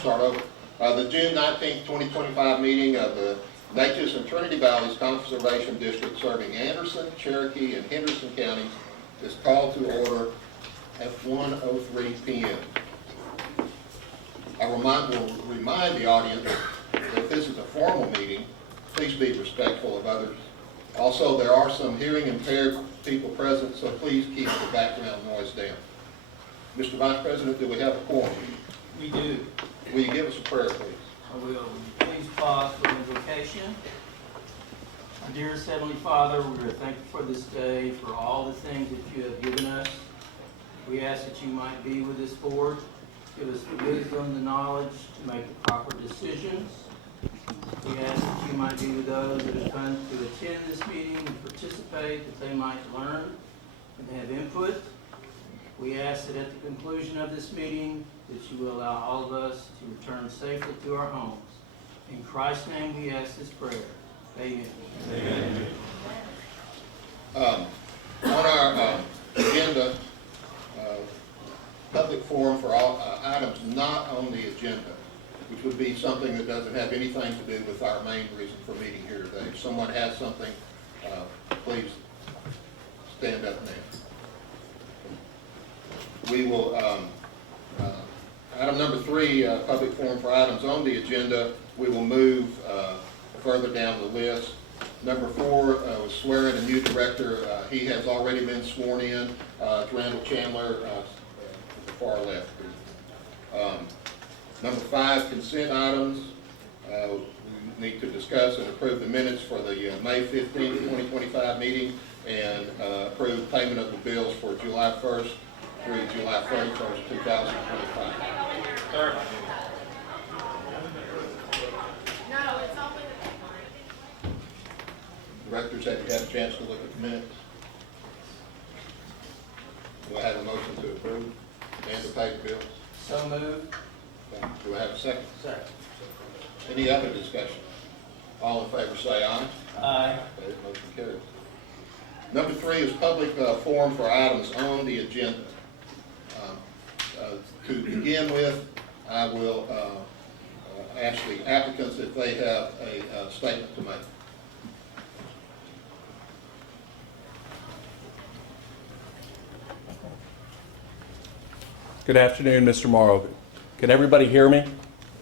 start over. The June 19th, 2025 meeting of the Natchez and Trinity Valleys Conservation District serving Anderson, Cherokee, and Henderson counties is called to order at 1:03 p.m. I will remind the audience that this is a formal meeting. Please be respectful of others. Also, there are some hearing impaired people present, so please keep the background noise down. Mr. Vice President, do we have a quorum? We do. Will you give us a prayer, please? I will. Please pause for invocation. Our dearest Heavenly Father, we are thankful for this day, for all the things that you have given us. We ask that you might be with this board. Give us the wisdom, the knowledge to make the proper decisions. We ask that you might be with those that have come to attend this meeting and participate, that they might learn and have input. We ask that at the conclusion of this meeting, that you will allow all of us to return safely to our homes. In Christ's name we ask this prayer. Amen. Amen. On our agenda, public forum for all items not on the agenda, which would be something that doesn't have anything to do with our main reason for meeting here today. If someone has something, please stand up now. We will, item number 3, public forum for items on the agenda, we will move further down the list. Number 4 was swearing a new director. He has already been sworn in. Randall Chandler, at the far left. Number 5, consent items. We need to discuss and approve the minutes for the May 15th, 2025 meeting and approve payment of the bills for July 1st through July 31st, 2025. Sir. Directors, have you had a chance to look at the minutes? Do I have a motion to approve and to pay the bills? So moved. Do I have a second? Second. Any other discussion? All in favor say aye. Aye. Okay, motion carries. Number 3 is public forum for items on the agenda. To begin with, I will ask the applicants if they have a statement to make. Good afternoon, Mr. Morrow. Can everybody hear me?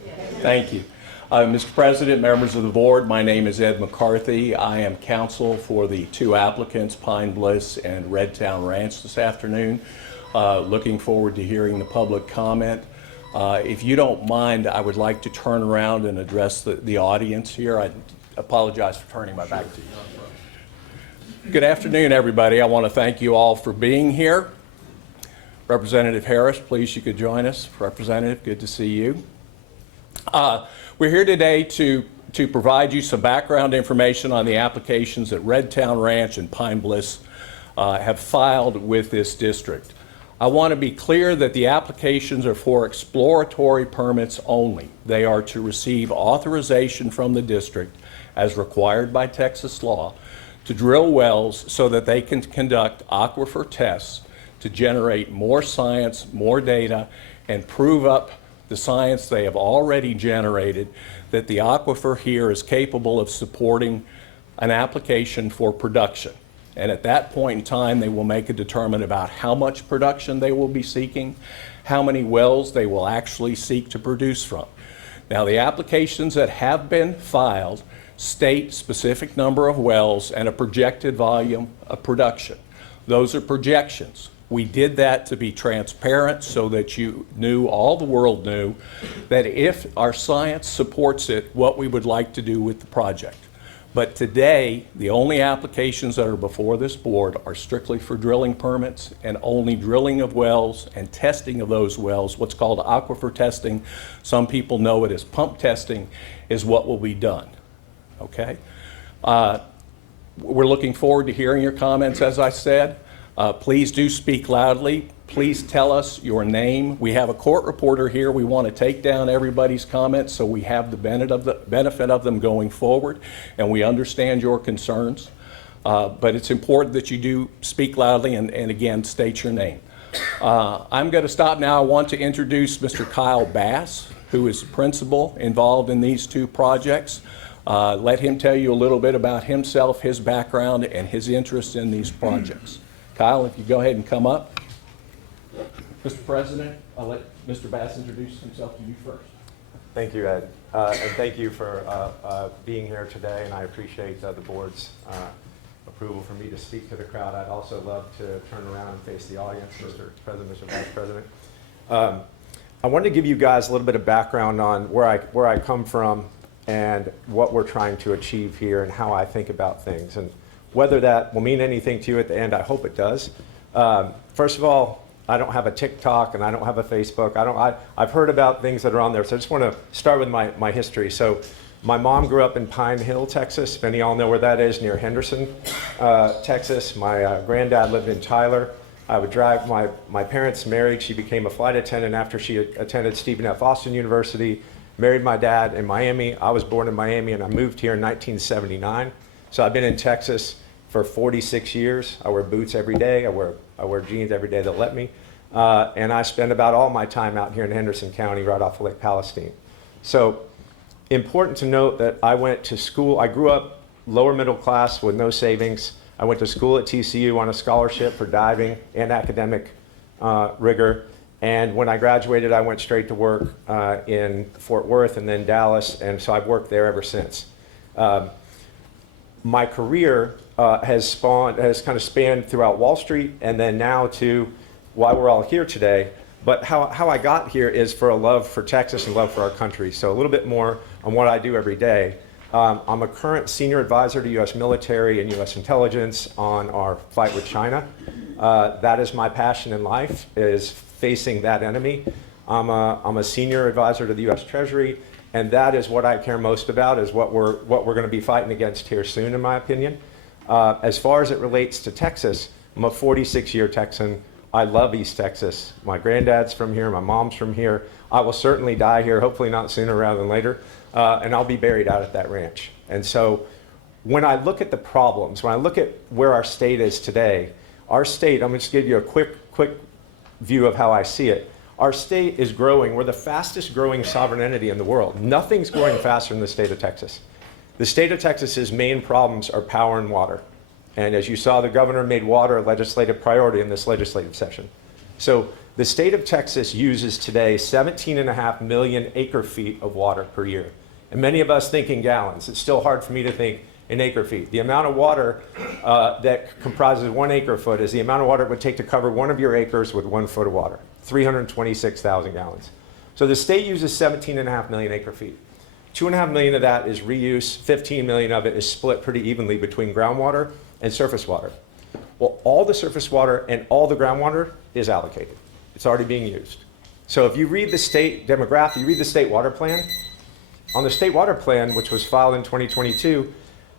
Yes. Thank you. Mr. President, members of the board, my name is Ed McCarthy. I am counsel for the 2 applicants, Pine Bliss and Redtown Ranch, this afternoon. Looking forward to hearing the public comment. If you don't mind, I would like to turn around and address the audience here. I apologize for turning my back to you. Good afternoon, everybody. I want to thank you all for being here. Representative Harris, please, you could join us. Representative, good to see you. We're here today to provide you some background information on the applications that Redtown Ranch and Pine Bliss have filed with this district. I want to be clear that the applications are for exploratory permits only. They are to receive authorization from the district, as required by Texas law, to drill wells so that they can conduct aquifer tests to generate more science, more data, and prove up the science they have already generated that the aquifer here is capable of supporting an application for production. And at that point in time, they will make a determination about how much production they will be seeking, how many wells they will actually seek to produce from. Now, the applications that have been filed state specific number of wells and a projected volume of production. Those are projections. We did that to be transparent so that you knew, all the world knew, that if our science supports it, what we would like to do with the project. But today, the only applications that are before this board are strictly for drilling permits and only drilling of wells and testing of those wells. What's called aquifer testing, some people know it as pump testing, is what will be done, okay? We're looking forward to hearing your comments, as I said. Please do speak loudly. Please tell us your name. We have a court reporter here. We want to take down everybody's comments so we have the benefit of them going forward, and we understand your concerns. But it's important that you do speak loudly and again, state your name. I'm going to stop now. I want to introduce Mr. Kyle Bass. who is the principal involved in these two projects. Let him tell you a little bit about himself, his background, and his interest in these projects. Kyle, if you go ahead and come up. Mr. President, I'll let Mr. Bass introduce himself to you first. Thank you, Ed. And thank you for being here today, and I appreciate the board's approval for me to speak to the crowd. I'd also love to turn around and face the audience, Mr. President, Mr. Vice President. I wanted to give you guys a little bit of background on where I come from and what we're trying to achieve here and how I think about things. And whether that will mean anything to you at the end, I hope it does. First of all, I don't have a TikTok and I don't have a Facebook. I've heard about things that are on there, so I just want to start with my history. So my mom grew up in Pine Hill, Texas. If any of y'all know where that is, near Henderson, Texas. My granddad lived in Tyler. I would drive, my parents married. She became a flight attendant after she attended Stephen F. Austin University, married my dad in Miami. I was born in Miami and I moved here in 1979. So I've been in Texas for 46 years. I wear boots every day. I wear jeans every day that let me. And I spend about all my time out here in Henderson County, right off of Lake Palestine. So important to note that I went to school. I grew up lower middle class with no savings. I went to school at TCU on a scholarship for diving and academic rigor. And when I graduated, I went straight to work in Fort Worth and then Dallas. And so I've worked there ever since. My career has kind of spanned throughout Wall Street and then now to why we're all here today. But how I got here is for a love for Texas and love for our country. So a little bit more on what I do every day. I'm a current senior advisor to U.S. military and U.S. intelligence on our fight with China. That is my passion in life, is facing that enemy. I'm a senior advisor to the U.S. Treasury, and that is what I care most about, is what we're going to be fighting against here soon, in my opinion. As far as it relates to Texas, I'm a 46-year Texan. I love East Texas. My granddad's from here, my mom's from here. I will certainly die here, hopefully not sooner rather than later, and I'll be buried out at that ranch. And so when I look at the problems, when I look at where our state is today, our state, I'm going to just give you a quick view of how I see it. Our state is growing. We're the fastest growing sovereign entity in the world. Nothing's growing faster than the state of Texas. The state of Texas's main problems are power and water. And as you saw, the governor made water a legislative priority in this legislative session. So the state of Texas uses today 17.5 million acre feet of water per year. And many of us think in gallons. It's still hard for me to think in acre feet. The amount of water that comprises 1 acre foot is the amount of water it would take to cover one of your acres with 1 foot of water, 326,000 gallons. So the state uses 17.5 million acre feet. 2.5 million of that is reuse, 15 million of it is split pretty evenly between groundwater and surface water. Well, all the surface water and all the groundwater is allocated. It's already being used. So if you read the state demographic, you read the state water plan, on the state water plan, which was filed in 2022,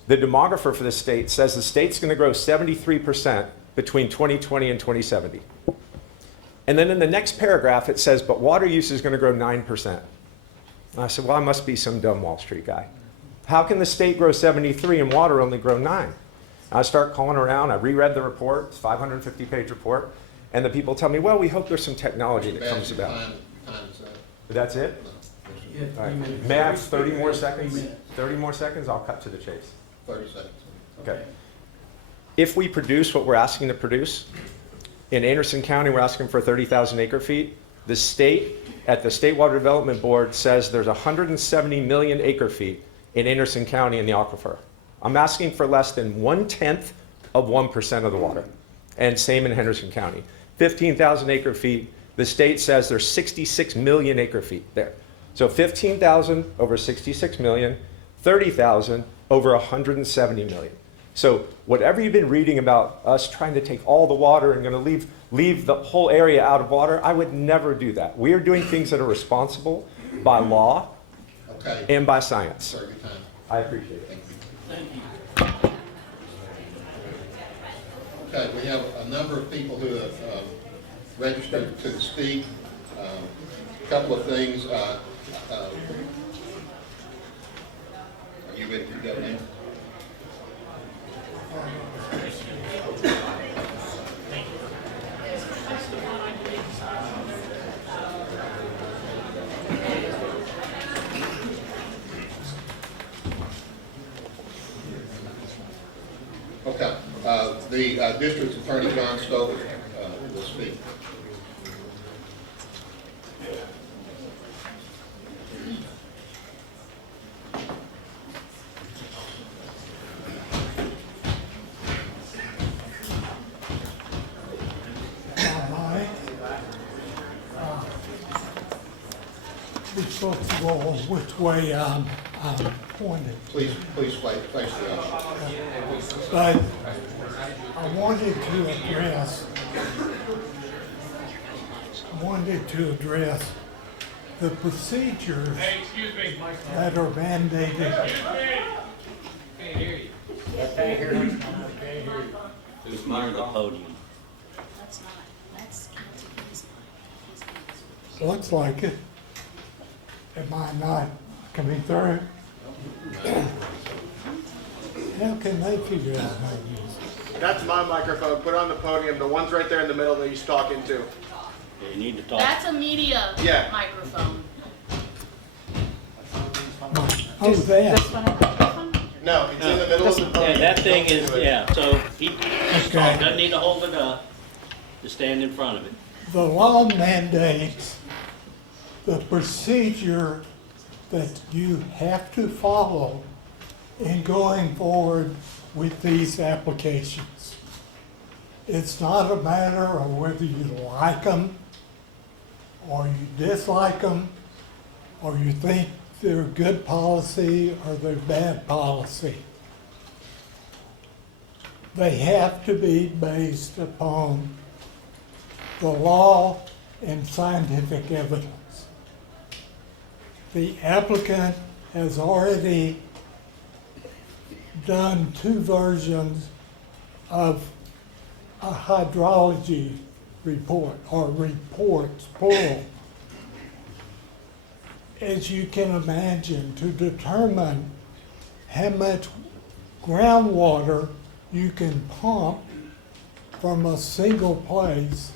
the demographer for the state says the state's going to grow 73% between 2020 and 2070. And then in the next paragraph, it says, but water use is going to grow 9%. And I said, well, I must be some dumb Wall Street guy. How can the state grow 73 and water only grow 9? I start calling around. I reread the report. It's a 550-page report. And the people tell me, well, we hope there's some technology that comes about. Time is up. That's it? You have All 3 right. minutes. May I have 30 more seconds? 3 minutes. 30 more seconds? I'll cut to the chase. 30 seconds. Okay. If we produce what we're asking to produce, in Anderson County, we're asking for 30,000 acre feet. The state, at the State Water Development Board, says there's 170 million acre feet in Anderson County in the aquifer. I'm asking for less than 1/10 of 1% of the water. And same in Henderson County. 15,000 acre feet. The state says there's 66 million acre feet there. So 15,000 over 66 million, 30,000 over 170 million. So whatever you've been reading about us trying to take all the water and going to leave the whole area out of water, I would never do that. We are doing things that are responsible by law and by science. Sir, your time. I appreciate it. Thank you. Thank you. Okay, we have a number of people who have registered to speak. A couple of things. Are you ready to go now? The District Attorney, John Stover, will speak. Hi. We're supposed to go which way I'm pointed. Please face the audience. But I wanted to address the procedures that are mandated. Who's on the podium? That's his Looks like it. Am I not coming through? How can they figure out how to use it? That's my microphone. Put it on the podium. The one's right there in the middle that he's talking to. You need to talk. That's a media Yeah. microphone. Oh, that. No, it's in the middle of the Yeah, podium. that thing is, yeah, so he Okay. doesn't need to hold it up to stand in front of it. The law mandates the procedure that you have to follow in going forward with these applications. It's not a matter of whether you like them, or you dislike them, or you think they're good policy or they're bad policy. They have to be based upon the law and scientific evidence. The applicant has already done 2 versions of a hydrology report, or reports, plural. As you can imagine, to determine how much groundwater you can pump from a single place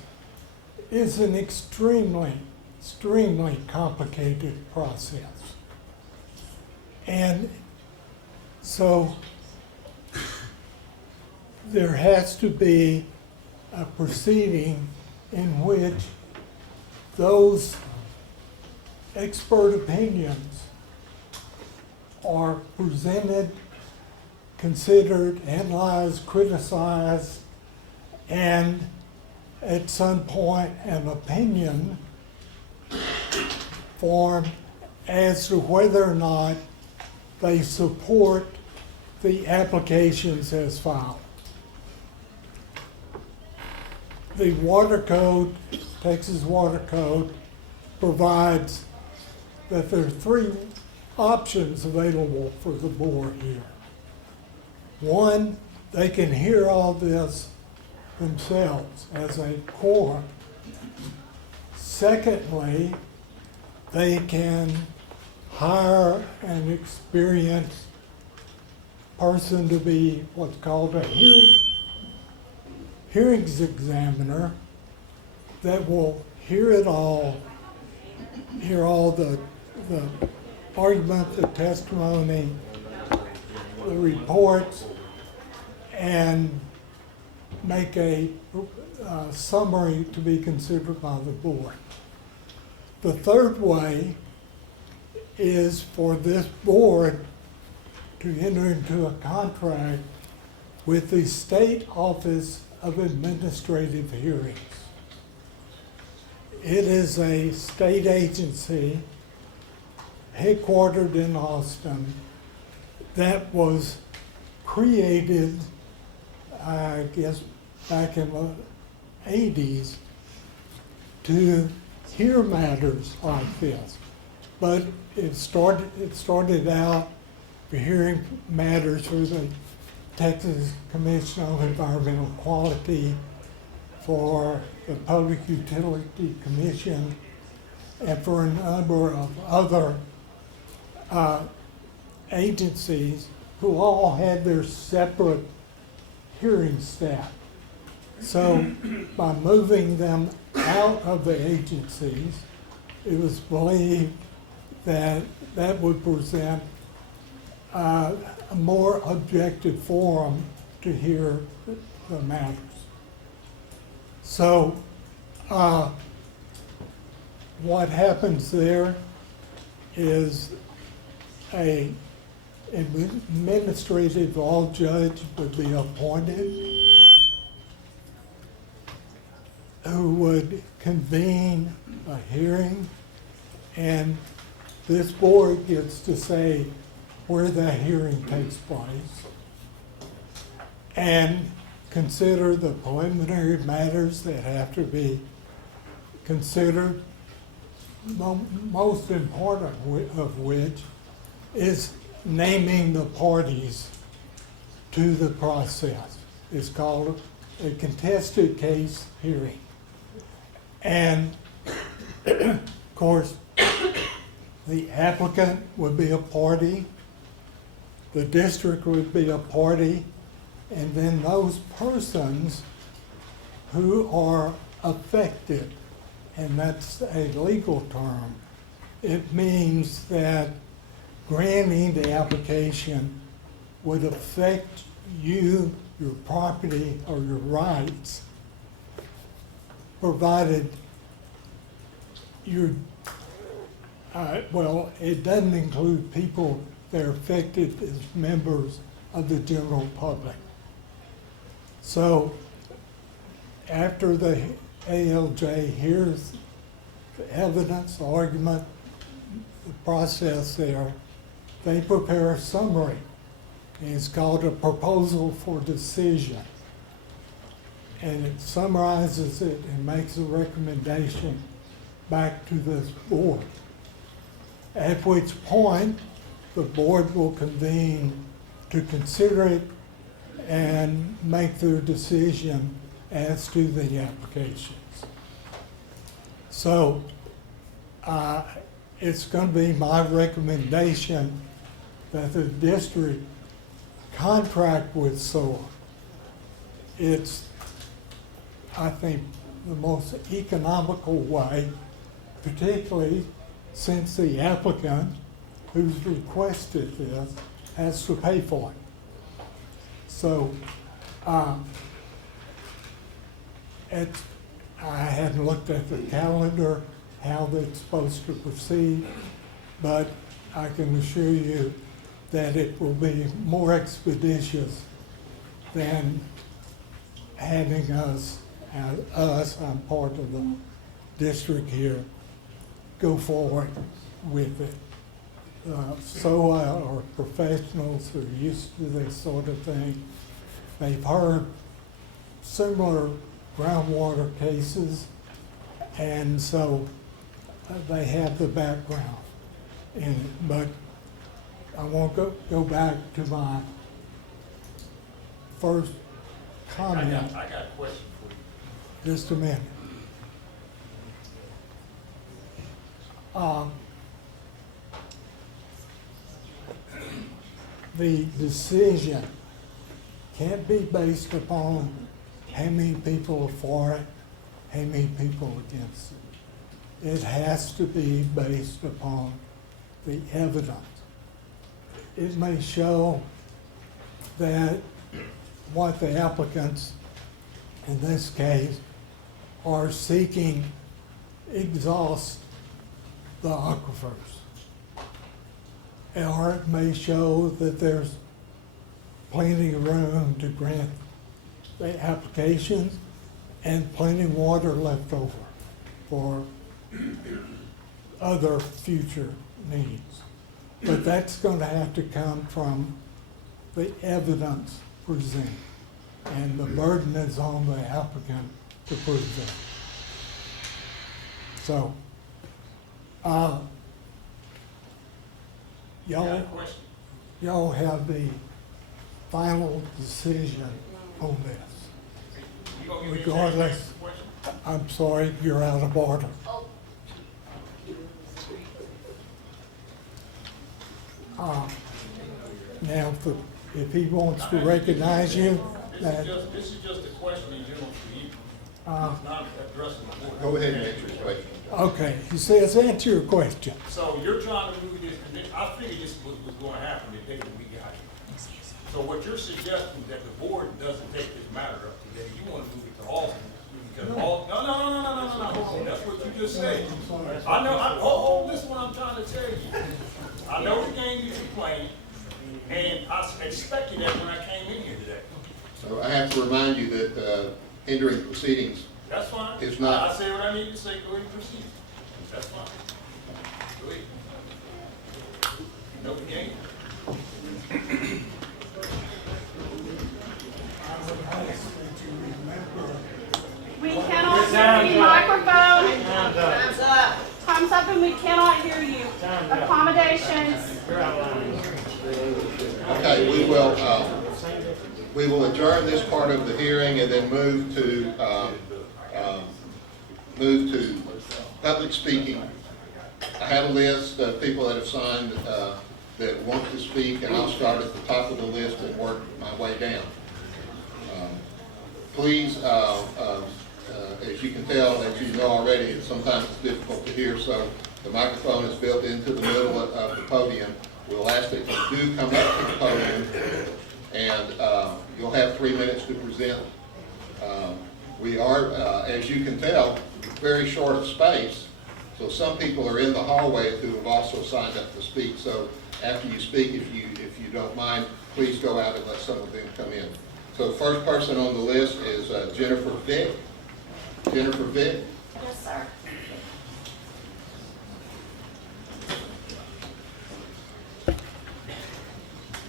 is an extremely complicated process. And so there has to be a proceeding in which those expert opinions are presented, considered, analyzed, criticized, and at some point an opinion formed as to whether or not they support the applications as filed. The Water Code, Texas Water Code, provides that there are 3 options available for the board here. One, they can hear all this themselves as a quorum. Secondly, they can hire an experienced person to be what's called a hearings examiner that will hear it all, hear all the argument, the testimony, the reports, and make a summary to be considered by the board. The third way is for this board to enter into a contract with the State Office of Administrative Hearings. It is a state agency headquartered in Austin that was created, I guess, back in the 80s to hear matters like this. But it started out for hearing matters for the Texas Commission on Environmental Quality, for the Public Utility Commission, and for a number of other agencies who all had their separate hearing staff. So by moving them out of the agencies, it was believed that that would present a more objective forum to hear the matters. So, what happens there is a administrative law judge would be appointed who would convene a hearing, and this board gets to say where that hearing takes place and consider the preliminary matters that have to be considered, most important of which is naming the parties to the process. It's called a contested case hearing. And of course, the applicant would be a party, the district would be a party, and then those persons who are affected, and that's a legal term. It means that granting the application would affect you, your property, or your rights, provided you're, well, it doesn't include people that are affected as members of the general public. So after the ALJ hears the evidence, argument, the process there, they prepare a summary. And it's called a proposal for decision. And it summarizes it and makes a recommendation back to this board. At which point, the board will convene to consider it and make their decision as to the applications. So it's going to be my recommendation that the district contract with SOAR. It's, I think, the most economical way, particularly since the applicant who's requested this has to pay for it. So I hadn't looked at the calendar, how that's supposed to proceed, but I can assure you that it will be more expeditious than having us, I'm part of the district here, go forward with it. SOA are professionals who are used to this sort of thing. They've heard similar groundwater cases, and so they have the background in it. But I won't go back to my first comment. I got a question for you. Just a minute. The decision can't be based upon how many people are for it, how many people are against it. It has to be based upon the evidence. It may show that what the applicants, in this case, are seeking exhaust the aquifers. Or it may show that there's plenty of room to grant the applications and plenty of water left over for other future needs. But that's going to have to come from the evidence presented. And the burden is on the applicant to prove that. So, y'all have the final decision on this. Regardless, I'm sorry, you're out of order. Now, if he wants to recognize you, that, This is just a question in general for you. It's not addressing the board. Go ahead and answer your question. okay, he says, answer your question. So you're trying to move this, I figured this was going to happen the day that we got here. So what you're suggesting that the board doesn't take this matter up today, you want to move it to Austin? Because all, no, hold on, that's what you just said. I know, this is what I'm trying to tell you. I know the game you're playing, and I expected that when I came in here today. So I have to remind you that hindering proceedings That's fine. is not. I say what I need to say, go ahead and proceed. That's fine. Go ahead. You know the game. I would ask that you remember We cannot hear you. Microphone. Time's up and we cannot hear you. Accommodations. Okay, we will adjourn this part of the hearing and then move to public speaking. I have a list of people that have signed that want to speak, and I'll start at the top of the list and work my way down. Please, as you can tell, as you know already, sometimes it's difficult to hear, so the microphone is built into the middle of the podium. We'll ask that you do come up to the podium, and you'll have 3 minutes to present. We are, as you can tell, very short of space, so some people are in the hallway who have also signed up to speak. So after you speak, if you don't mind, please go out and let some of them come in. So the first person on the list is Jennifer Vick. Jennifer Vick. Yes, sir.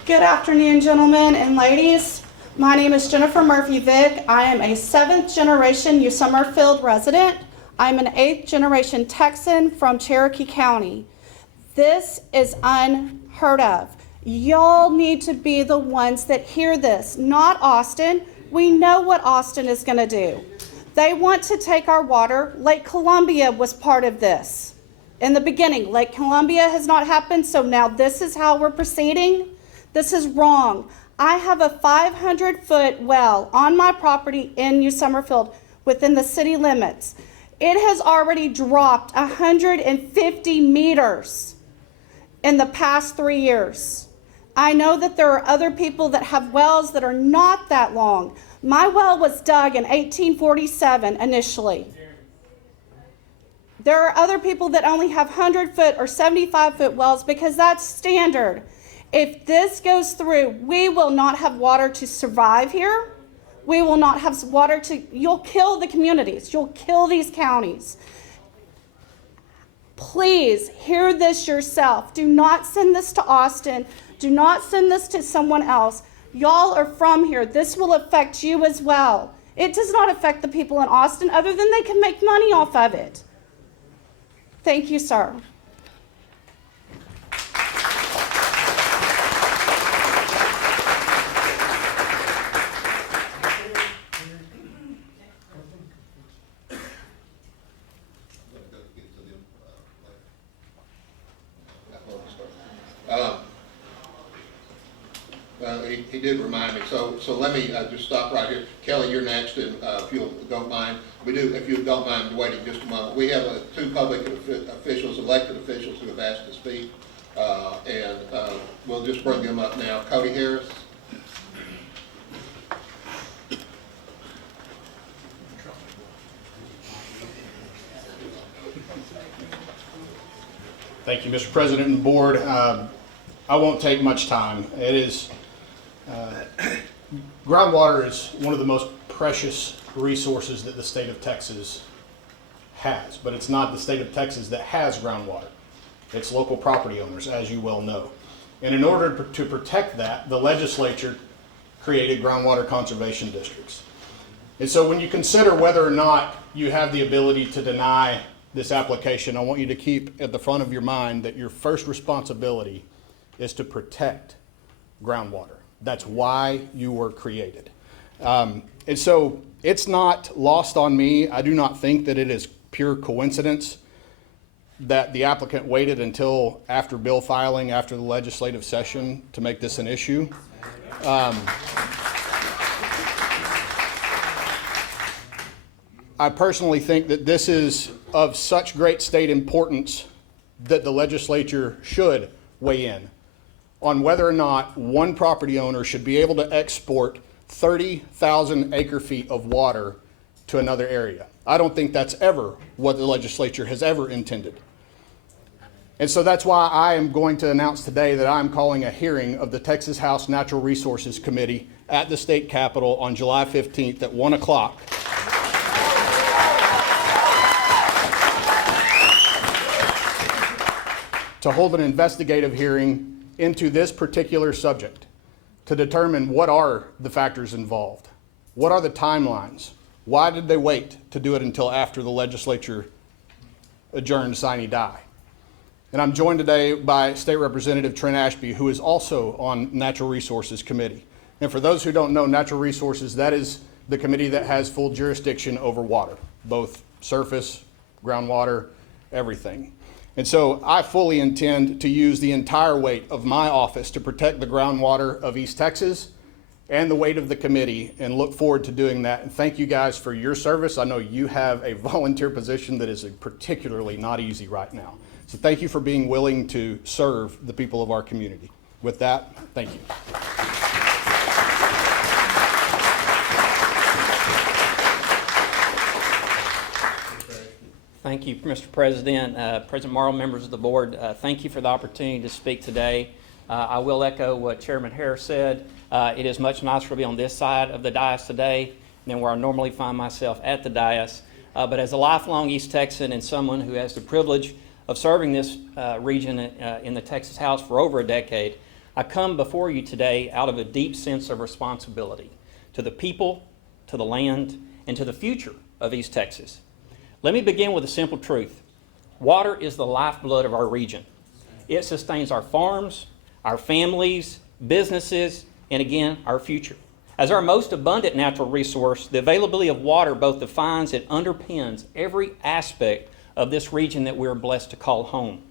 Good afternoon, gentlemen and ladies. My name is Jennifer Murphy Vick. I am a 7th generation New Summerfield resident. I'm an 8th generation Texan from Cherokee County. This is unheard of. Y'all need to be the ones that hear this, not Austin. We know what Austin is going to do. They want to take our water. Lake Columbia was part of this. In the beginning, Lake Columbia has not happened, so now this is how we're proceeding. This is wrong. I have a 500-foot well on my property in New Summerfield within the city limits. It has already dropped 150 meters in the past 3 years. I know that there are other people that have wells that are not that long. My well was dug in 1847 initially. There are other people that only have 100-foot or 75-foot wells because that's standard. If this goes through, we will not have water to survive here. We will not have water to, you'll kill the communities. You'll kill these counties. Please hear this yourself. Do not send this to Austin. Do not send this to someone else. Y'all are from here. This will affect you as well. It does not affect the people in Austin other than they can make money off of it. Thank you, sir. He did remind me, so let me just stop right here. Kelly, you're next, and if you don't mind, if you don't mind waiting just a moment. We have 2 public officials, elected officials, who have asked to speak, and we'll just bring them up now. Cody Harris. Thank you, Mr. President and Board. I won't take much time. It is, groundwater is one of the most precious resources that the state of Texas has, but it's not the state of Texas that has groundwater. It's local property owners, as you well know. And in order to protect that, the legislature created groundwater conservation districts. And so when you consider whether or not you have the ability to deny this application, I want you to keep at the front of your mind that your first responsibility is to protect groundwater. That's why you were created. And so it's not lost on me. I do not think that it is pure coincidence that the applicant waited until after bill filing, after the legislative session, to make this an issue. I personally think that this is of such great state importance that the legislature should weigh in on whether or not one property owner should be able to export 30,000 acre feet of water to another area. I don't think that's ever what the legislature has ever intended. And so that's why I am going to announce today that I'm calling a hearing of the Texas House Natural Resources Committee at the state capitol on July 15th at 1 o'clock. To hold an investigative hearing into this particular subject to determine what are the factors involved, what are the timelines, why did they wait to do it until after the legislature adjourned sine die. And I'm joined today by State Representative Trent Ashby, who is also on Natural Resources Committee. And for those who don't know, Natural Resources, that is the committee that has full jurisdiction over water, both surface, groundwater, everything. And so I fully intend to use the entire weight of my office to protect the groundwater of East Texas and the weight of the committee, and look forward to doing that. And thank you guys for your service. I know you have a volunteer position that is particularly not easy right now. So thank you for being willing to serve the people of our community. With that, thank you. Thank you, Mr. President. President Morrow, members of the board, thank you for the opportunity to speak today. I will echo what Chairman Harris said. It is much nicer to be on this side of the dais today than where I normally find myself at the dais. But as a lifelong East Texan and someone who has the privilege of serving this region in the Texas House for over a decade, I come before you today out of a deep sense of responsibility to the people, to the land, and to the future of East Texas. Let me begin with a simple truth. Water is the lifeblood of our region. It sustains our farms, our families, businesses, and again, our future. As our most abundant natural resource, the availability of water both defines and underpins every aspect of this region that we are blessed to call home.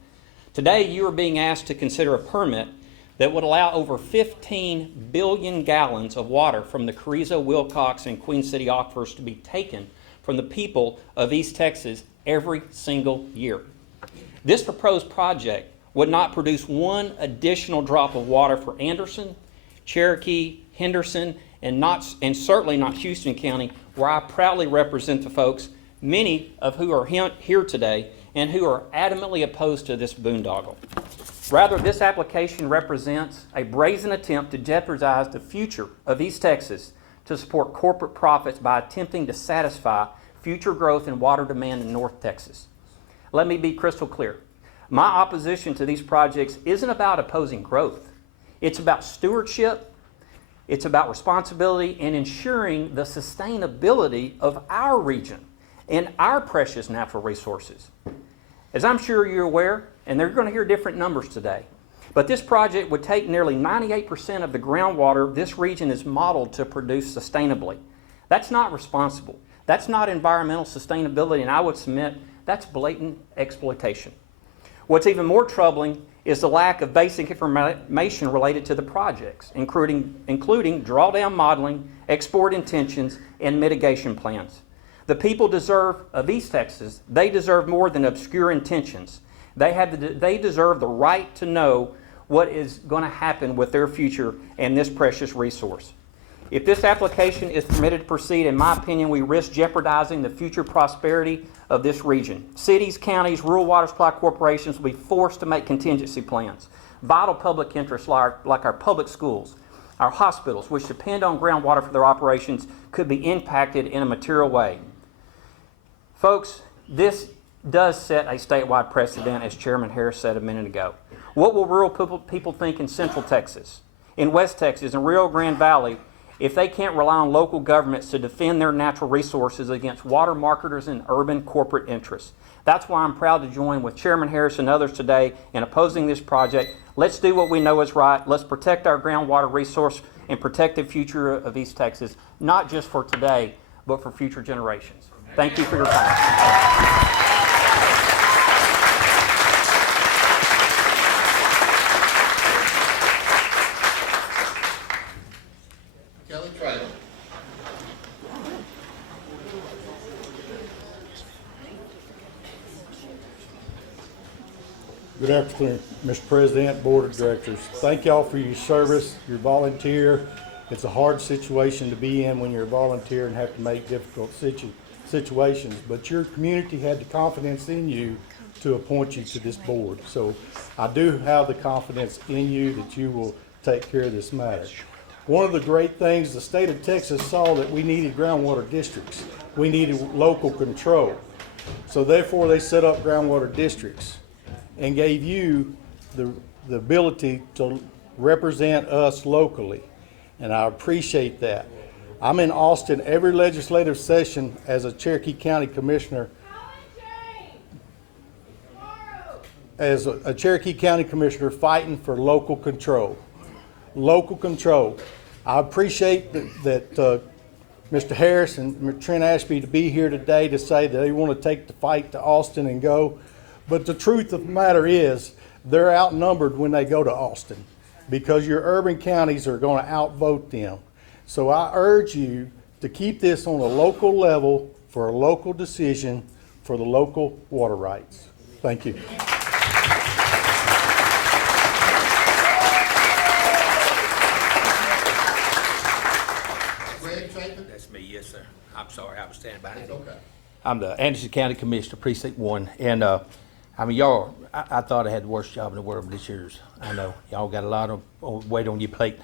Today, you are being asked to consider a permit that would allow over 15 billion gallons of water from the Carrizo, Wilcox, and Queen City aquifers to be taken from the people of East Texas every single year. This proposed project would not produce one additional drop of water for Anderson, Cherokee, Henderson, and certainly not Houston County, where I proudly represent the folks, many of who are here today and who are adamantly opposed to this boondoggle. Rather, this application represents a brazen attempt to jeopardize the future of East Texas to support corporate profits by attempting to satisfy future growth in water demand in North Texas. Let me be crystal clear. My opposition to these projects isn't about opposing growth. It's about stewardship, it's about responsibility, and ensuring the sustainability of our region and our precious natural resources. As I'm sure you're aware, and they're going to hear different numbers today, but this project would take nearly 98% of the groundwater this region is modeled to produce sustainably. That's not responsible. That's not environmental sustainability, and I would submit that's blatant exploitation. What's even more troubling is the lack of basic information related to the projects, including drawdown modeling, export intentions, and mitigation plans. The people of East Texas, they deserve more than obscure intentions. They deserve the right to know what is going to happen with their future and this precious resource. If this application is permitted to proceed, in my opinion, we risk jeopardizing the future prosperity of this region. Cities, counties, rural water supply corporations will be forced to make contingency plans. Vital public interests like our public schools, our hospitals, which depend on groundwater for their operations, could be impacted in a material way. Folks, this does set a statewide precedent, as Chairman Harris said a minute ago. What will rural people think in Central Texas, in West Texas, in Rio Grande Valley, if they can't rely on local governments to defend their natural resources against water marketers and urban corporate interests? That's why I'm proud to join with Chairman Harris and others today in opposing this project. Let's do what we know is right. Let's protect our groundwater resource and protect the future of East Texas, not just for today, but for future generations. Thank you for your time. Good afternoon, Mr. President, Board of Directors. Thank y'all for your service, your volunteer. It's a hard situation to be in when you're a volunteer and have to make difficult situations, but your community had the confidence in you to appoint you to this board. So I do have the confidence in you that you will take care of this matter. One of the great things, the state of Texas saw that we needed groundwater districts. We needed local control. So therefore they set up groundwater districts and gave you the ability to represent us locally. And I appreciate that. I'm in Austin every legislative session as a Cherokee County Commissioner. As a Cherokee County Commissioner fighting for local control. Local control. I appreciate that Mr. Harris and Trent Ashby to be here today to say that they want to take the fight to Austin and go. But the truth of the matter is they're outnumbered when they go to Austin because your urban counties are going to outvote them. So I urge you to keep this on a local level for a local decision for the local water rights. Thank you. That's me, yes, sir. I'm sorry, I was standing behind It's you. okay. I'm the Anderson County Commissioner, Precinct 1, and I mean, y'all, I thought I had the worst job in the world, but it's yours. I know. Y'all got a lot of weight on your plate.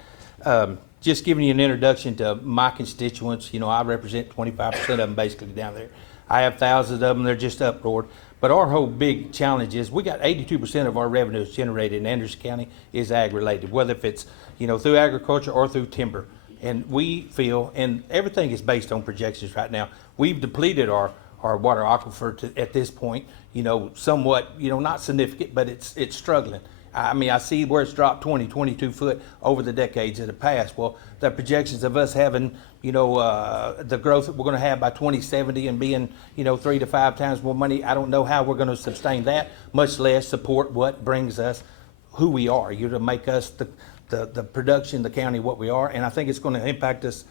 Just giving you an introduction to my constituents, you know, I represent 25% of them basically down there. I have thousands of them, they're just uproared. But our whole big challenge is we got 82% of our revenues generated in Anderson County is ag-related, whether if it's, you know, through agriculture or through timber. And we feel, and everything is based on projections right now, we've depleted our water aquifer at this point, you know, somewhat, you know, not significant, but it's struggling. I mean, I see where it's dropped 22 foot over the decades that have passed. Well, the projections of us having, you know, the growth that we're going to have by 2070 and being, you know, 3 to 5 times more money, I don't know how we're going to sustain that, much less support what brings us who we are. You're to make us the production, the county, what we are, and I think it's going to impact us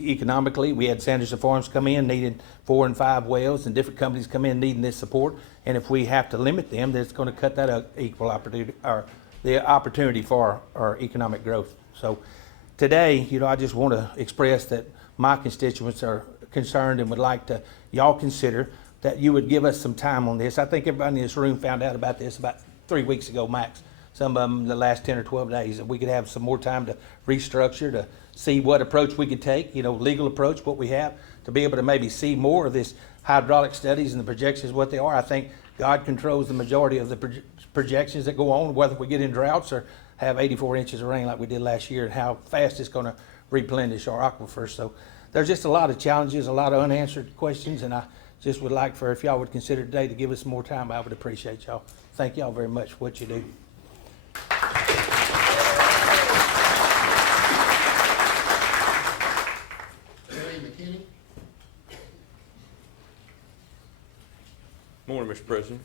economically. We had Sanderson Farms come in needing 4 and 5 wells, and different companies come in needing this support. And if we have to limit them, then it's going to cut that equal opportunity, or the opportunity for our economic growth. So today, you know, I just want to express that my constituents are concerned and would like to y'all consider that you would give us some time on this. I think everybody in this room found out about this about 3 weeks ago max. Some of them the last 10 or 12 days, that we could have some more time to restructure, to see what approach we could take, you know, legal approach, what we have, to be able to maybe see more of this hydraulic studies and the projections, what they are. I think God controls the majority of the projections that go on, whether we get in droughts or have 84 inches of rain like we did last year, and how fast it's going to replenish our aquifers. So there's just a lot of challenges, a lot of unanswered questions, and I just would like for, if y'all would consider today to give us more time, I would appreciate y'all. Thank y'all very much for what you do. Morning, Mr. President,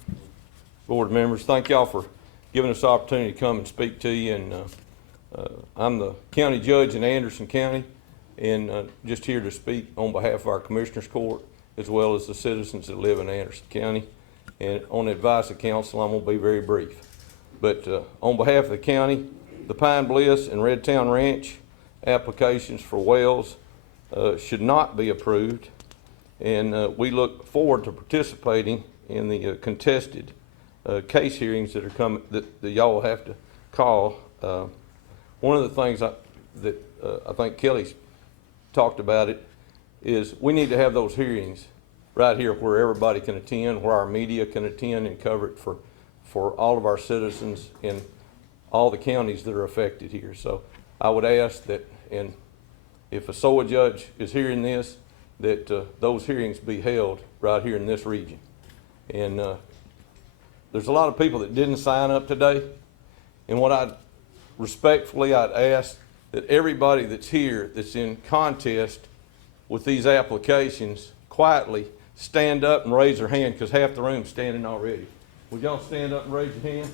board members. Thank y'all for giving us the opportunity to come and speak to you. And I'm the county judge in Anderson County, and just here to speak on behalf of our Commissioners Court, as well as the citizens that live in Anderson County. And on the advice of council, I'm going to be very brief. But on behalf of the county, the Pine Bliss and Redtown Ranch applications for wells should not be approved. And we look forward to participating in the contested case hearings that are coming, that y'all have to call. One of the things that I think Kelly's talked about it is we need to have those hearings right here where everybody can attend, where our media can attend and cover it for all of our citizens in all the counties that are affected here. So I would ask that, and if a SOA judge is hearing this, that those hearings be held right here in this region. And there's a lot of people that didn't sign up today, and what I'd ask that everybody that's here that's in contest with these applications quietly stand up and raise their hand, because half the room's standing already. Would y'all stand up and raise your hand?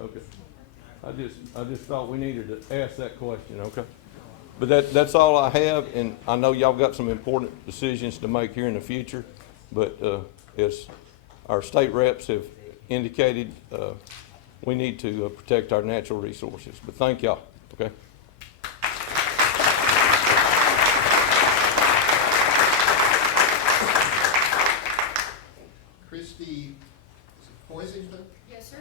Okay. I just thought we needed to ask that question, okay? But that's all I have, and I know y'all got some important decisions to make here in the future, but as our state reps have indicated, we need to protect our natural resources. But thank y'all, okay? Christy, is it Poisington? Yes, sir.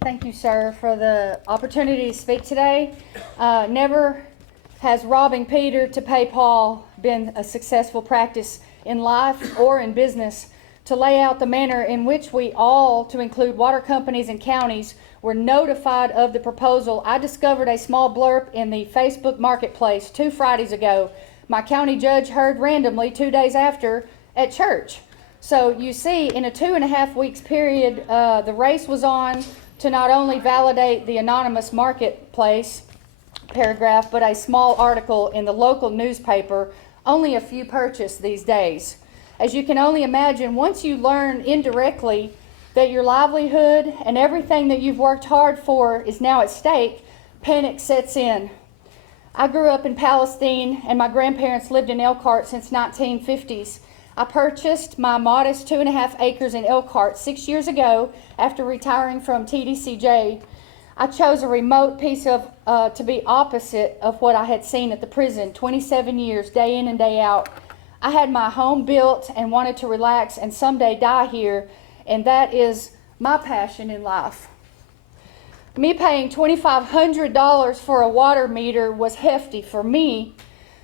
Thank you, sir, for the opportunity to speak today. Never has robbing Peter to pay Paul been a successful practice in life or in business. To lay out the manner in which we all, to include water companies and counties, were notified of the proposal, I discovered a small blurb in the Facebook Marketplace 2 Fridays ago. My county judge heard randomly 2 days after at church. So you see, in a 2.5 weeks period, the race was on to not only validate the anonymous marketplace paragraph, but a small article in the local newspaper, only a few purchased these days. As you can only imagine, once you learn indirectly that your livelihood and everything that you've worked hard for is now at stake, panic sets in. I grew up in Palestine and my grandparents lived in Elkhart since 1950s. I purchased my modest 2.5 acres in Elkhart 6 years ago after retiring from TDCJ. I chose a remote piece of, to be opposite of what I had seen at the prison, 27 years, day in and day out. I had my home built and wanted to relax and someday die here, and that is my passion in life. Me paying $2,500 for a water meter was hefty for me,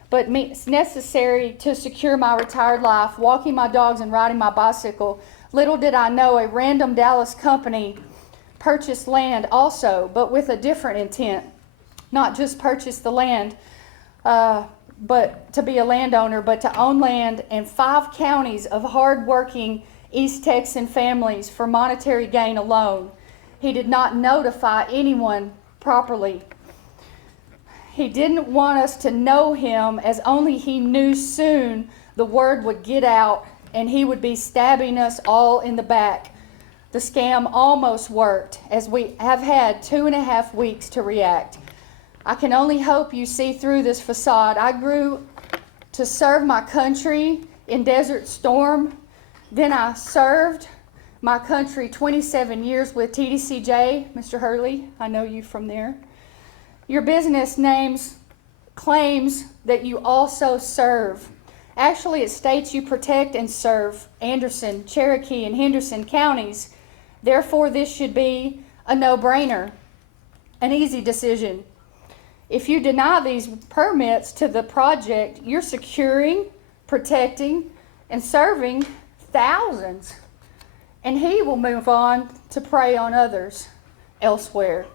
but it's necessary to secure my retired life, walking my dogs and riding my bicycle. Little did I know a random Dallas company purchased land also, but with a different intent. Not just purchase the land, but to be a landowner, but to own land in 5 counties of hard-working East Texan families for monetary gain alone. He did not notify anyone properly. He didn't want us to know him, as only he knew soon the word would get out and he would be stabbing us all in the back. The scam almost worked, as we have had 2.5 weeks to react. I can only hope you see through this facade. I grew to serve my country in Desert Storm. Then I served my country 27 years with TDCJ. Mr. Hurley, I know you from there. Your business names claims that you also serve. Actually, it states you protect and serve Anderson, Cherokee, and Henderson counties. Therefore, this should be a no-brainer, an easy decision. If you deny these permits to the project, you're securing, protecting, and serving thousands. And he will move on to prey on others elsewhere.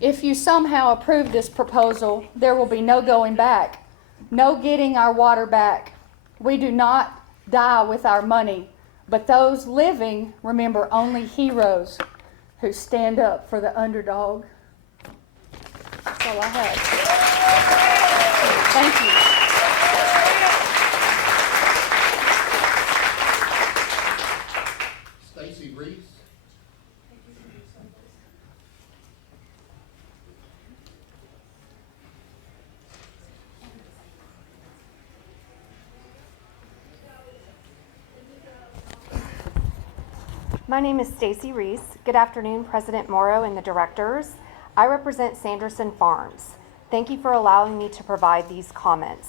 If you somehow approve this proposal, there will be no going back, no getting our water back. We do not die with our money, but those living remember only heroes who stand up for the underdog. That's all I have. Thank you. Stacy Reese. My name is Stacy Reese. Good afternoon, President Morrow and the directors. I represent Sanderson Farms. Thank you for allowing me to provide these comments.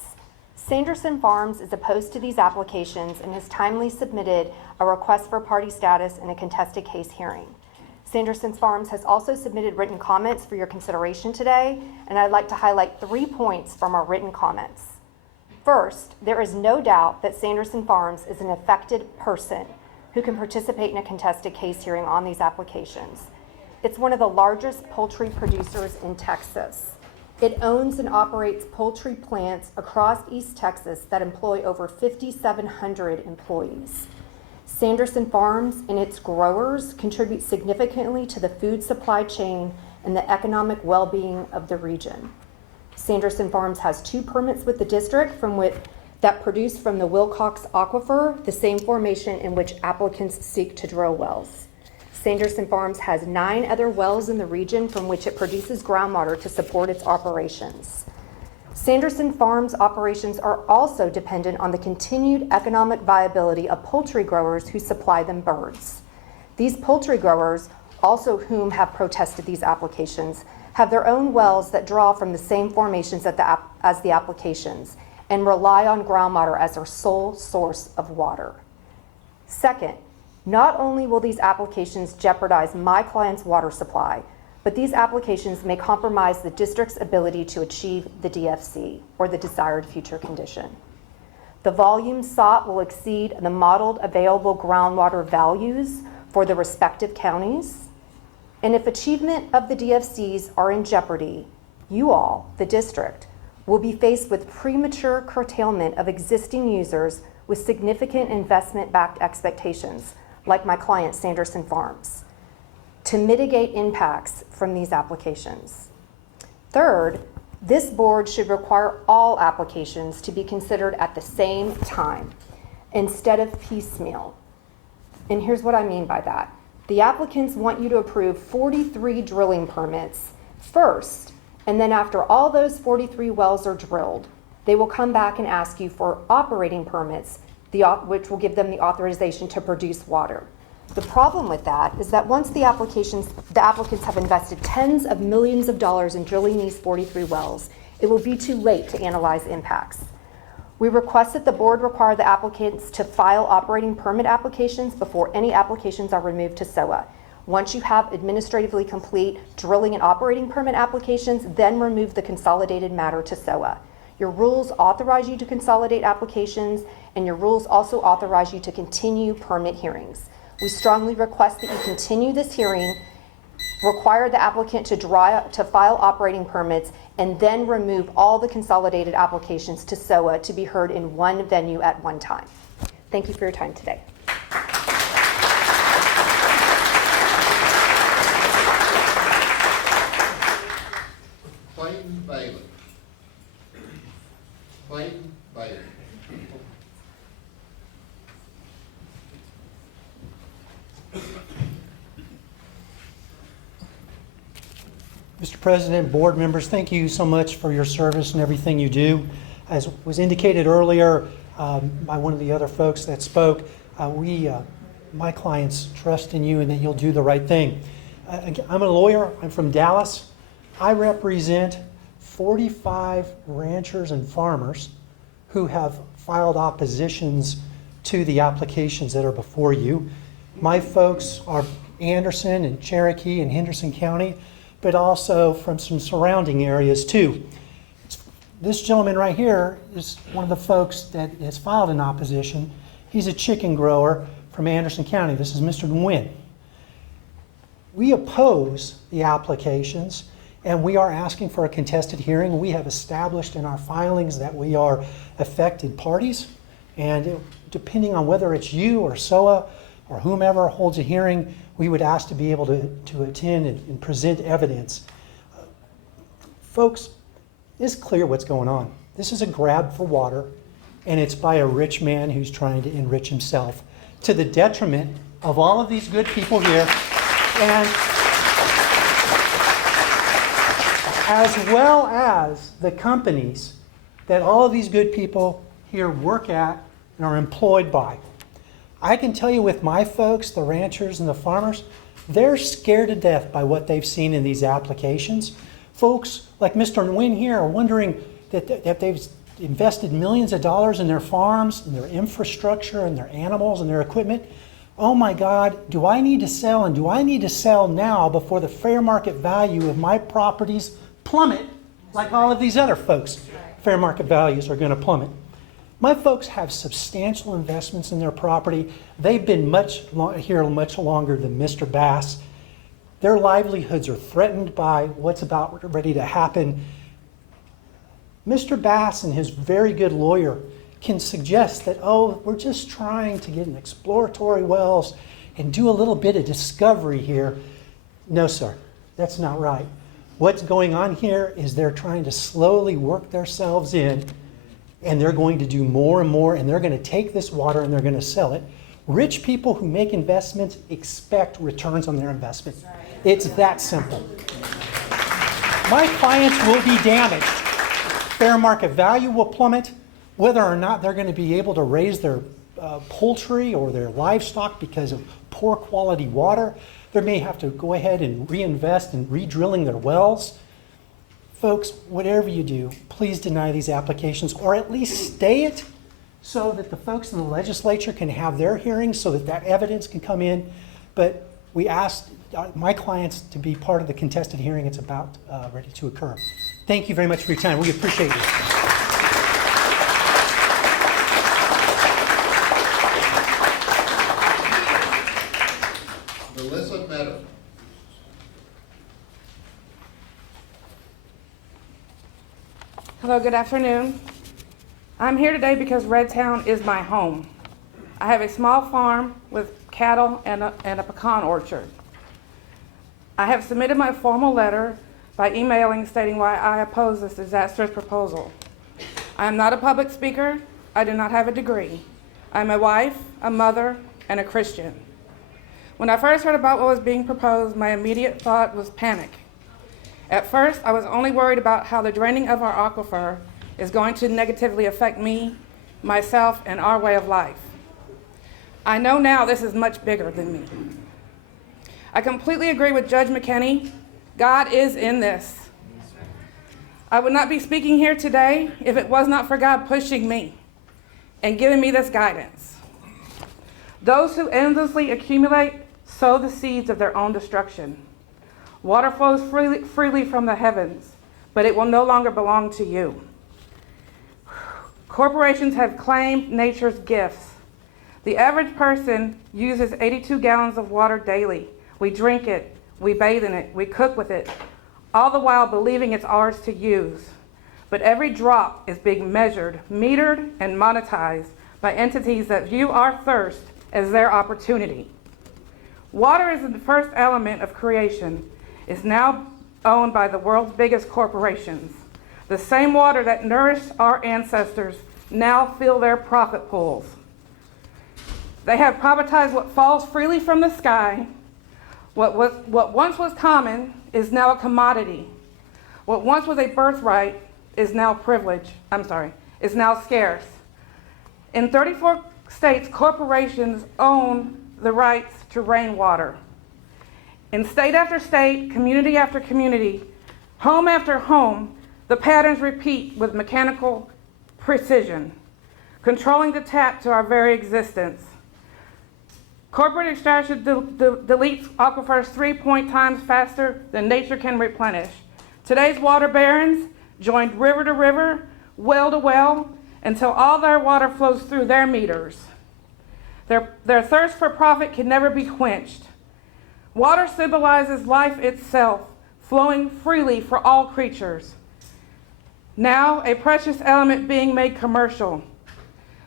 Sanderson Farms is opposed to these applications and has timely submitted a request for party status in a contested case hearing. Sanderson Farms has also submitted written comments for your consideration today, and I'd like to highlight 3 points from our written comments. First, there is no doubt that Sanderson Farms is an affected person who can participate in a contested case hearing on these applications. It's one of the largest poultry producers in Texas. It owns and operates poultry plants across East Texas that employ over 5,700 employees. Sanderson Farms and its growers contribute significantly to the food supply chain and the economic well-being of the region. Sanderson Farms has 2 permits with the district that produce from the Wilcox Aquifer, the same formation in which applicants seek to drill wells. Sanderson Farms has 9 other wells in the region from which it produces groundwater to support its operations. Sanderson Farms operations are also dependent on the continued economic viability of poultry growers who supply them birds. These poultry growers, also whom have protested these applications, have their own wells that draw from the same formations as the applications and rely on groundwater as their sole source of water. Second, not only will these applications jeopardize my client's water supply, but these applications may compromise the district's ability to achieve the DFC, or the desired future condition. The volume sought will exceed the modeled available groundwater values for the respective counties, and if achievement of the DFCs are in jeopardy, you all, the district, will be faced with premature curtailment of existing users with significant investment-backed expectations, like my client, Sanderson Farms, to mitigate impacts from these applications. Third, this board should require all applications to be considered at the same time instead of piecemeal. And here's what I mean by that. The applicants want you to approve 43 drilling permits first, and then after all those 43 wells are drilled, they will come back and ask you for operating permits, which will give them the authorization to produce water. The problem with that is that once the applicants have invested tens of millions of dollars in drilling these 43 wells, it will be too late to analyze impacts. We request that the board require the applicants to file operating permit applications before any applications are removed to SOA. Once you have administratively complete drilling and operating permit applications, then remove the consolidated matter to SOA. Your rules authorize you to consolidate applications, and your rules also authorize you to continue permit hearings. We strongly request that you continue this hearing, require the applicant to file operating permits, and then remove all the consolidated applications to SOA to be heard in one venue at one time. Thank you for your time today. Clayton Bailey. Clayton Bailey. Mr. President, board members, thank you so much for your service and everything you do. As was indicated earlier by one of the other folks that spoke, my clients trust in you and that you'll do the right thing. I'm a lawyer. I'm from Dallas. I represent 45 ranchers and farmers who have filed oppositions to the applications that are before you. My folks are Anderson and Cherokee and Henderson County, but also from some surrounding areas too. This gentleman right here is one of the folks that has filed an opposition. He's a chicken grower from Anderson County. This is Mr. Nguyen. We oppose the applications, and we are asking for a contested hearing. We have established in our filings that we are affected parties, and depending on whether it's you or SOA or whomever holds a hearing, we would ask to be able to attend and present evidence. Folks, it's clear what's going on. This is a grab for water, and it's by a rich man who's trying to enrich himself to the detriment of all of these good people here, and as well as the companies that all of these good people here work at and are employed by. I can tell you with my folks, the ranchers and the farmers, they're scared to death by what they've seen in these applications. Folks like Mr. Nguyen here are wondering that they've invested millions of dollars in their farms, in their infrastructure, and their animals and their equipment. Oh my God, do I need to sell, and do I need to sell now before the fair market value of my properties plummet like all of these other folks? Fair market values are going to plummet. My folks have substantial investments in their property. They've been here much longer than Mr. Bass. Their livelihoods are threatened by what's about ready to happen. Mr. Bass and his very good lawyer can suggest that, oh, we're just trying to get an exploratory wells and do a little bit of discovery here. No, sir, that's not right. What's going on here is they're trying to slowly work themselves in, and they're going to do more and more, and they're going to take this water and they're going to sell it Rich people who make investments expect returns on their investment. It's that simple. My clients will be damaged. Fair market value will plummet. Whether or not they're going to be able to raise their poultry or their livestock because of poor quality water, they may have to go ahead and reinvest in re-drilling their wells. Folks, whatever you do, please deny these applications, or at least stay it so that the folks in the legislature can have their hearings so that that evidence can come in. But we asked my clients to be part of the contested hearing. It's about ready to occur. Thank you very much for your time. We appreciate you. Melissa Meadow. Hello, good afternoon. I'm here today because Redtown is my home. I have a small farm with cattle and a pecan orchard. I have submitted my formal letter by emailing stating why I oppose this disastrous proposal. I am not a public speaker. I do not have a degree. I'm a wife, a mother, and a Christian. When I first heard about what was being proposed, my immediate thought was panic. At first, I was only worried about how the draining of our aquifer is going to negatively affect me, myself, and our way of life. I know now this is much bigger than me. I completely agree with Judge McKinney. God is in this. I would not be speaking here today if it was not for God pushing me and giving me this guidance. Those who endlessly accumulate sow the seeds of their own destruction. Water flows freely from the heavens, but it will no longer belong to you. Corporations have claimed nature's gifts. The average person uses 82 gallons of water daily. We drink it, we bathe in it, we cook with it, all the while believing it's ours to use. But every drop is being measured, metered, and monetized by entities that view our thirst as their opportunity. Water is the first element of creation. It's now owned by the world's biggest corporations. The same water that nourished our ancestors now fill their profit pools. They have privatized what falls freely from the sky. What once was common is now a commodity. What once was a birthright is now is now scarce. In 34 states, corporations own the rights to rainwater. In state after state, community after community, home after home, the patterns repeat with mechanical precision, controlling the tap to our very existence. Corporate extraction deletes aquifers 3 times faster than nature can replenish. Today's water barons joined river to river, well to well, until all their water flows through their meters. Their thirst for profit can never be quenched. Water symbolizes life itself, flowing freely for all creatures. Now, a precious element being made commercial.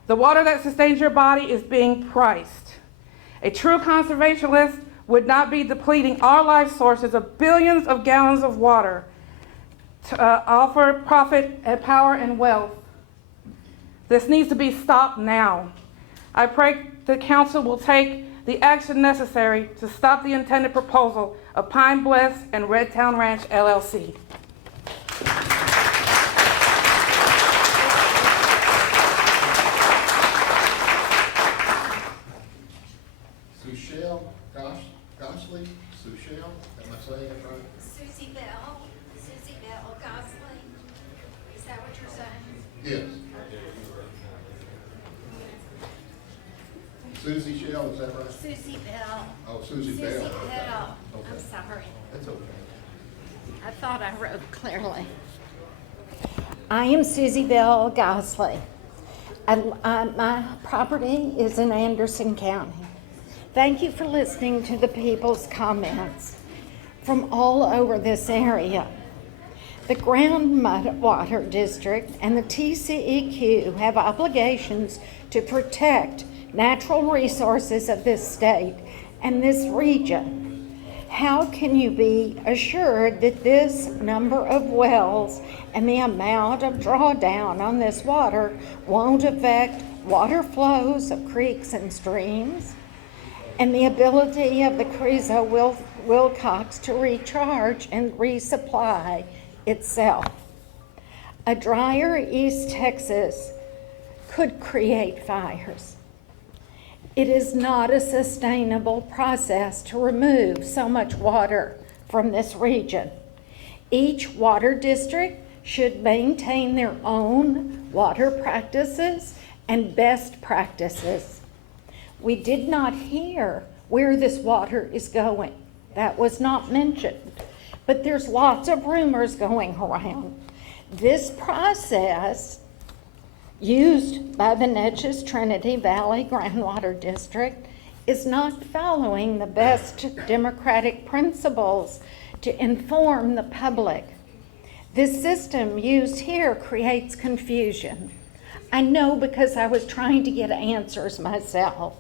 The water that sustains your body is being priced. A true conservationist would not be depleting our life sources of billions of gallons of water to offer profit and power and wealth. This needs to be stopped now. I pray the council will take the action necessary to stop the intended proposal of Pine Bliss and Redtown Ranch LLC. Sushil Gosley? Sushil? Am I saying it right? Susie Bell Gosley. Is that what you're saying? Yes. Susie Shell, is that right? Susie Bell. Oh, Susie Bell. Susie Bell. Okay. I'm sorry. That's okay. I thought I wrote clearly. I am Susie Bell Gosley. My property is in Anderson County. Thank you for listening to the people's comments from all over this area. The Groundwater District and the TCEQ have obligations to protect natural resources of this state and this region. How can you be assured that this number of wells and the amount of drawdown on this water won't affect water flows of creeks and streams and the ability of the Carrizo Wilcox to recharge and resupply itself? A drier East Texas could create fires. It is not a sustainable process to remove so much water from this region. Each water district should maintain their own water practices and best practices. We did not hear where this water is going. That was not mentioned. But there's lots of rumors going around. This process used by the Natchez Trinity Valley Groundwater District is not following the best democratic principles to inform the public. This system used here creates confusion. I know because I was trying to get answers myself.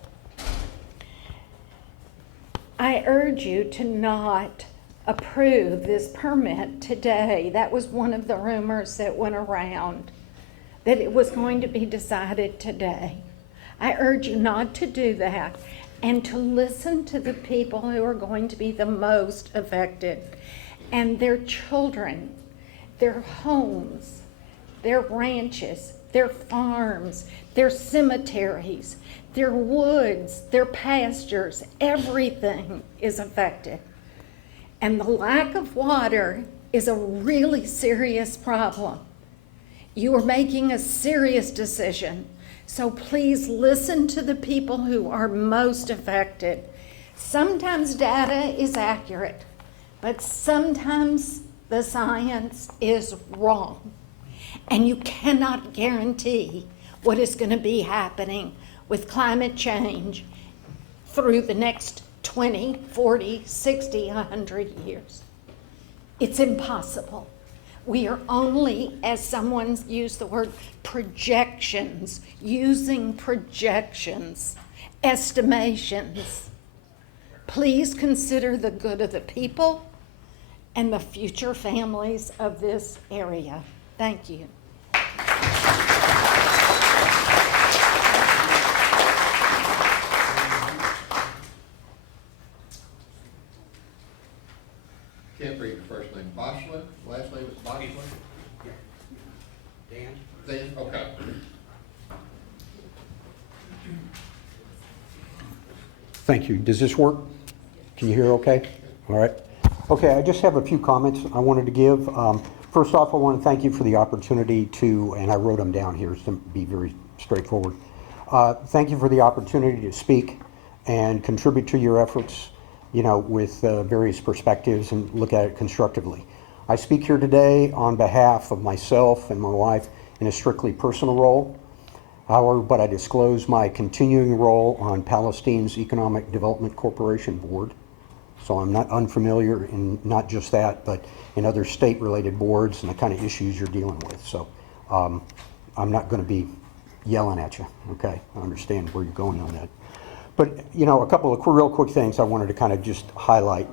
I urge you to not approve this permit today. That was one of the rumors that went around, that it was going to be decided today. I urge you not to do that and to listen to the people who are going to be the most affected and their children, their homes, their ranches, their farms, their cemeteries, their woods, their pastures. Everything is affected. And the lack of water is a really serious problem. You are making a serious decision. So please listen to the people who are most affected. Sometimes data is accurate, but sometimes the science is wrong. And you cannot guarantee what is going to be happening with climate change through the next 20, 40, 60, 100 years. It's impossible. We are only, as someone used the word, projections, using projections, estimations. Please consider the good of the people and the future families of this area. Thank you. Can't read your first name. Boschler, last name is Boschler? Dan. Dan, okay. Thank you. Does this work? Can you hear okay? All right. Okay, I just have a few comments I wanted to give. First off, I want to thank you for the opportunity to, and I wrote them down here to be very straightforward. Thank you for the opportunity to speak and contribute to your efforts, you know, with various perspectives and look at it constructively. I speak here today on behalf of myself and my wife in a strictly personal role. However, but I disclose my continuing role on Palestine's Economic Development Corporation Board. So I'm not unfamiliar in not just that, but in other state-related boards and the kind of issues you're dealing with. So I'm not going to be yelling at you, okay? I understand where you're going on that. But, you know, a couple of real quick things I wanted to kind of just highlight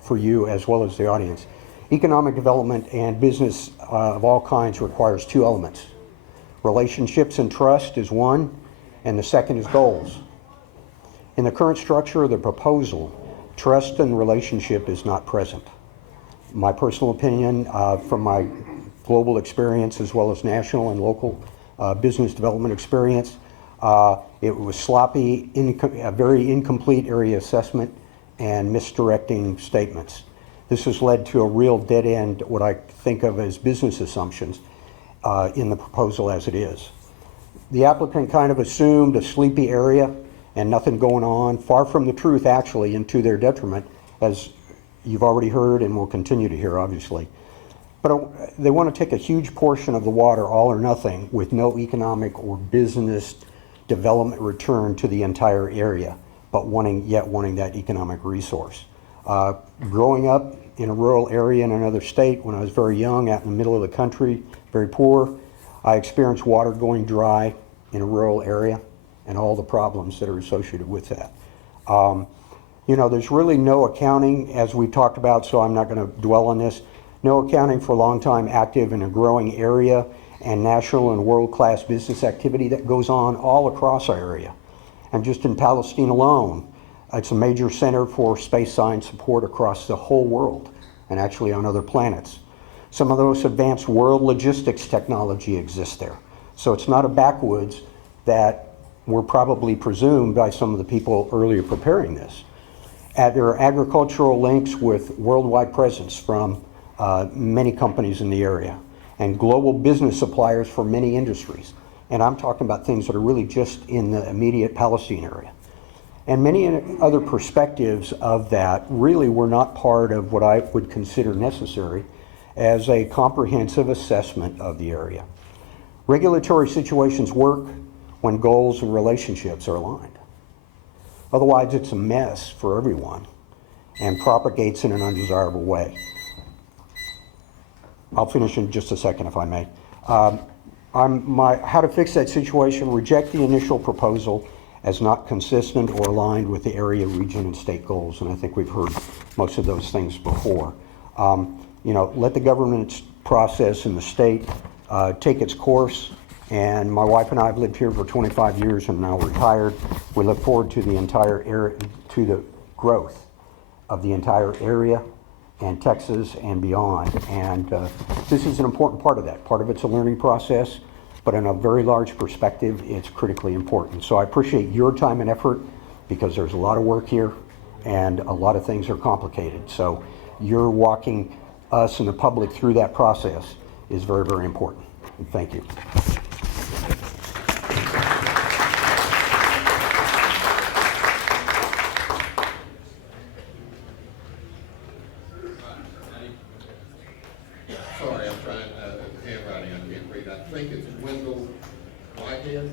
for you as well as the audience. Economic development and business of all kinds requires two elements. Relationships and trust is one, and the second is goals. In the current structure of the proposal, trust and relationship is not present. My personal opinion from my global experience as well as national and local business development experience, it was sloppy, a very incomplete area assessment and misdirecting statements. This has led to a real dead end, what I think of as business assumptions in the proposal as it is. The applicant kind of assumed a sleepy area and nothing going on, far from the truth actually, and to their detriment, as you've already heard and will continue to hear obviously. But they want to take a huge portion of the water, all or nothing, with no economic or business development return to the entire area, but wanting that economic resource. Growing up in a rural area in another state when I was very young, out in the middle of the country, very poor, I experienced water going dry in a rural area and all the problems that are associated with that. You know, there's really no accounting, as we've talked about, so I'm not going to dwell on this. No accounting for long-time active in a growing area and national and world-class business activity that goes on all across our area. And just in Palestine alone, it's a major center for space science support across the whole world and actually on other planets. Some of the most advanced world logistics technology exists there. So it's not a backwoods that were probably presumed by some of the people earlier preparing this. There are agricultural links with worldwide presence from many companies in the area and global business suppliers for many industries. And I'm talking about things that are really just in the immediate Palestine area. And many other perspectives of that really were not part of what I would consider necessary as a comprehensive assessment of the area. Regulatory situations work when goals and relationships are aligned. Otherwise, it's a mess for everyone and propagates in an undesirable way. I'll finish in just a second, if I may. How to fix that situation: reject the initial proposal as not consistent or aligned with the area, region, and state goals. And I think we've heard most of those things before. You know, let the government process in the state take its course. And my wife and I have lived here for 25 years and now retired. We look forward to the entire area, to the growth of the entire area and Texas and beyond. And this is an important part of that. Part of it's a learning process, but in a very large perspective, it's critically important. So I appreciate your time and effort because there's a lot of work here and a lot of things are complicated. So you're walking us and the public through that process is very, very important. And thank you. Sorry, I'm trying, handwriting, I can't read. I think it's Wendell Whitehead.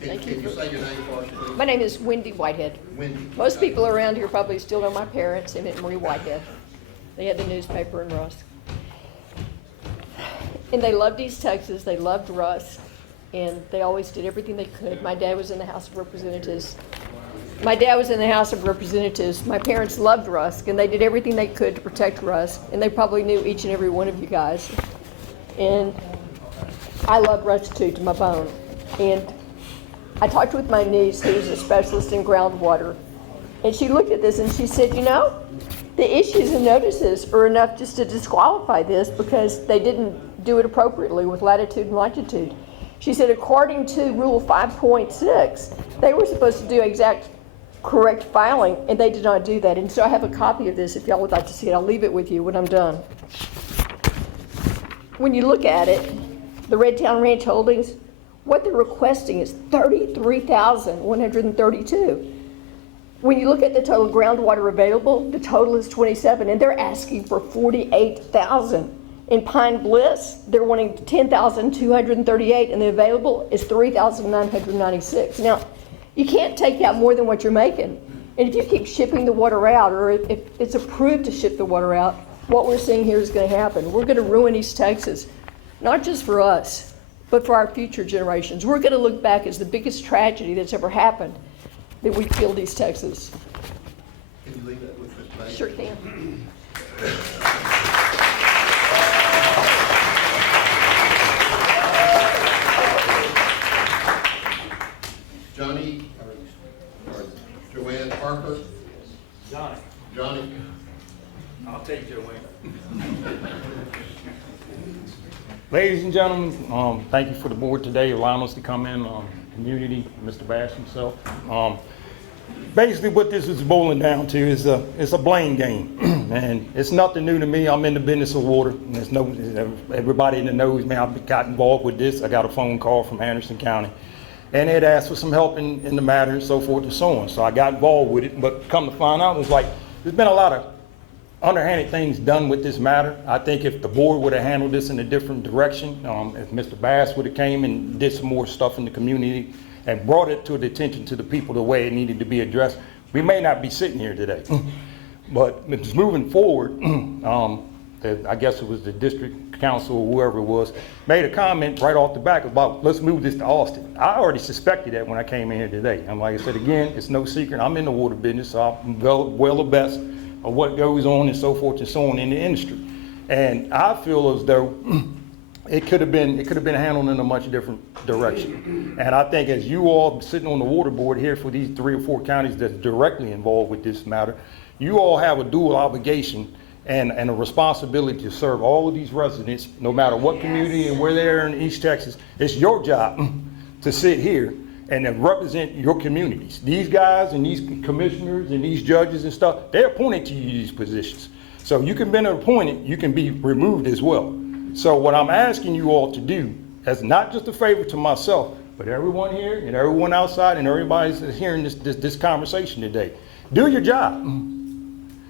Can you say your name for us, please? My name is Wendy Whitehead. Wendy. Most people around here probably still know my parents, Emmett and Marie Whitehead. They had the newspaper in Rusk. And they loved East Texas, they loved Rusk, and they always did everything they could. My dad was in the House of Representatives. My parents loved Rusk, and they did everything they could to protect Rusk, and they probably knew each and every one of you guys. And I love Rusk too, to my bone. And I talked with my niece, who's a specialist in groundwater, and she looked at this and she said, you know, the issues and notices are enough just to disqualify this because they didn't do it appropriately with latitude and longitude. She said, according to Rule 5.6, they were supposed to do exact correct filing, and they did not do that. And so I have a copy of this if y'all would like to see it. I'll leave it with you when I'm done. When you look at it, the Redtown Ranch Holdings, what they're requesting is $33,132. When you look at the total groundwater available, the total is 27, and they're asking for 48,000. In Pine Bliss, they're wanting 10,238, and the available is 3,996. Now, you can't take out more than what you're making. And if you keep shipping the water out, or if it's approved to ship the water out, what we're seeing here is going to happen. We're going to ruin East Texas, not just for us, but for our future generations. We're going to look back as the biggest tragedy that's ever happened, that we killed East Texas. Can you leave that with Ms. Bates? Sure can. Johnny, or Joanne Parker? Johnny? I'll take Joanne. Ladies and gentlemen, thank you for the board today allowing us to come in, community, Mr. Bass himself. Basically what this is boiling down to is it's a blame game. And it's nothing new to me. I'm in the business of water. And there's no, everybody that knows me, I've got involved with this. I got a phone call from Anderson County. And they'd asked for some help in the matter and so forth and so on. So I got involved with it, but come to find out, it was like, there's been a lot of underhanded things done with this matter. I think if the board would have handled this in a different direction, if Mr. Bass would have came and did some more stuff in the community and brought it to the attention to the people the way it needed to be addressed, we may not be sitting here today. But moving forward, I guess it was the district council or whoever it was, made a comment right off the back about, let's move this to Austin. I already suspected that when I came in here today. And like I said, again, it's no secret, I'm in the water business, so I'm well abreast of what goes on and so forth and so on in the industry. And I feel as though it could have been handled in a much different direction. And I think as you all sitting on the water board here for these 3 or 4 counties that's directly involved with this matter, you all have a dual obligation and a responsibility to serve all of these residents, no matter what community and where they're in East Texas. It's your job to sit here and to represent your communities. These guys and these commissioners and these judges and stuff, they're appointed to you these positions. So you can be appointed, you can be removed as well. So what I'm asking you all to do, as not just a favor to myself, but everyone here and everyone outside and everybody that's hearing this conversation today, do your job.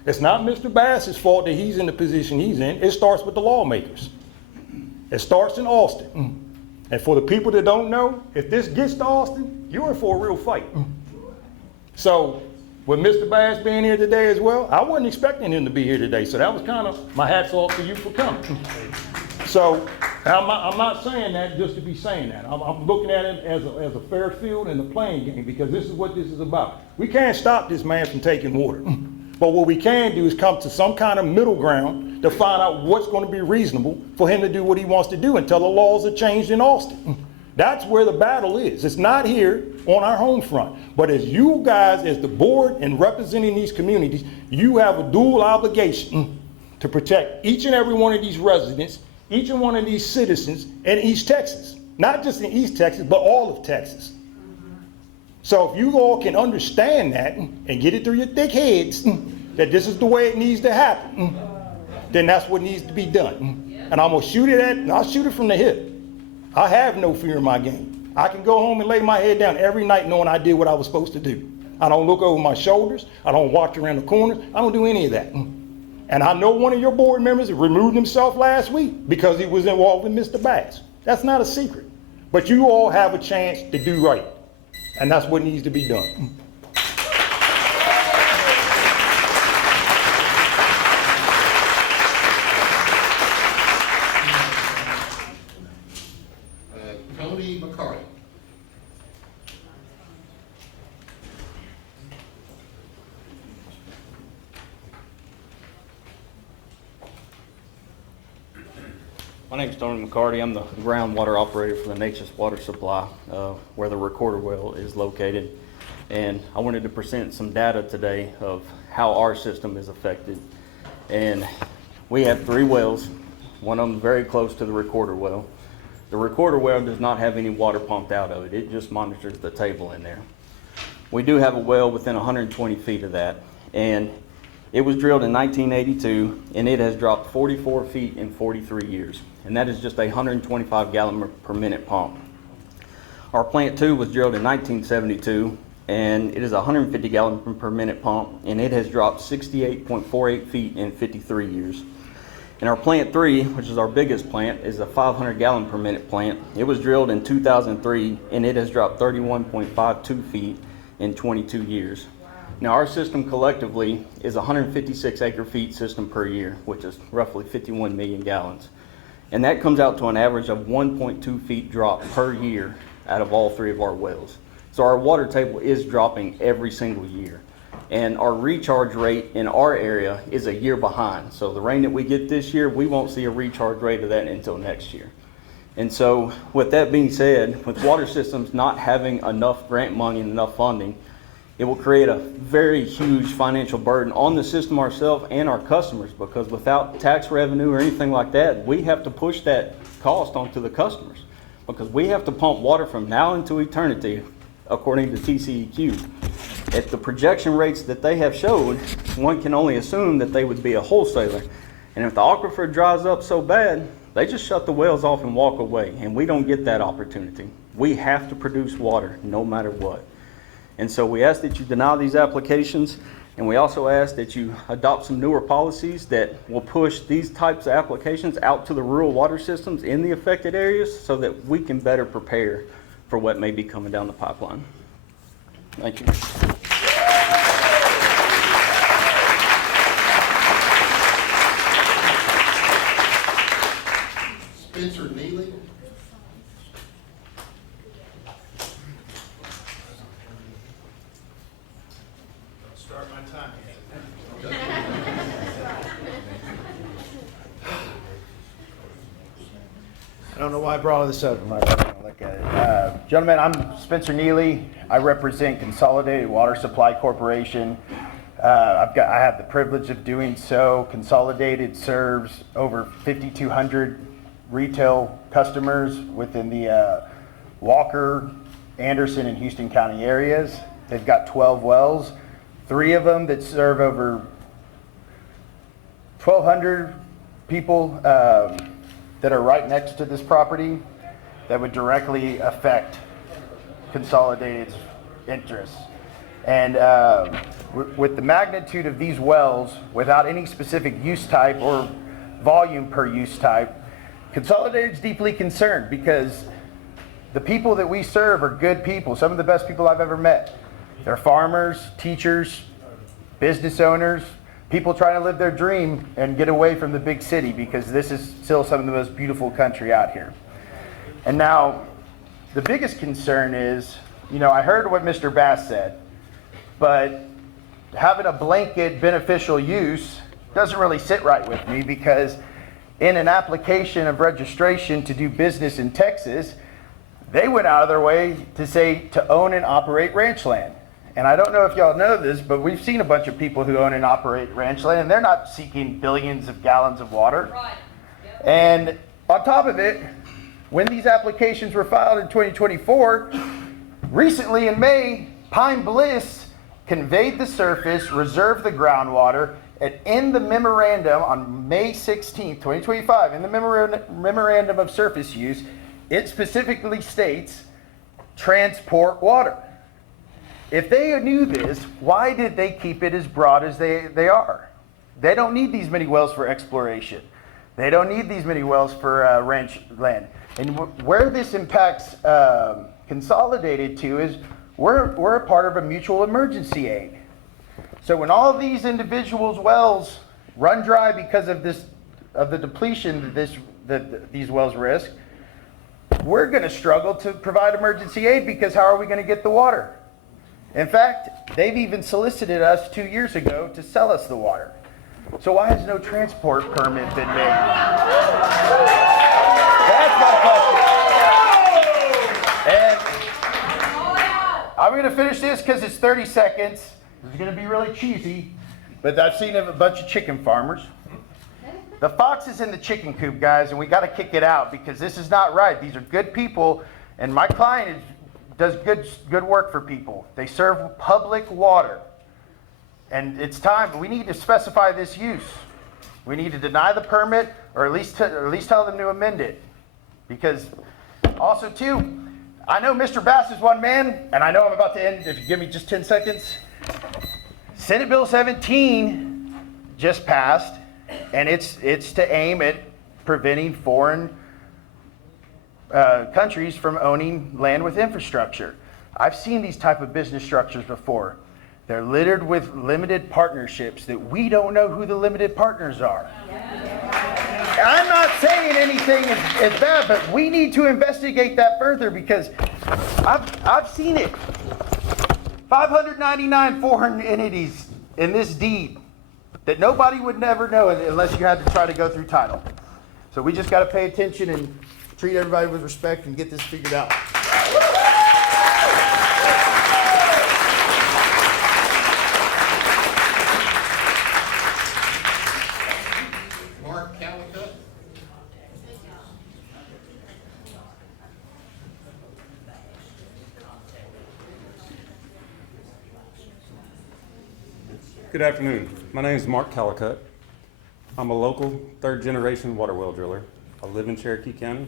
It's not Mr. Bass's fault that he's in the position he's in. It starts with the lawmakers. It starts in Austin. And for the people that don't know, if this gets to Austin, you're in for a real fight. So with Mr. Bass being here today as well, I wasn't expecting him to be here today. So that was kind of my hats off to you for coming. So I'm not saying that just to be saying that. I'm looking at it as a fair field and a playing game, because this is what this is about. We can't stop this man from taking water. But what we can do is come to some kind of middle ground to find out what's going to be reasonable for him to do what he wants to do until the laws are changed in Austin. That's where the battle is. It's not here on our home front. But as you guys, as the board and representing these communities, you have a dual obligation to protect each and every one of these residents, each and one of these citizens in East Texas. Not just in East Texas, but all of Texas. So if you all can understand that and get it through your thick heads that this is the way it needs to happen, then that's what needs to be done. And I'm gonna shoot it I'll shoot it from the hip. I have no fear in my game. I can go home and lay my head down every night knowing I did what I was supposed to do. I don't look over my shoulders. I don't watch around the corners. I don't do any of that. And I know one of your board members removed himself last week because he was involved with Mr. Bass. That's not a secret. But you all have a chance to do right. And that's what needs to be done. Tony McCarty. My name's Tony McCarty. I'm the groundwater operator for the Nature's Water Supply, where the recorder well is located. And I wanted to present some data today of how our system is affected. And we have 3 wells, one of them very close to the recorder well. The recorder well does not have any water pumped out of it. It just monitors the table in there. We do have a well within 120 feet of that. And it was drilled in 1982, and it has dropped 44 feet in 43 years. And that is just a 125 gallon per minute pump. Our plant 2 was drilled in 1972, and it is a 150 gallon per minute pump, and it has dropped 68.48 feet in 53 years. And our plant 3, which is our biggest plant, is a 500 gallon per minute plant. It was drilled in 2003, and it has dropped 31.52 feet in 22 years. Now our system collectively is a 156 acre feet system per year, which is roughly 51 million gallons. And that comes out to an average of 1.2 feet drop per year out of all 3 of our wells. So our water table is dropping every single year. And our recharge rate in our area is a year behind. So the rain that we get this year, we won't see a recharge rate of that until next year. And so with that being said, with water systems not having enough grant money and enough funding, it will create a very huge financial burden on the system ourselves and our customers, because without tax revenue or anything like that, we have to push that cost onto the customers, because we have to pump water from now into eternity according to TCEQ. At the projection rates that they have showed, one can only assume that they would be a wholesaler. And if the aquifer dries up so bad, they just shut the wells off and walk away, and we don't get that opportunity. We have to produce water no matter what. And so we ask that you deny these applications, and we also ask that you adopt some newer policies that will push these types of applications out to the rural water systems in the affected areas so that we can better prepare for what may be coming down the pipeline. Thank you. I don't know why I brought all this up. I'm not gonna look at it. Gentlemen, I'm Spencer Neely. I represent Consolidated Water Supply Corporation. I have the privilege of doing so. Consolidated serves over 5,200 retail customers within the Walker, Anderson, and Houston County areas. They've got 12 wells, 3 of them that serve over 1,200 people that are right next to this property that would directly affect Consolidated's interests. And with the magnitude of these wells, without any specific use type or volume per use type, Consolidated's deeply concerned because the people that we serve are good people, some of the best people I've ever met. They're farmers, teachers, business owners, people trying to live their dream and get away from the big city because this is still some of the most beautiful country out here. And now, the biggest concern is, I heard what Mr. Bass said, but having a blanket beneficial use doesn't really sit right with me because in an application of registration to do business in Texas, they went out of their way to say to own and operate ranch land. And I don't know if y'all know this, but we've seen a bunch of people who own and operate ranch land, and they're not seeking billions of gallons of water. Right. Yep. And on top of it, when these applications were filed in 2024, recently in May, Pine Bliss conveyed the surface, reserved the groundwater, and in the memorandum on May 16, 2025, in the memorandum of surface use, it specifically states transport water. If they knew this, why did they keep it as broad as they are? They don't need these many wells for exploration. They don't need these many wells for ranch land. And where this impacts Consolidated to is we're a part of a mutual emergency aid. So when all of these individuals' wells run dry because of the depletion that these wells risk, we're going to struggle to provide emergency aid because how are we going to get the water? In fact, they've even solicited us 2 years ago to sell us the water. So why has no transport permit been made? That's my question. And I'm going to finish this because it's 30 seconds. It's going to be really cheesy, but I've seen a bunch of chicken farmers. The fox is in the chicken coop, guys, and we got to kick it out because this is not right. These are good people, and my client does good work for people. They serve public water. And it's time, we need to specify this use. We need to deny the permit or at least tell them to amend it. Because also too, I know Mr. Bass is one man, and I know I'm about to end, if you give me just 10 seconds. Senate Bill 17 just passed, and it's to aim at preventing foreign countries from owning land with infrastructure. I've seen these type of business structures before. They're littered with limited partnerships that we don't know who the limited partners are. I'm not saying anything is bad, but we need to investigate that further because I've seen it. 599 foreign entities in this deed that nobody would never know unless you had to try to go through title. So we just got to pay attention and treat everybody with respect and get this figured out. Mark Calicut. Good afternoon. My name is Mark Calicut. I'm a local third-generation water well driller. I live in Cherokee County.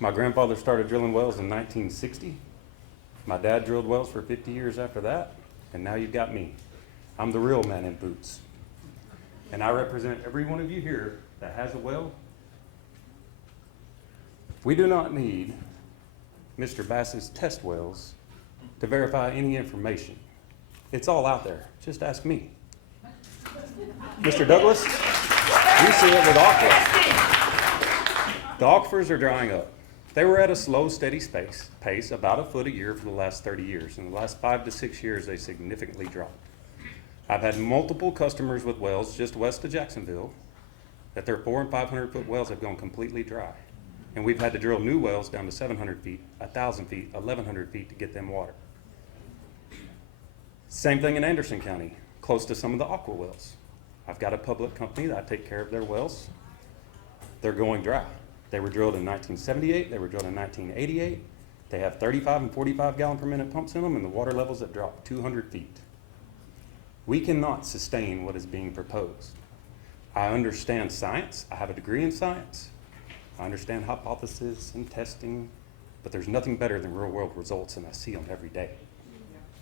My grandfather started drilling wells in 1960. My dad drilled wells for 50 years after that, and now you've got me. I'm the real man in boots. And I represent every one of you here that has a well. We do not need Mr. Bass's test wells to verify any information. It's all out there. Just ask me. Mr. Douglas, we see it with aquifers. The aquifers are drying up. They were at a slow, steady pace, about a foot a year for the last 30 years. In the last 5 to 6 years, they significantly dropped. I've had multiple customers with wells just west of Jacksonville that their 400 and 500 foot wells have gone completely dry. And we've had to drill new wells down to 700 feet, 1,000 feet, 1,100 feet to get them water. Same thing in Anderson County, close to some of the aqua wells. I've got a public company that I take care of their wells. They're going dry. They were drilled in 1978, they were drilled in 1988. They have 35 and 45 gallon per minute pumps in them, and the water levels have dropped 200 feet. We cannot sustain what is being proposed. I understand science, I have a degree in science. I understand hypotheses and testing, but there's nothing better than real world results, and I see them every day.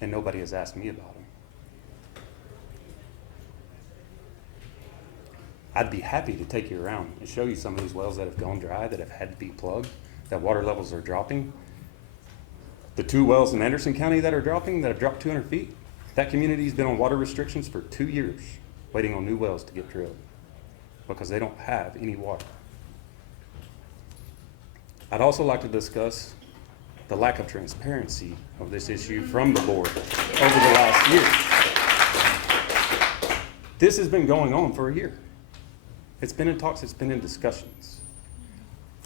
And nobody has asked me about them. I'd be happy to take you around and show you some of these wells that have gone dry, that have had to be plugged, that water levels are dropping. The 2 wells in Anderson County that are dropping, that have dropped 200 feet, that community's been on water restrictions for 2 years, waiting on new wells to get drilled, because they don't have any water. I'd also like to discuss the lack of transparency of this issue from the board over the last year. This has been going on for a year. It's been in talks, it's been in discussions.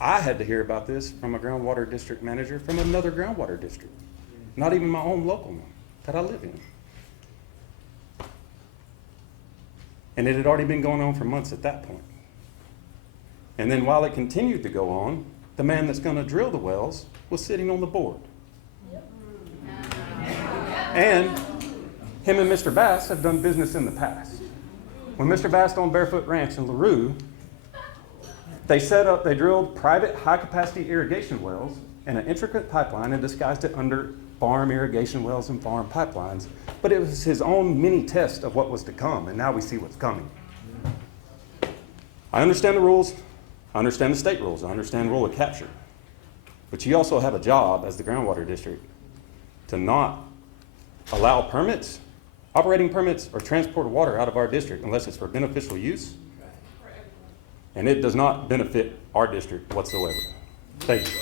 I had to hear about this from a groundwater district manager from another groundwater district, not even my own local one that I live in. And it had already been going on for months at that point. And then while it continued to go on, the man that's going to drill the wells was sitting on the board. And him and Mr. Bass have done business in the past. When Mr. Bass owned Barefoot Ranch in LaRue, they drilled private high-capacity irrigation wells in an intricate pipeline and disguised it under farm irrigation wells and farm pipelines. But it was his own mini test of what was to come, and now we see what's coming. I understand the rules. I understand the state rules. I understand rule of capture. But you also have a job as the groundwater district to not allow permits, operating permits, or transport of water out of our district unless it's for beneficial use. And it does not benefit our district whatsoever. Thank you.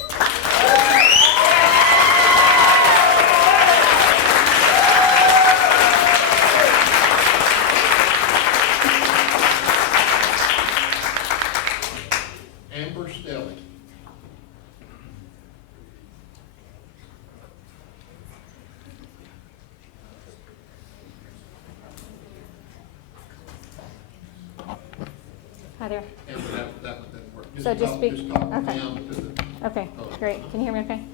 Hi there. And that would work. So just speak, talk okay. down to the. Okay, great. Can you hear me okay?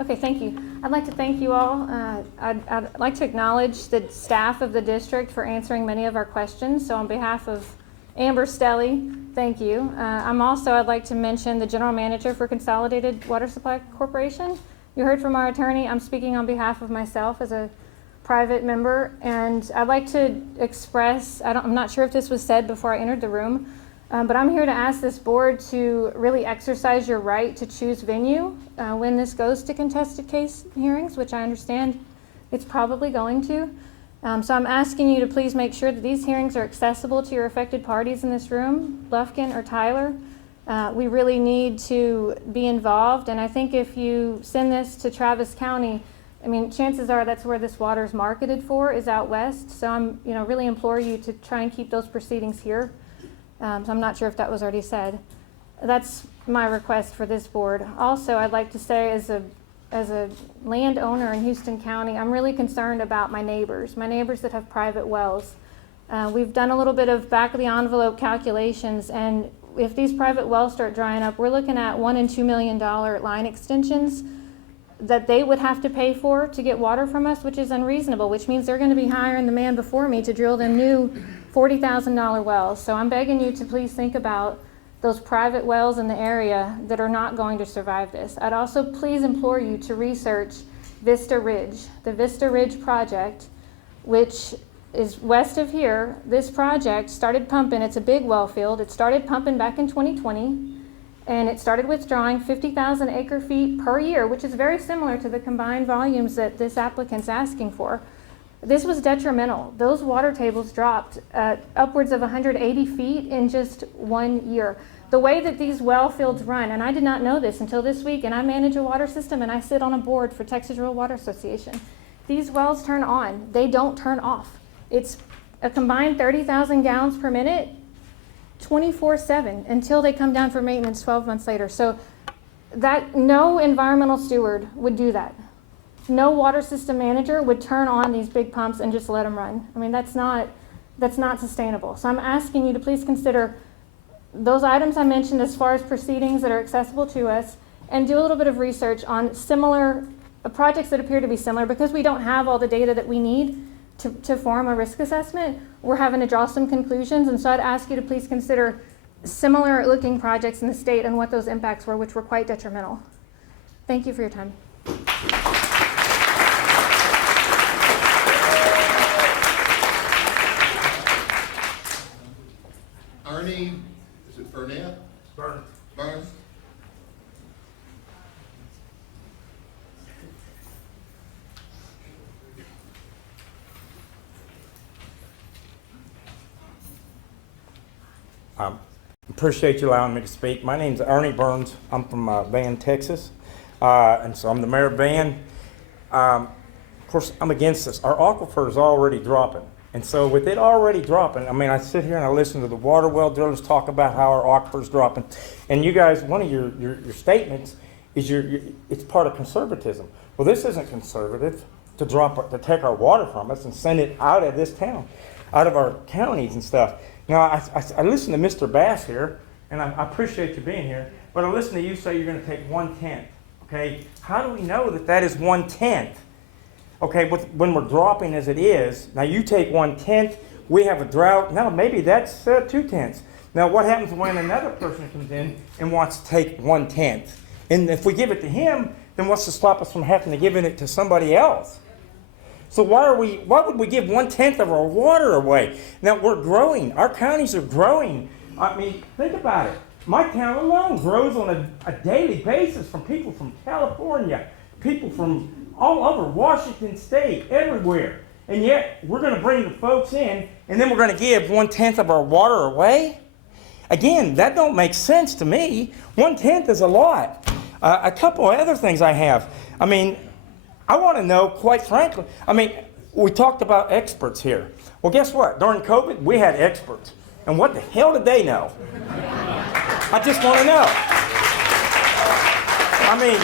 Okay, thank you. I'd like to thank you all. I'd like to acknowledge the staff of the district for answering many of our questions. So on behalf of Amber Stelly, thank you. I'd like to mention the General Manager for Consolidated Water Supply Corporation. You heard from our attorney. I'm speaking on behalf of myself as a private member, and I'd like to express, I'm not sure if this was said before I entered the room, but I'm here to ask this board to really exercise your right to choose venue when this goes to contested case hearings, which I understand it's probably going to. So I'm asking you to please make sure that these hearings are accessible to your affected parties in this room, Lufkin or Tyler. We really need to be involved, and I think if you send this to Travis County, I mean, chances are that's where this water is marketed for, is out west. So I'm, really implore you to try and keep those proceedings here. So I'm not sure if that was already said. That's my request for this board. Also, I'd like to say as a landowner in Houston County, I'm really concerned about my neighbors that have private wells. We've done a little bit of back of the envelope calculations, and if these private wells start drying up, we're looking at $1 and $2 million line extensions that they would have to pay for to get water from us, which is unreasonable, which means they're going to be hiring the man before me to drill them new $40,000 wells. So I'm begging you to please think about those private wells in the area that are not going to survive this. I'd also please implore you to research Vista Ridge, the Vista Ridge project, which is west of here. This project started pumping, it's a big well field, it started pumping back in 2020. And it started withdrawing 50,000 acre feet per year, which is very similar to the combined volumes that this applicant's asking for. This was detrimental. Those water tables dropped upwards of 180 feet in just 1 year. The way that these well fields run, and I did not know this until this week, and I manage a water system and I sit on a board for Texas Rural Water Association. These wells turn on, they don't turn off. It's a combined 30,000 gallons per minute, 24/7 until they come down for maintenance 12 months later. So that no environmental steward would do that. No water system manager would turn on these big pumps and just let them run. I mean, that's not sustainable. So I'm asking you to please consider those items I mentioned as far as proceedings that are accessible to us, and do a little bit of research on similar projects that appear to be similar, because we don't have all the data that we need to form a risk assessment. We're having to draw some conclusions, and so I'd ask you to please consider similar looking projects in the state and what those impacts were, which were quite detrimental. Thank you for your time. Ernie, is it Burnett? Burns. Burns? Appreciate you allowing me to speak. My name's Ernie Burns. I'm from Van, Texas, and so I'm the mayor of Van. Of course, I'm against this. Our aquifer is already dropping, and so with it already dropping, I mean, I sit here and I listen to the water well drillers talk about how our aquifer is dropping, and you guys, one of your statements is it's part of conservatism. Well, this isn't conservative to take our water from us and send it out of this town, out of our counties and stuff. Now, I listen to Mr. Bass here, and I appreciate you being here, but I listen to you say you're going to take 1/10, okay? How do we know that that is 1/10? Okay, when we're dropping as it is, now you take 1/10, we have a drought, now maybe that's 2/10. Now, what happens when another person comes in and wants to take 1/10? And if we give it to him, then what's to stop us from having to give it to somebody else? So why would we give 1/10 of our water away? Now we're growing. Our counties are growing. I mean, think about it. My town alone grows on a daily basis from people from California, people from all over Washington State, everywhere. And yet we're going to bring the folks in, and then we're going to give 1/10 of our water away? Again, that don't make sense to me. 1/10 is a lot. A couple of other things I have. I mean, I want to know, quite frankly, I mean, we talked about experts here. Well, guess what? During COVID, we had experts. And what the hell did they know? I just want to know. I mean,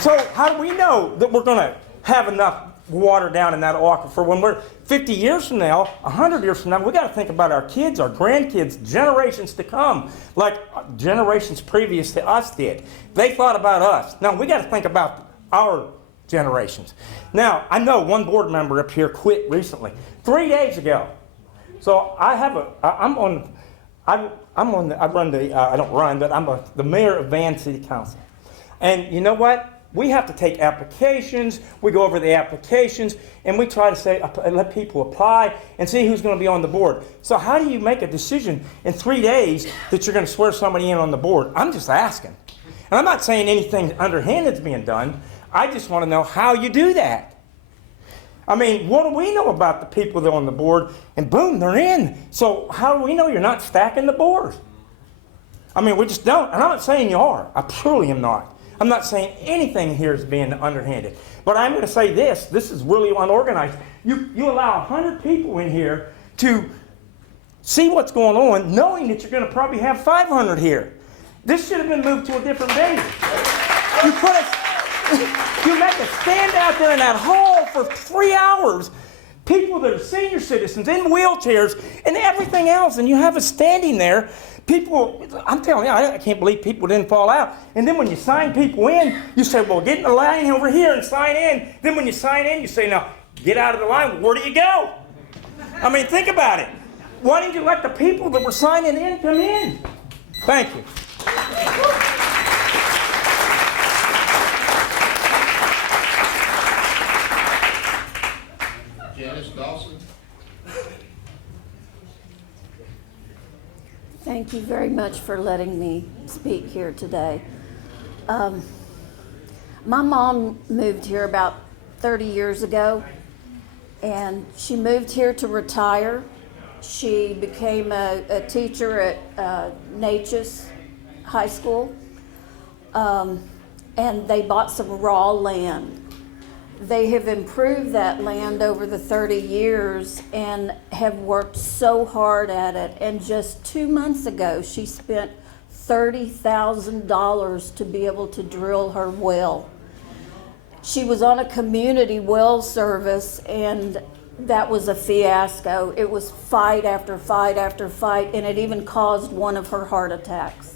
so how do we know that we're going to have enough water down in that aquifer when we're 50 years from now, 100 years from now? We got to think about our kids, our grandkids, generations to come, like generations previous to us did. They thought about us. Now, we got to think about our generations. Now, I know one board member up here quit recently, 3 days ago. So I don't run, but the mayor of Van City Council. And you know what? We have to take applications, we go over the applications, and we try to let people apply and see who's going to be on the board. So how do you make a decision in 3 days that you're going to swear somebody in on the board? I'm just asking. And I'm not saying anything underhanded is being done. I just want to know how you do that. I mean, what do we know about the people that are on the board? And boom, they're in. So how do we know you're not stacking the board? I mean, we just don't. And I'm not saying you are. I truly am not. I'm not saying anything here is being underhanded. But I'm going to say this. This is really unorganized. You allow 100 people in here to see what's going on, knowing that you're going to probably have 500 here. This should have been moved to a different venue. You make us stand out there in that hall for 3 hours, people that are senior citizens in wheelchairs and everything else, and you have us standing there. People, I'm telling you, I can't believe people didn't fall out. And then when you sign people in, you say, well, get in the line over here and sign in. Then when you sign in, you say, now, get out of the line. Where do you go? I mean, think about it. Why didn't you let the people that were signing in come in? Thank you. Dawson. Thank you very much for letting me speak here today. My mom moved here about 30 years ago, and she moved here to retire. She became a teacher at Natchez High School, and they bought some raw land. They have improved that land over the 30 years and have worked so hard at it. And just 2 months ago, she spent $30,000 to be able to drill her well. She was on a community well service, and that was a fiasco. It was fight after fight after fight, and it even caused one of her heart attacks.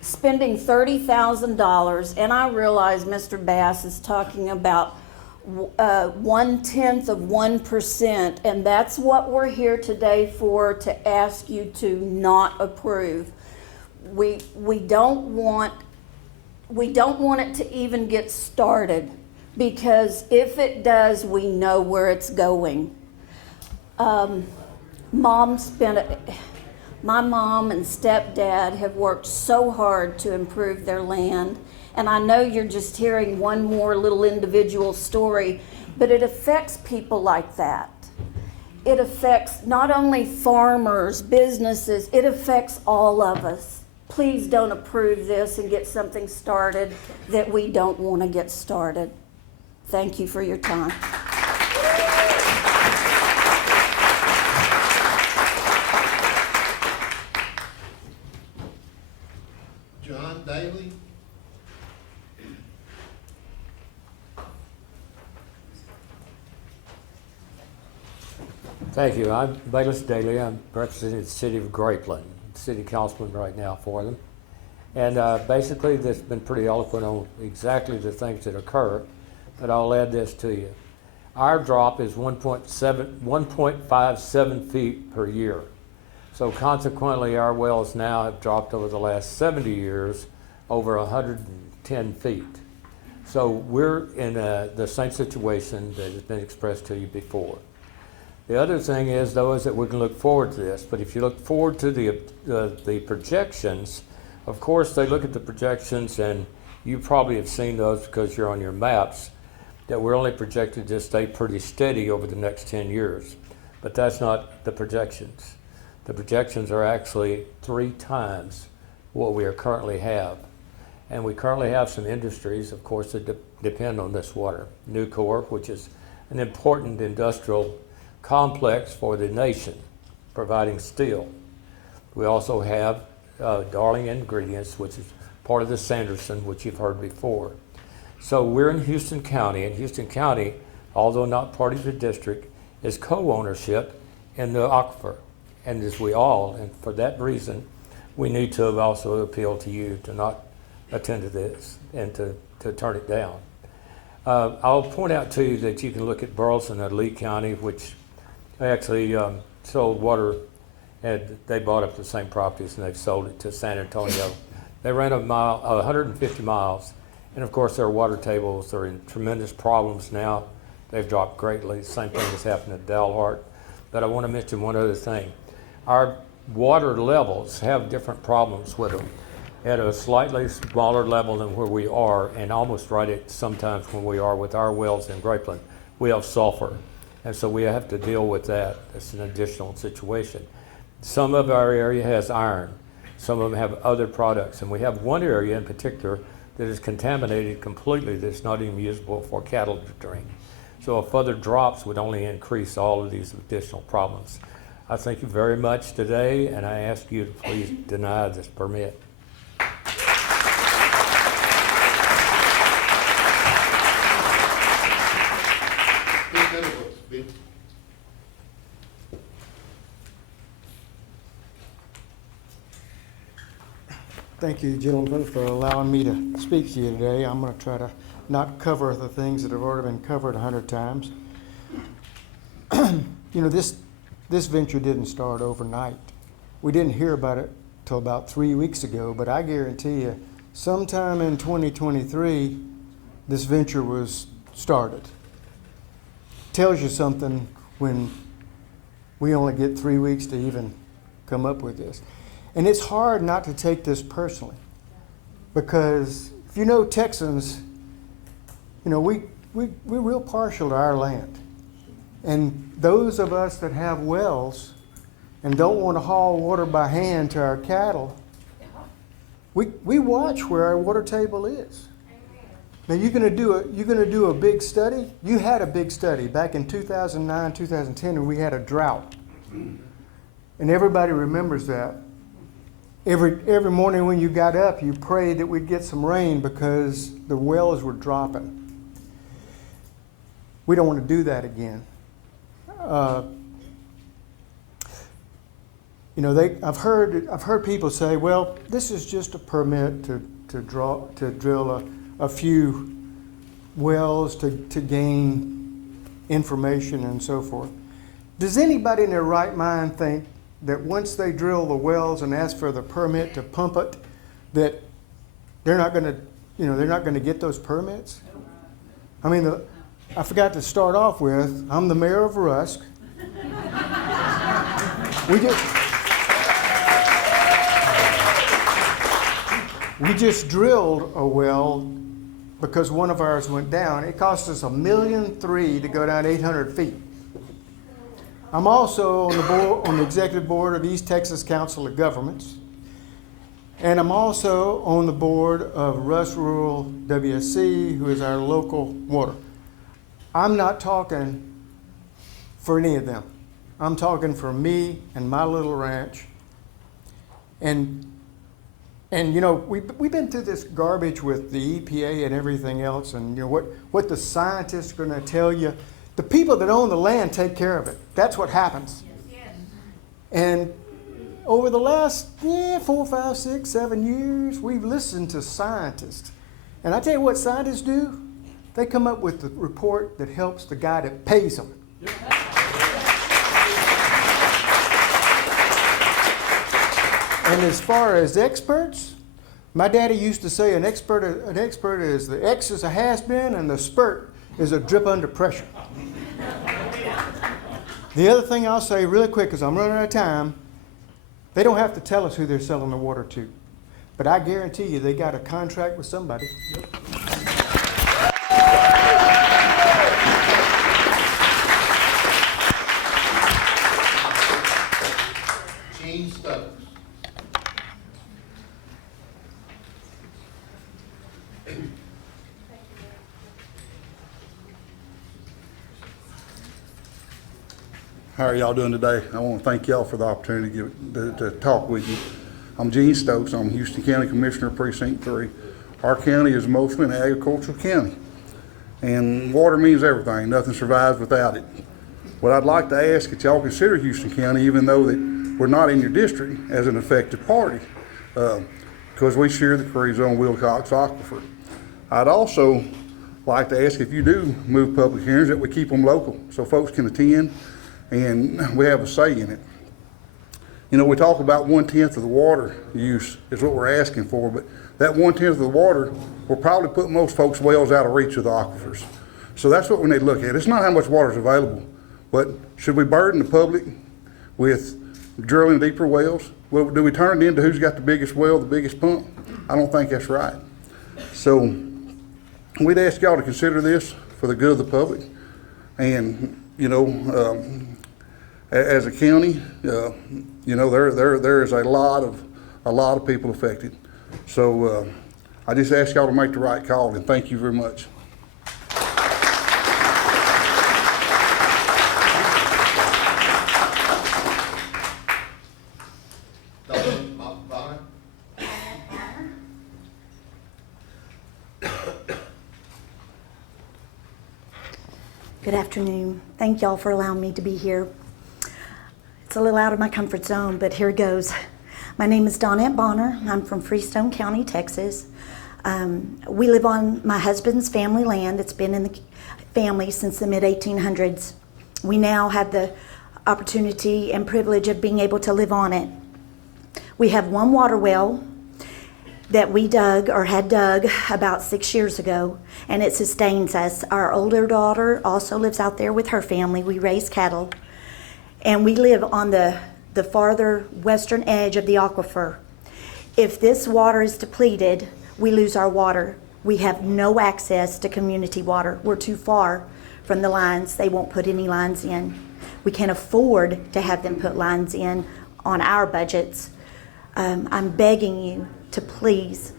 Spending $30,000, and I realize Mr. Bass is talking about 0.1%, and that's what we're here today for, to ask you to not approve. We don't want it to even get started, because if it does, we know where it's going. My mom and stepdad have worked so hard to improve their land, and I know you're just hearing one more little individual story, but it affects people like that. It affects not only farmers, businesses, it affects all of us. Please don't approve this and get something started that we don't want to get started. Thank you for your time. John Daly? Thank you. I'm Bayless Daly. I'm representing the city of Grapeland, city councilman right now for them. And basically, this has been pretty eloquent on exactly the things that occur, but I'll add this to you. Our drop is 1.57 feet per year. So consequently, our wells now have dropped over the last 70 years over 110 feet. So we're in the same situation that has been expressed to you before. The other thing is, though, is that we can look forward to this. But if you look forward to the projections, of course, they look at the projections, and you probably have seen those because you're on your maps, that we're only projected to stay pretty steady over the next 10 years. But that's not the projections. The projections are actually 3 times what we currently have. And we currently have some industries, of course, that depend on this water. Nucor, which is an important industrial complex for the nation, providing steel. We also have Darling Ingredients, which is part of the Sanderson, which you've heard before. So we're in Houston County, and Houston County, although not part of the district, is co-ownership in the aquifer. And as we all, and for that reason, we need to also appeal to you to not attend to this and to turn it down. I'll point out to you that you can look at Burleson and Lee County, which actually sold water, and they bought up the same properties and they've sold it to San Antonio. They ran 150 miles, and of course their water tables are in tremendous problems now. They've dropped greatly. The same thing has happened at Dalhart. But I want to mention one other thing. Our water levels have different problems with them. At a slightly smaller level than where we are, and almost right at sometimes when we are with our wells in Grapeland, we have sulfur. And so we have to deal with that. It's an additional situation. Some of our area has iron. Some of them have other products. And we have one area in particular that is contaminated completely, that's not even usable for cattle to drink. So further drops would only increase all of these additional problems. I thank you very much today, and I ask you to please deny this permit. Thank you, gentlemen, for allowing me to speak to you today. I'm going to try to not cover the things that have already been covered 100 times. You know, this venture didn't start overnight. We didn't hear about it till about 3 weeks ago, but I guarantee you, sometime in 2023, this venture was started. Tells you something when we only get 3 weeks to even come up with this. And it's hard not to take this personally, because if you know Texans, you know, we're real partial to our land. And those of us that have wells and don't want to haul water by hand to our cattle, we watch where our water table is. Now you're going to do a big study. You had a big study back in 2009, 2010, and we had a drought. And everybody remembers that. every morning when you got up, you prayed that we'd get some rain because the wells were dropping. We don't want to do that again. You know, I've heard people say, well, this is just a permit to drill a few wells to gain information and so forth. Does anybody in their right mind think that once they drill the wells and ask for the permit to pump it, that they're not going to get those permits? I mean, I forgot to start off with, I'm the mayor of Rusk. We just drilled a well because one of ours went down. It cost us $1.3 million to go down 800 feet. I'm also on the executive board of East Texas Council of Governments, and I'm also on the board of Rusk Rural WSC, who is our local water. I'm not talking for any of them. I'm talking for me and my little ranch. And you know, we've been through this garbage with the EPA and everything else, and you know what the scientists are going to tell you. The people that own the land take care of it. That's what happens. And over the last 4, 5, 6, 7 years, we've listened to scientists. And I tell you what scientists do. They come up with the report that helps the guy that pays them. And as far as experts, my daddy used to say an expert is the X is a has-been and the spurt is a drip under pressure. The other thing I'll say really quick, because I'm running out of time, they don't have to tell us who they're selling the water to. But I guarantee you they got a contract with somebody. Gene Stokes. How are y'all doing today? I want to thank y'all for the opportunity to talk with you. I'm Gene Stokes. I'm Houston County Commissioner, Precinct 3. Our county is mostly an agricultural county, and water means everything. Nothing survives without it. What I'd like to ask is y'all consider Houston County, even though that we're not in your district, as an effective party, because we share the Carrizo Wilcox Aquifer. I'd also like to ask if you do move public hearings that we keep them local so folks can attend and we have a say in it. You know, we talk about 1/10 of the water use is what we're asking for, but that 1/10 of the water will probably put most folks' wells out of reach of the aquifers. So that's what we need to look at. It's not how much water is available, but should we burden the public with drilling deeper wells? Well, do we turn it into who's got the biggest well, the biggest pump? I don't think that's right. So we'd ask y'all to consider this for the good of the public. And, you know, as a county, you know, there is a lot of people affected. So I just ask y'all to make the right call, and thank you very much. Good afternoon. Thank y'all for allowing me to be here. It's a little out of my comfort zone, but here goes. My name is Donette Bonner. I'm from Freestone County, Texas. We live on my husband's family land. It's been in the family since the mid-1800s. We now have the opportunity and privilege of being able to live on it. We have one water well that we dug or had dug about 6 years ago, and it sustains us. Our older daughter also lives out there with her family. We raise cattle, and we live on the farther western edge of the aquifer. If this water is depleted, we lose our water. We have no access to community water. We're too far from the lines. They won't put any lines in. We can't afford to have them put lines in on our budgets. I'm begging you to please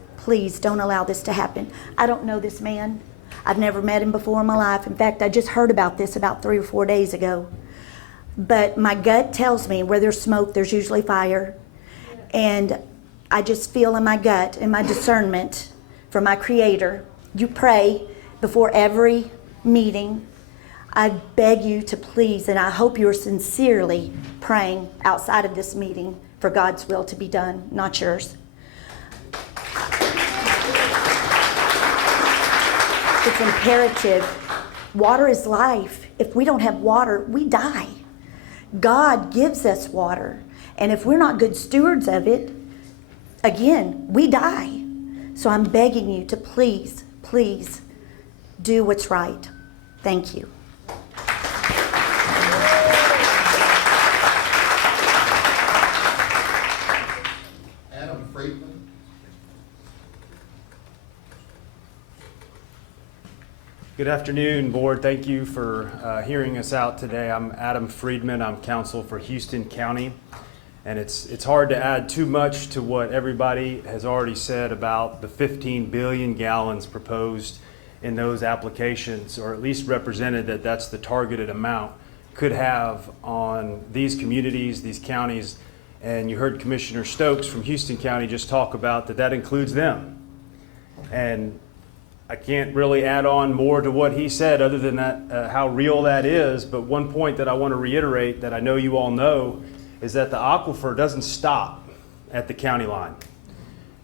don't allow this to happen. I don't know this man. I've never met him before in my life. In fact, I just heard about this about 3 or 4 days ago. But my gut tells me where there's smoke, there's usually fire. And I just feel in my gut, in my discernment from my Creator. You pray before every meeting. I beg you to please, and I hope you're sincerely praying outside of this meeting for God's will to be done, not yours. It's imperative. Water is life. If we don't have water, we die. God gives us water. And if we're not good stewards of it, again, we die. So I'm begging you to please, please do what's right. Thank you. Adam Friedman. Good afternoon, Board. Thank you for hearing us out today. I'm Adam Friedman. I'm counsel for Houston County. And it's hard to add too much to what everybody has already said about the 15 billion gallons proposed in those applications, or at least represented that that's the targeted amount, could have on these communities, these counties. And you heard Commissioner Stokes from Houston County just talk about that includes them. And I can't really add on more to what he said other than that, how real that is. But one point that I want to reiterate that I know you all know is that the aquifer doesn't stop at the county line.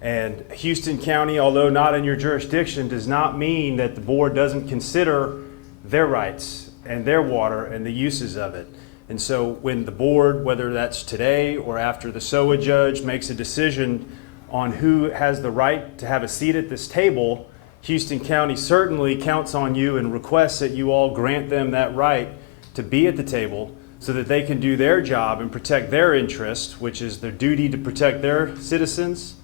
And Houston County, although not in your jurisdiction, does not mean that the board doesn't consider their rights and their water and the uses of it. And so when the board, whether that's today or after the SOA judge makes a decision on who has the right to have a seat at this table, Houston County certainly counts on you and requests that you all grant them that right to be at the table so that they can do their job and protect their interests, which is their duty to protect their citizens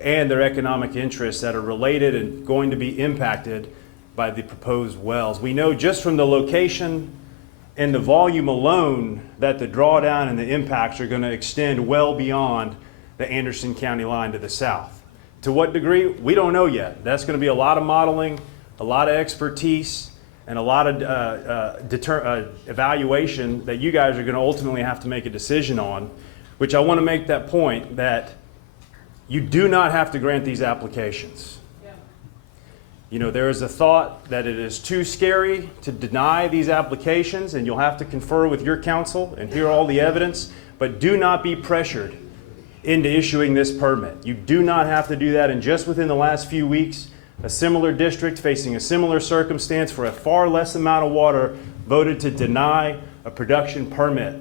and their economic interests that are related and going to be impacted by the proposed wells. We know just from the location and the volume alone that the drawdown and the impacts are going to extend well beyond the Anderson County line to the south. To what degree, we don't know yet. That's going to be a lot of modeling, a lot of expertise, and a lot of evaluation that you guys are going to ultimately have to make a decision on, which I want to make that point that you do not have to grant these applications. You know, there is a thought that it is too scary to deny these applications, and you'll have to confer with your counsel and hear all the evidence, but do not be pressured into issuing this permit. You do not have to do that. And just within the last few weeks, a similar district facing a similar circumstance for a far less amount of water voted to deny a production permit.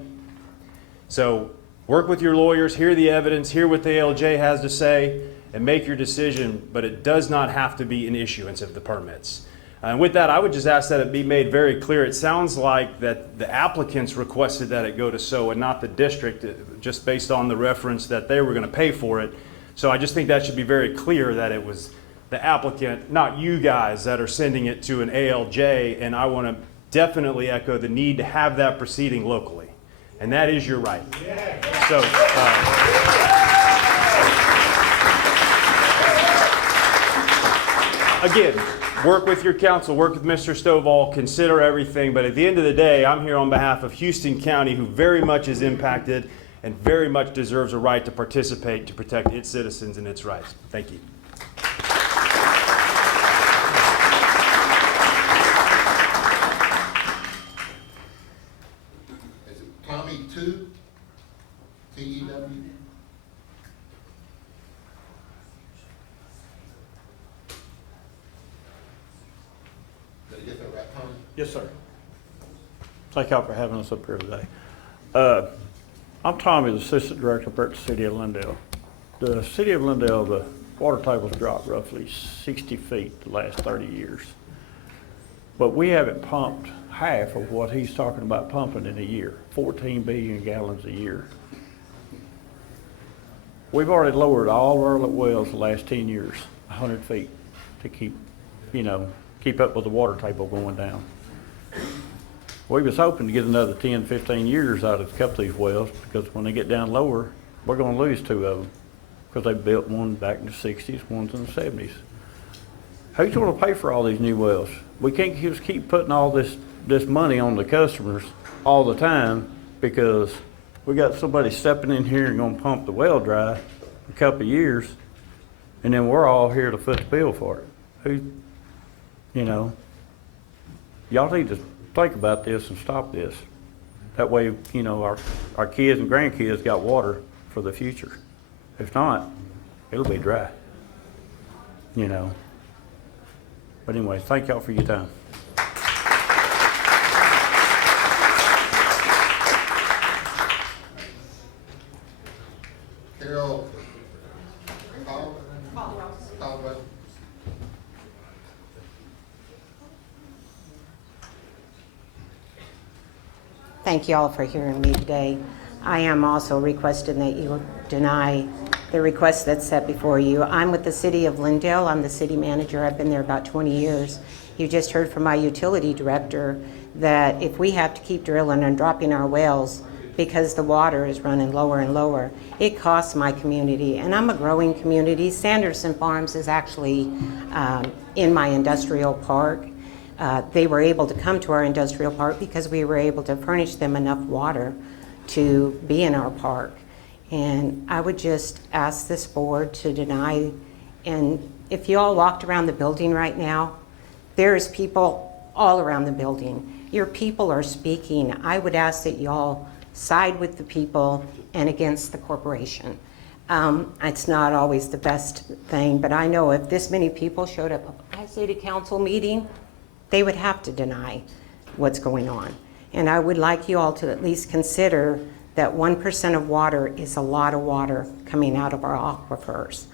So work with your lawyers, hear the evidence, hear what the ALJ has to say, and make your decision, but it does not have to be an issuance of the permits. And with that, I would just ask that it be made very clear. It sounds like that the applicants requested that it go to SOA, not the district, just based on the reference that they were going to pay for it. So I just think that should be very clear that it was the applicant, not you guys, that are sending it to an ALJ. And I want to definitely echo the need to have that proceeding locally. And that is your right. So, again, work with your counsel, work with Mr. Stovall, consider everything. But at the end of the day, I'm here on behalf of Houston County, who very much is impacted and very much deserves a right to participate to protect its citizens and its rights. Thank you. Is it Tommy 2? T-E-W? Did I get that right, Tommy? Yes, sir. Thank y'all for having us up here today. I'm Tommy, the Assistant Director up at the City of Lindale. The City of Lindale, the water table's dropped roughly 60 feet the last 30 years. But we haven't pumped half of what he's talking about pumping in a year, 14 billion gallons a year. We've already lowered all of our wells the last 10 years, 100 feet to keep up with the water table going down. We was hoping to get another 10, 15 years out of a couple of these wells, because when they get down lower, we're going to lose two of them, because they built one back in the 60s, one's in the 70s. Who's going to pay for all these new wells? We can't just keep putting all this money on the customers all the time, because we got somebody stepping in here and going to pump the well dry. a couple of years, and then we're all here to foot the bill for it. Who, you know, y'all need to think about this and stop this. That way, you know, our kids and grandkids got water for the future. If not, it'll be dry, you know. But anyway, thank y'all for your time. Carol, Caldwell. Thank you all for hearing me today. I am also requesting that you deny the request that's set before you. I'm with the City of Lindale. I'm the city manager. I've been there about 20 years. You just heard from my utility director that if we have to keep drilling and dropping our wells because the water is running lower and lower, it costs my community. And I'm a growing community. Sanderson Farms is actually in my industrial park. They were able to come to our industrial park because we were able to furnish them enough water to be in our park. And I would just ask this board to deny, and if you all walked around the building right now, there's people all around the building. Your people are speaking. I would ask that y'all side with the people and against the corporation. It's not always the best thing, but I know if this many people showed up at my city council meeting, they would have to deny what's going on. And I would like you all to at least consider that 1% of water is a lot of water coming out of our aquifers.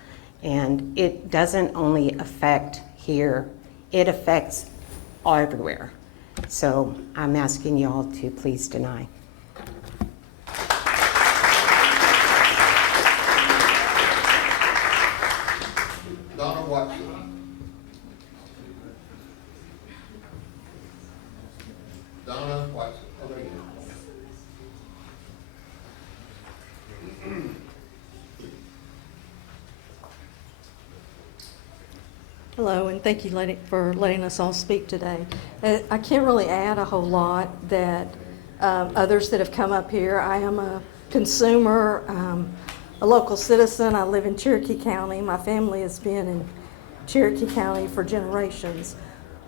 And it doesn't only affect here, it affects everywhere. So I'm asking you all to please deny. Donna Watson. Donna Watson. Over here. Hello, and thank you for letting us all speak today. I can't really add a whole lot that others that have come up here. I am a consumer, a local citizen. I live in Cherokee County. My family has been in Cherokee County for generations.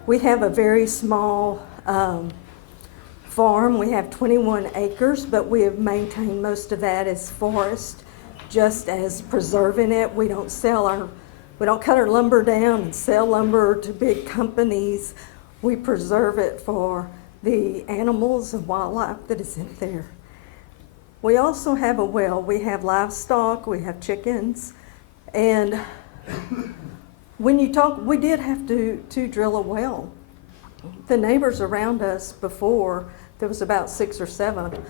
We have a very small farm. We have 21 acres, but we have maintained most of that as forest, just as preserving it. We don't cut our lumber down and sell lumber to big companies. We preserve it for the animals and wildlife that is in there. We also have a well. We have livestock, we have chickens, and when you talk, we did have to drill a well. The neighbors around us before, there was about 6 or 7,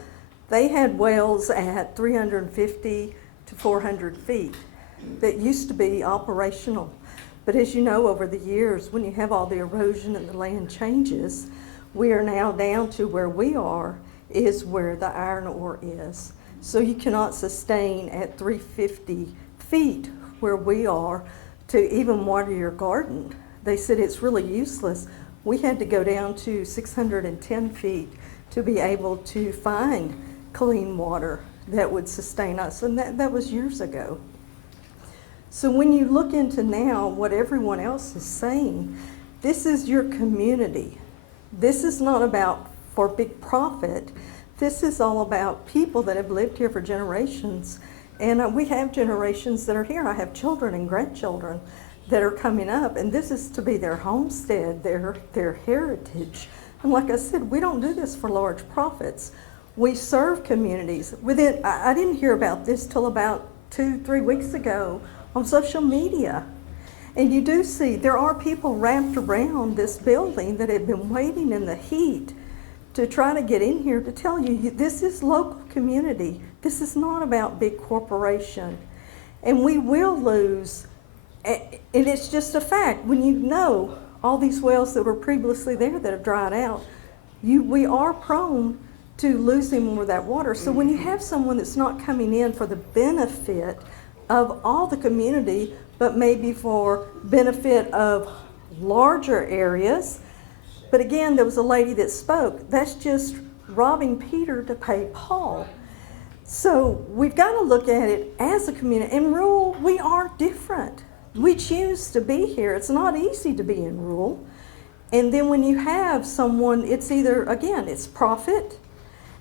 they had wells at 350 to 400 feet that used to be operational. But as you know, over the years, when you have all the erosion and the land changes, we are now down to where we are is where the iron ore is. So you cannot sustain at 350 feet where we are to even water your garden. They said it's really useless. We had to go down to 610 feet to be able to find clean water that would sustain us, and that was years ago. So when you look into now what everyone else is saying, this is your community. This is not about for big profit. This is all about people that have lived here for generations. And we have generations that are here. I have children and grandchildren that are coming up, and this is to be their homestead, their heritage. And like I said, we don't do this for large profits. We serve communities. I didn't hear about this till about 2-3 weeks ago on social media. And you do see there are people wrapped around this building that have been waiting in the heat to try to get in here to tell you this is local community. This is not about big corporation. And we will lose, and it's just a fact. When you know all these wells that were previously there that have dried out, we are prone to losing more of that water. So when you have someone that's not coming in for the benefit of all the community, but maybe for benefit of larger areas. But again, there was a lady that spoke. That's just robbing Peter to pay Paul. So we've got to look at it as a community. In rural, we are different. We choose to be here. It's not easy to be in rural. And then when you have someone, it's either, again, it's profit,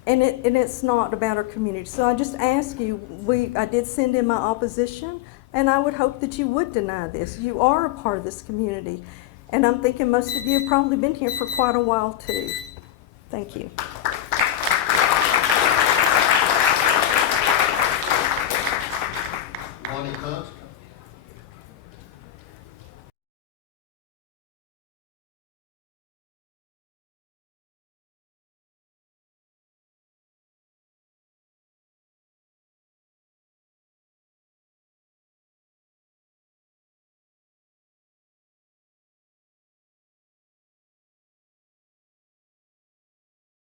and it's not about our community. So I just ask you, I did send in my opposition, and I would hope that you would deny this. You are a part of this community. And I'm thinking most of you have probably been here for quite a while too. Thank you. Lonnie Hunt.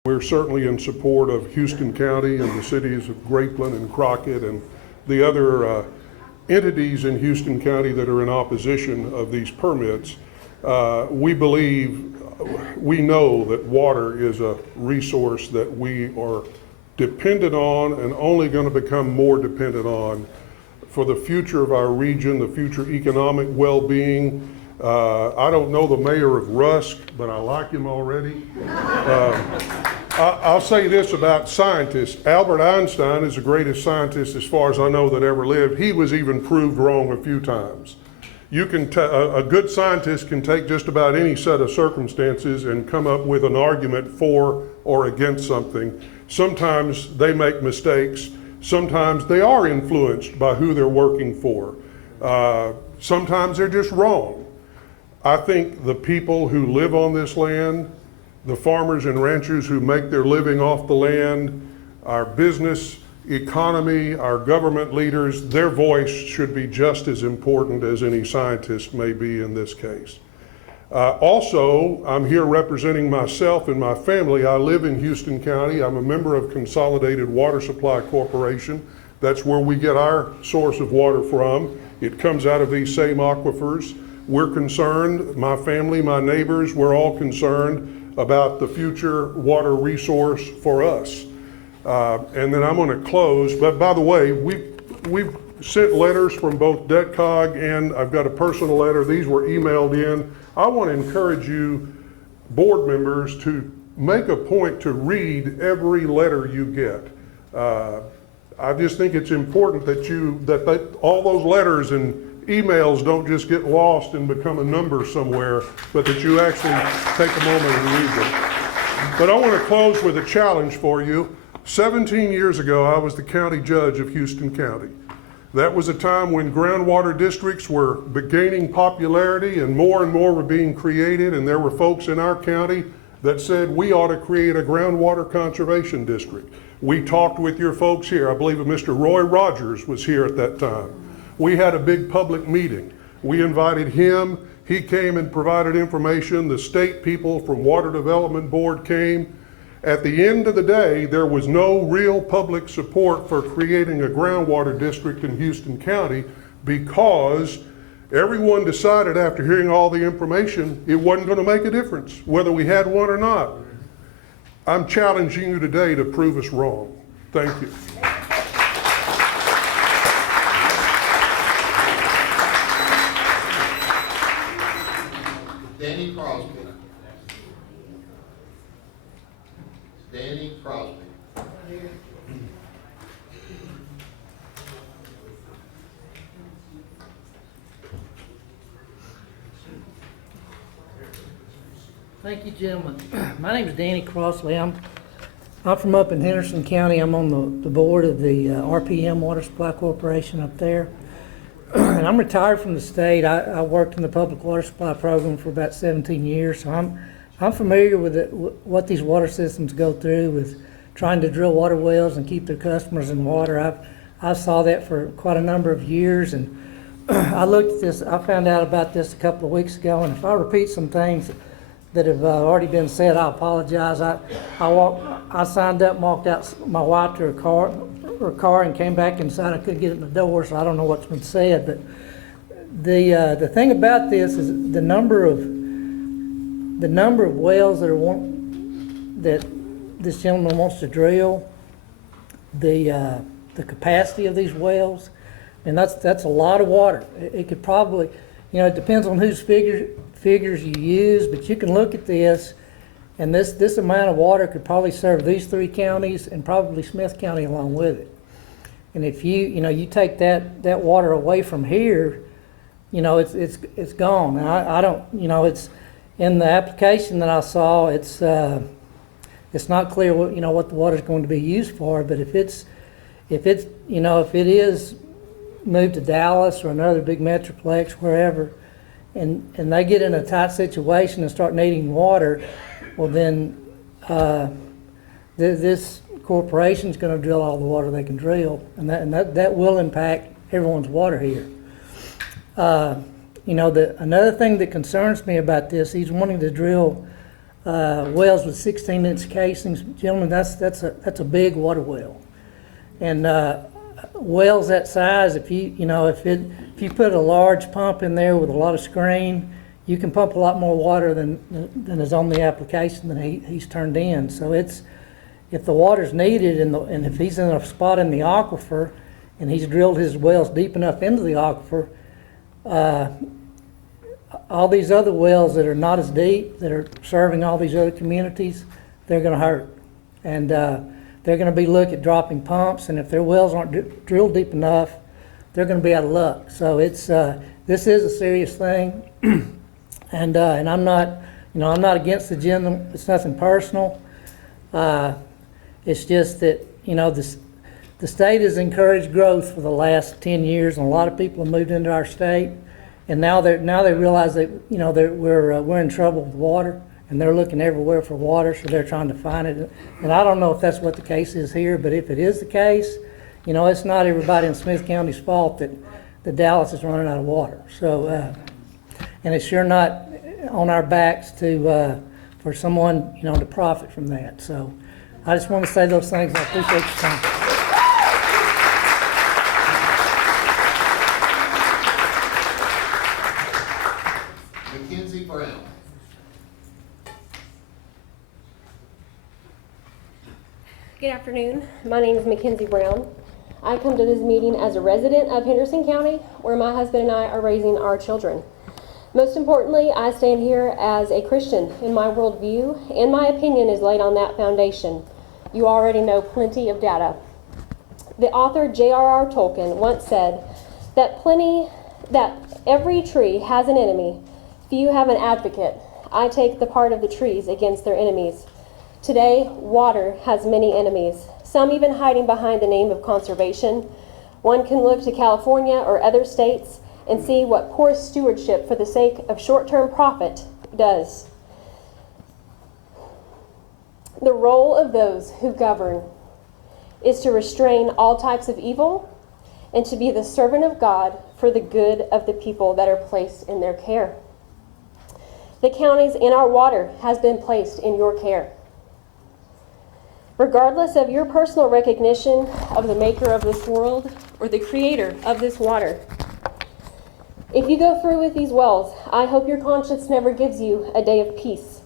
We're certainly in support of Houston County and the cities of Grapeland and Crockett and the other entities in Houston County that are in opposition of these permits. We know that water is a resource that we are dependent on and only going to become more dependent on for the future of our region, the future economic well-being. I don't know the mayor of Rusk, but I like him already. I'll say this about scientists. Albert Einstein is the greatest scientist, as far as I know, that ever lived. He was even proved wrong a few times. You can a good scientist can take just about any set of circumstances and come up with an argument for or against something. Sometimes they make mistakes. Sometimes they are influenced by who they're working for. Sometimes they're just wrong. I think the people who live on this land, the farmers and ranchers who make their living off the land, our business economy, our government leaders, their voice should be just as important as any scientist may be in this case. Also, I'm here representing myself and my family. I live in Houston County. I'm a member of Consolidated Water Supply Corporation. That's where we get our source of water from. It comes out of these same aquifers. We're concerned, my family, my neighbors, we're all concerned about the future water resource for us. And then I'm going to close, but by the way, we've sent letters from both DETCOG and I've got a personal letter. These were emailed in. I want to encourage you, board members, to make a point to read every letter you get. I just think it's important that all those letters and emails don't just get lost and become a number somewhere, but that you actually take a moment and read them. But I want to close with a challenge for you. 17 years ago, I was the county judge of Houston County. That was a time when groundwater districts were gaining popularity and more were being created, and there were folks in our county that said we ought to create a groundwater conservation district. We talked with your folks here. I believe Mr. Roy Rogers was here at that time. We had a big public meeting. We invited him. He came and provided information. The state people from Water Development Board came. At the end of the day, there was no real public support for creating a groundwater district in Houston County because everyone decided after hearing all the information it wasn't going to make a difference whether we had one or not. I'm challenging you today to prove us wrong. Thank you. Danny Crosby. Danny Crosby. Thank you, gentlemen. My name is Danny Crossley. I'm from up in Henderson County. I'm on the board of the RPM Water Supply Corporation up there. And I'm retired from the state. I worked in the public water supply program for about 17 years, so I'm familiar with what these water systems go through with trying to drill water wells and keep their customers in water. I saw that for quite a number of years, and I looked at this. I found out about this a couple of weeks ago, and if I repeat some things that have already been said, I apologize. I signed up and walked out my wife to her car and came back inside. I couldn't get it in the door, so I don't know what's been said. But the thing about this is the number of wells that this gentleman wants to drill the capacity of these wells, and that's a lot of water. It could probably, it depends on whose figures you use, but you can look at this, and this amount of water could probably serve these 3 counties and probably Smith County along with it. And if you take that water away from here, it's gone. And I don't, it's in the application that I saw. It's not clear what the water is going to be used for. But if it is moved to Dallas or another big metroplex, wherever, and they get in a tight situation and start needing water, well then this corporation's going to drill all the water they can drill, and that will impact everyone's water here. Another thing that concerns me about this, he's wanting to drill wells with 16-inch casings. Gentlemen, that's a big water well, and wells that size, if you put a large pump in there with a lot of screen, you can pump a lot more water than is on the application that he's turned in. So if the water's needed and if he's in a spot in the aquifer and he's drilled his wells deep enough into the aquifer, all these other wells that are not as deep, that are serving all these other communities, they're going to hurt. And they're going to be looking at dropping pumps, and if their wells aren't drilled deep enough, they're going to be out of luck. So this is a serious thing, and I'm not against the gentleman. It's nothing personal. It's just that the state has encouraged growth for the last 10 years, and a lot of people have moved into our state, and now they realize that we're in trouble with water, and they're looking everywhere for water, so they're trying to find it. And I don't know if that's what the case is here, but if it is the case, it's not everybody in Smith County's fault that Dallas is running out of water. So, and it's sure not on our backs for someone to profit from that. So, I just want to say those things. I appreciate your time. Mackenzie Brown. Good afternoon. My name is Mackenzie Brown. I come to this meeting as a resident of Henderson County, where my husband and I are raising our children. Most importantly, I stand here as a Christian in my worldview, and my opinion is laid on that foundation. You already know plenty of data. The author J.R.R. Tolkien once said that every tree has an enemy, few have an advocate. I take the part of the trees against their enemies. Today, water has many enemies, some even hiding behind the name of conservation. One can look to California or other states and see what poor stewardship for the sake of short-term profit does. The role of those who govern is to restrain all types of evil and to be the servant of God for the good of the people that are placed in their care. The counties and our water has been placed in your care. Regardless of your personal recognition of the maker of this world or the creator of this water, if you go through with these wells, I hope your conscience never gives you a day of peace.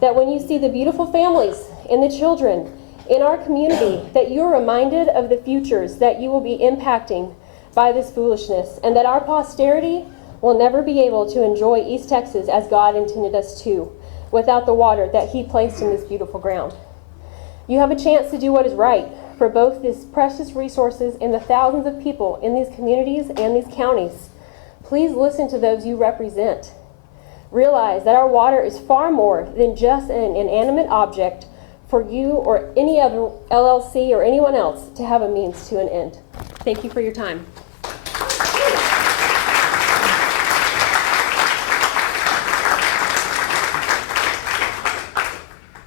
That when you see the beautiful families and the children in our community, that you're reminded of the futures that you will be impacting by this foolishness, and that our posterity will never be able to enjoy East Texas as God intended us to, without the water that He placed in this beautiful ground. You have a chance to do what is right for both these precious resources and the thousands of people in these communities and these counties. Please listen to those you represent. Realize that our water is far more than just an inanimate object for you or any other LLC or anyone else to have a means to an end. Thank you for your time.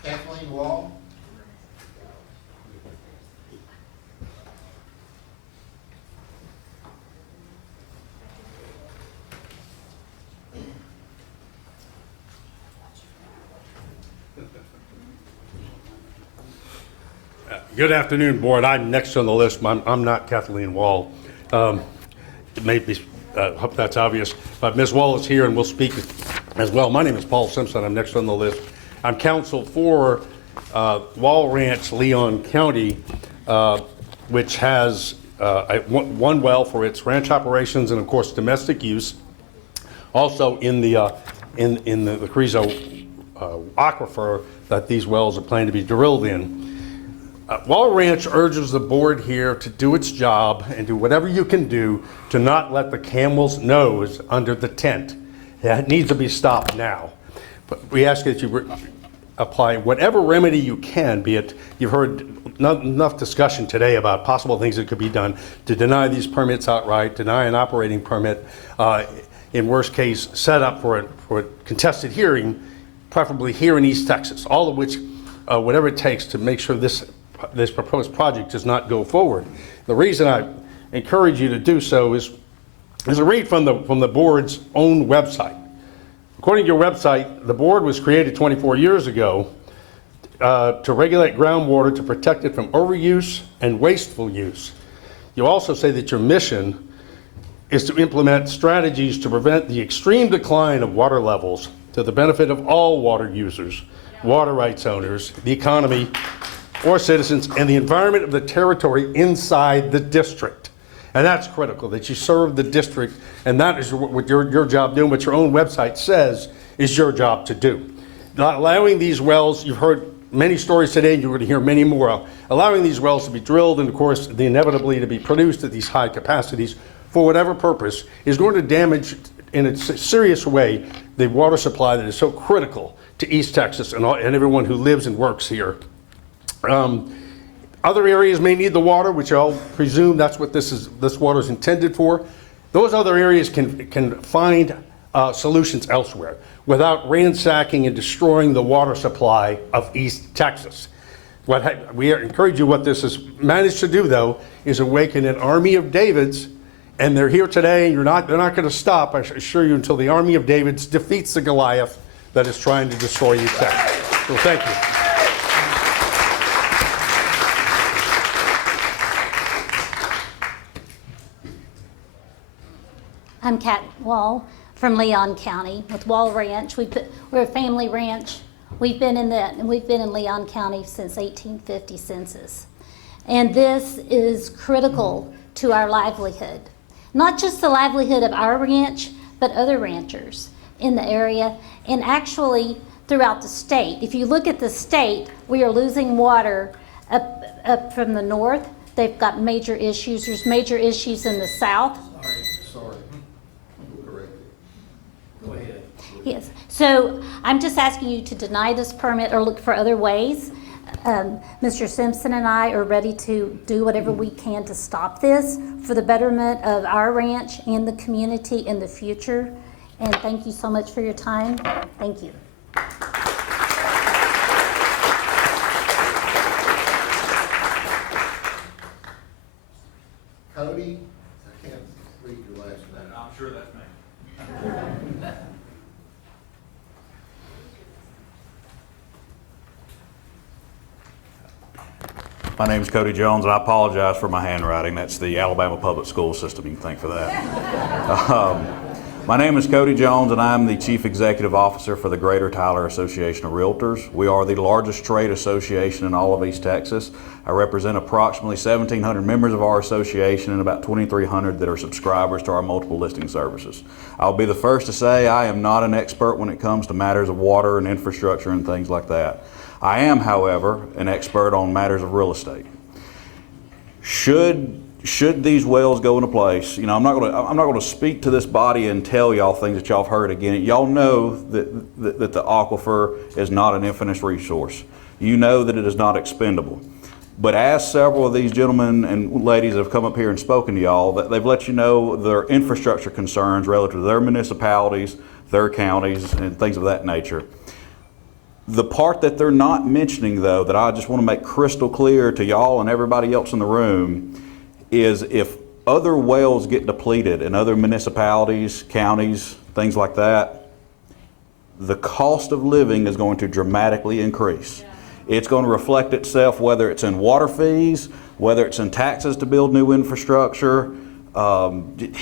Kathleen Wall. Good afternoon, Board. I'm next on the list. I'm not Kathleen Wall. It may be, hope that's obvious, but Ms. Wall is here and will speak as well. My name is Paul Simpson. I'm next on the list. I'm counsel for Wall Ranch, Leon County. which has one well for its ranch operations and, of course, domestic use. Also in the Carrizo aquifer that these wells are planned to be drilled in. Waller Ranch urges the board here to do its job and do whatever you can do to not let the camel's nose under the tent. It needs to be stopped now. But we ask that you apply whatever remedy you can, be it, you've heard enough discussion today about possible things that could be done to deny these permits outright, deny an operating permit, in worst case, set up for a contested hearing, preferably here in East Texas, all of which, whatever it takes to make sure this proposed project does not go forward. The reason I encourage you to do so is a read from the board's own website. According to your website, the board was created 24 years ago to regulate groundwater, to protect it from overuse and wasteful use. You also say that your mission is to implement strategies to prevent the extreme decline of water levels to the benefit of all water users, water rights owners, the economy, or citizens, and the environment of the territory inside the district. And that's critical, that you serve the district, and that is what your job doing, what your own website says is your job to do. Not allowing these wells, you've heard many stories today, and you're going to hear many more, allowing these wells to be drilled and, of course, inevitably to be produced at these high capacities for whatever purpose is going to damage in a serious way the water supply that is so critical to East Texas and everyone who lives and works here. Other areas may need the water, which I'll presume that's what this water is intended for. Those other areas can find solutions elsewhere without ransacking and destroying the water supply of East Texas. We encourage you, what this has managed to do, though, is awaken an army of Davids, and they're here today, and they're not going to stop, I assure you, until the army of Davids defeats the Goliath that is trying to destroy East Texas. So thank you. I'm Kat Wall from Leon County with Wall Ranch. We're a family ranch. We've been in Leon County since 1850 census. And this is critical to our livelihood. Not just the livelihood of our ranch, but other ranchers in the area and actually throughout the state. If you look at the state, we are losing water up from the north. They've got major issues. There's major issues in the south. Sorry. Go ahead. Yes, so I'm just asking you to deny this permit or look for other ways. Mr. Simpson and I are ready to do whatever we can to stop this for the betterment of our ranch and the community in the future. And thank you so much for your time. Thank you. Cody, I can't read your last name. I'm sure that's me. My name is Cody Jones, and I apologize for my handwriting. That's the Alabama public school system. You can thank for that. My name is Cody Jones, and I'm the Chief Executive Officer for the Greater Tyler Association of Realtors. We are the largest trade association in all of East Texas. I represent approximately 1,700 members of our association and about 2,300 that are subscribers to our multiple listing services. I'll be the first to say I am not an expert when it comes to matters of water and infrastructure and things like that. I am, however, an expert on matters of real estate. Should these wells go into place, you know, I'm not going to speak to this body and tell y'all things that y'all have heard again. Y'all know that the aquifer is not an infinite resource. You know that it is not expendable. But as several of these gentlemen and ladies have come up here and spoken to y'all, they've let you know their infrastructure concerns relative to their municipalities, their counties, and things of that nature. The part that they're not mentioning, though, that I just want to make crystal clear to y'all and everybody else in the room, is if other wells get depleted in other municipalities, counties, things like that, the cost of living is going to dramatically increase. It's going to reflect itself whether it's in water fees, whether it's in taxes to build new infrastructure, anything,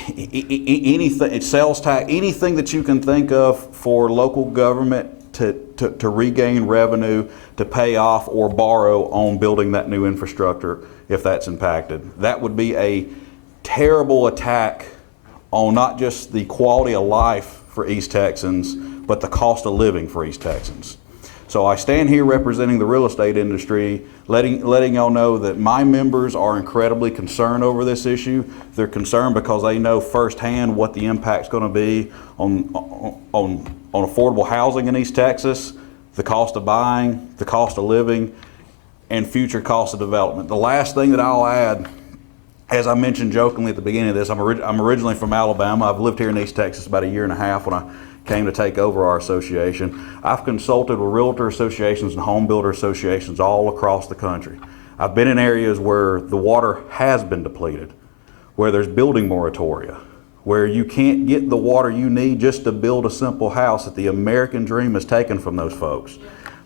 sales tax, anything that you can think of for local government to regain revenue, to pay off or borrow on building that new infrastructure if that's impacted. That would be a terrible attack on not just the quality of life for East Texans, but the cost of living for East Texans. So I stand here representing the real estate industry, letting y'all know that my members are incredibly concerned over this issue. They're concerned because they know firsthand what the impact's going to be on affordable housing in East Texas, the cost of buying, the cost of living, and future cost of development. The last thing that I'll add, as I mentioned jokingly at the beginning of this, I'm originally from Alabama. I've lived here in East Texas about 1.5 years when I came to take over our association. I've consulted with realtor associations and home builder associations all across the country. I've been in areas where the water has been depleted, where there's building moratoria, where you can't get the water you need just to build a simple house, that the American dream is taken from those folks.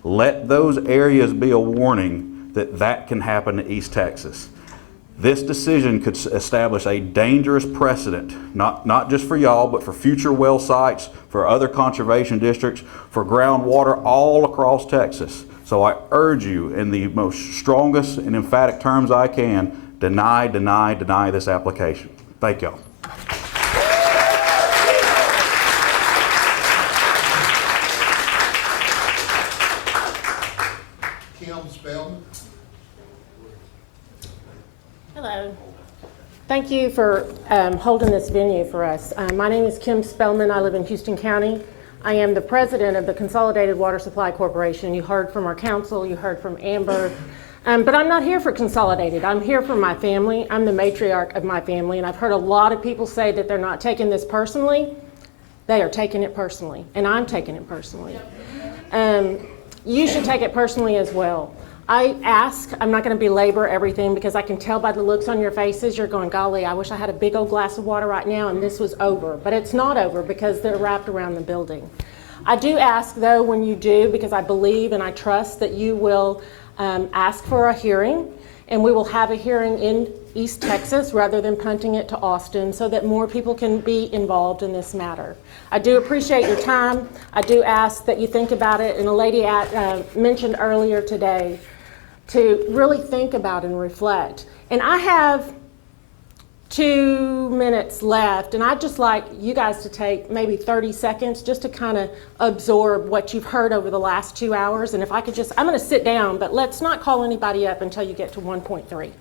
Let those areas be a warning that that can happen in East Texas. This decision could establish a dangerous precedent, not just for y'all, but for future well sites, for other conservation districts, for groundwater all across Texas. So I urge you, in the most strongest and emphatic terms I can, deny this application. Thank y'all. Kim Spellman. Hello. Thank you for holding this venue for us. My name is Kim Spellman. I live in Houston County. I am the president of the Consolidated Water Supply Corporation. You heard from our council, you heard from Amber. But I'm not here for Consolidated. I'm here for my family. I'm the matriarch of my family, and I've heard a lot of people say that they're not taking this personally. They are taking it personally, and I'm taking it personally. You should take it personally as well. I ask, I'm not going to belabor everything because I can tell by the looks on your faces, you're going, golly, I wish I had a big old glass of water right now and this was over. But it's not over because they're wrapped around the building. I do ask, though, when you do, because I believe and I trust that you will ask for a hearing, and we will have a hearing in East Texas rather than punting it to Austin so that more people can be involved in this matter. I do appreciate your time. I do ask that you think about it, and a lady mentioned earlier today to really think about and reflect. And I have 2 minutes left, and I'd just like you guys to take maybe 30 seconds just to kind of absorb what you've heard over the last 2 hours. And if I could just, I'm going to sit down, but let's not call anybody up until you get to 1.3.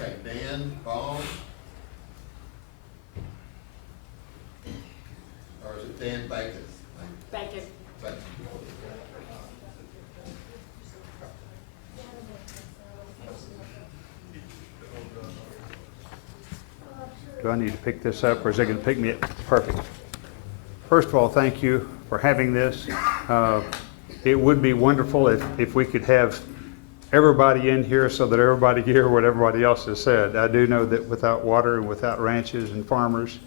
Okay, Dan Baum. Or is it Dan Bacon? Bacon. Bacon. Do I need to pick this up, or is it going to pick me up? Perfect. First of all, thank you for having this. It would be wonderful if we could have everybody in here so that everybody could hear what everybody else has said. I do know that without water and without ranches and farmers,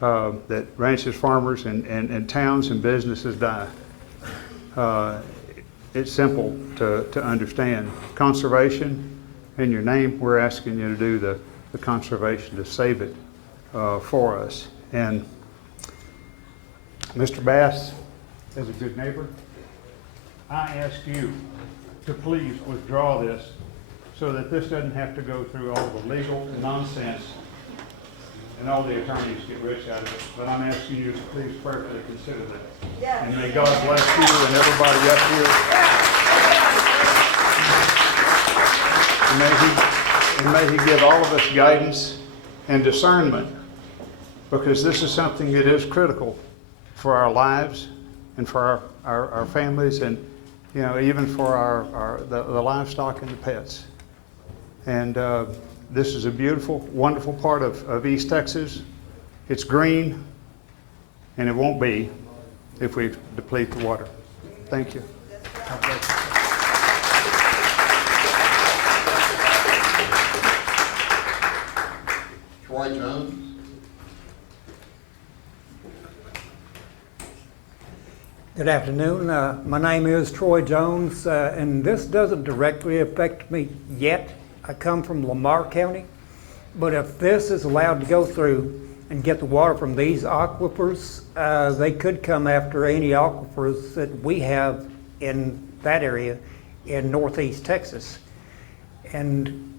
that ranches, farmers, and towns and businesses die. It's simple to understand. Conservation, in your name, we're asking you to do the conservation, to save it for us. And Mr. Bass, as a good neighbor, I ask you to please withdraw this so that this doesn't have to go through all the legal nonsense and all the attorneys get rich out of it. But I'm asking you to please prayerfully consider that. Yeah. And may God bless you and everybody up here. And may He give all of us guidance and discernment, because this is something that is critical for our lives and for our families, and even for the livestock and the pets. And this is a beautiful, wonderful part of East Texas. It's green, and it won't be if we deplete the water. Thank you. God bless you. Troy Jones. Good afternoon. My name is Troy Jones, and this doesn't directly affect me yet. I come from Lamar County, but if this is allowed to go through and get the water from these aquifers, they could come after any aquifers that we have in that area in northeast Texas. And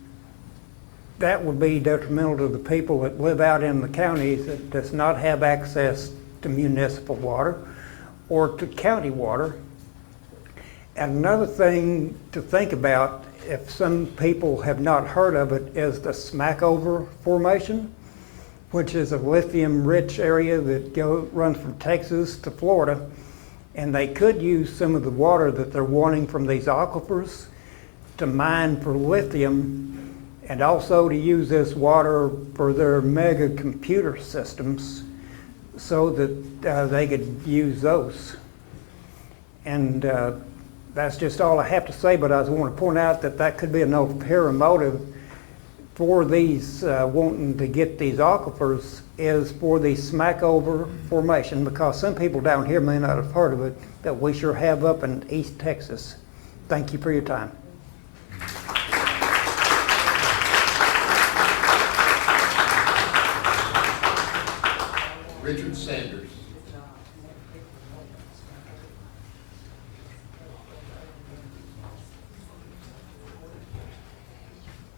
that would be detrimental to the people that live out in the counties that does not have access to municipal water or to county water. And another thing to think about, if some people have not heard of it, is the Smackover Formation, which is a lithium-rich area that runs from Texas to Florida. And they could use some of the water that they're wanting from these aquifers to mine for lithium, and also to use this water for their mega computer systems so that they could use those. And that's just all I have to say, but I just want to point out that that could be an ulterior motive for these wanting to get these aquifers is for the Smackover Formation, because some people down here may not have heard of it, that we sure have up in East Texas. Thank you for your time. Richard Sanders.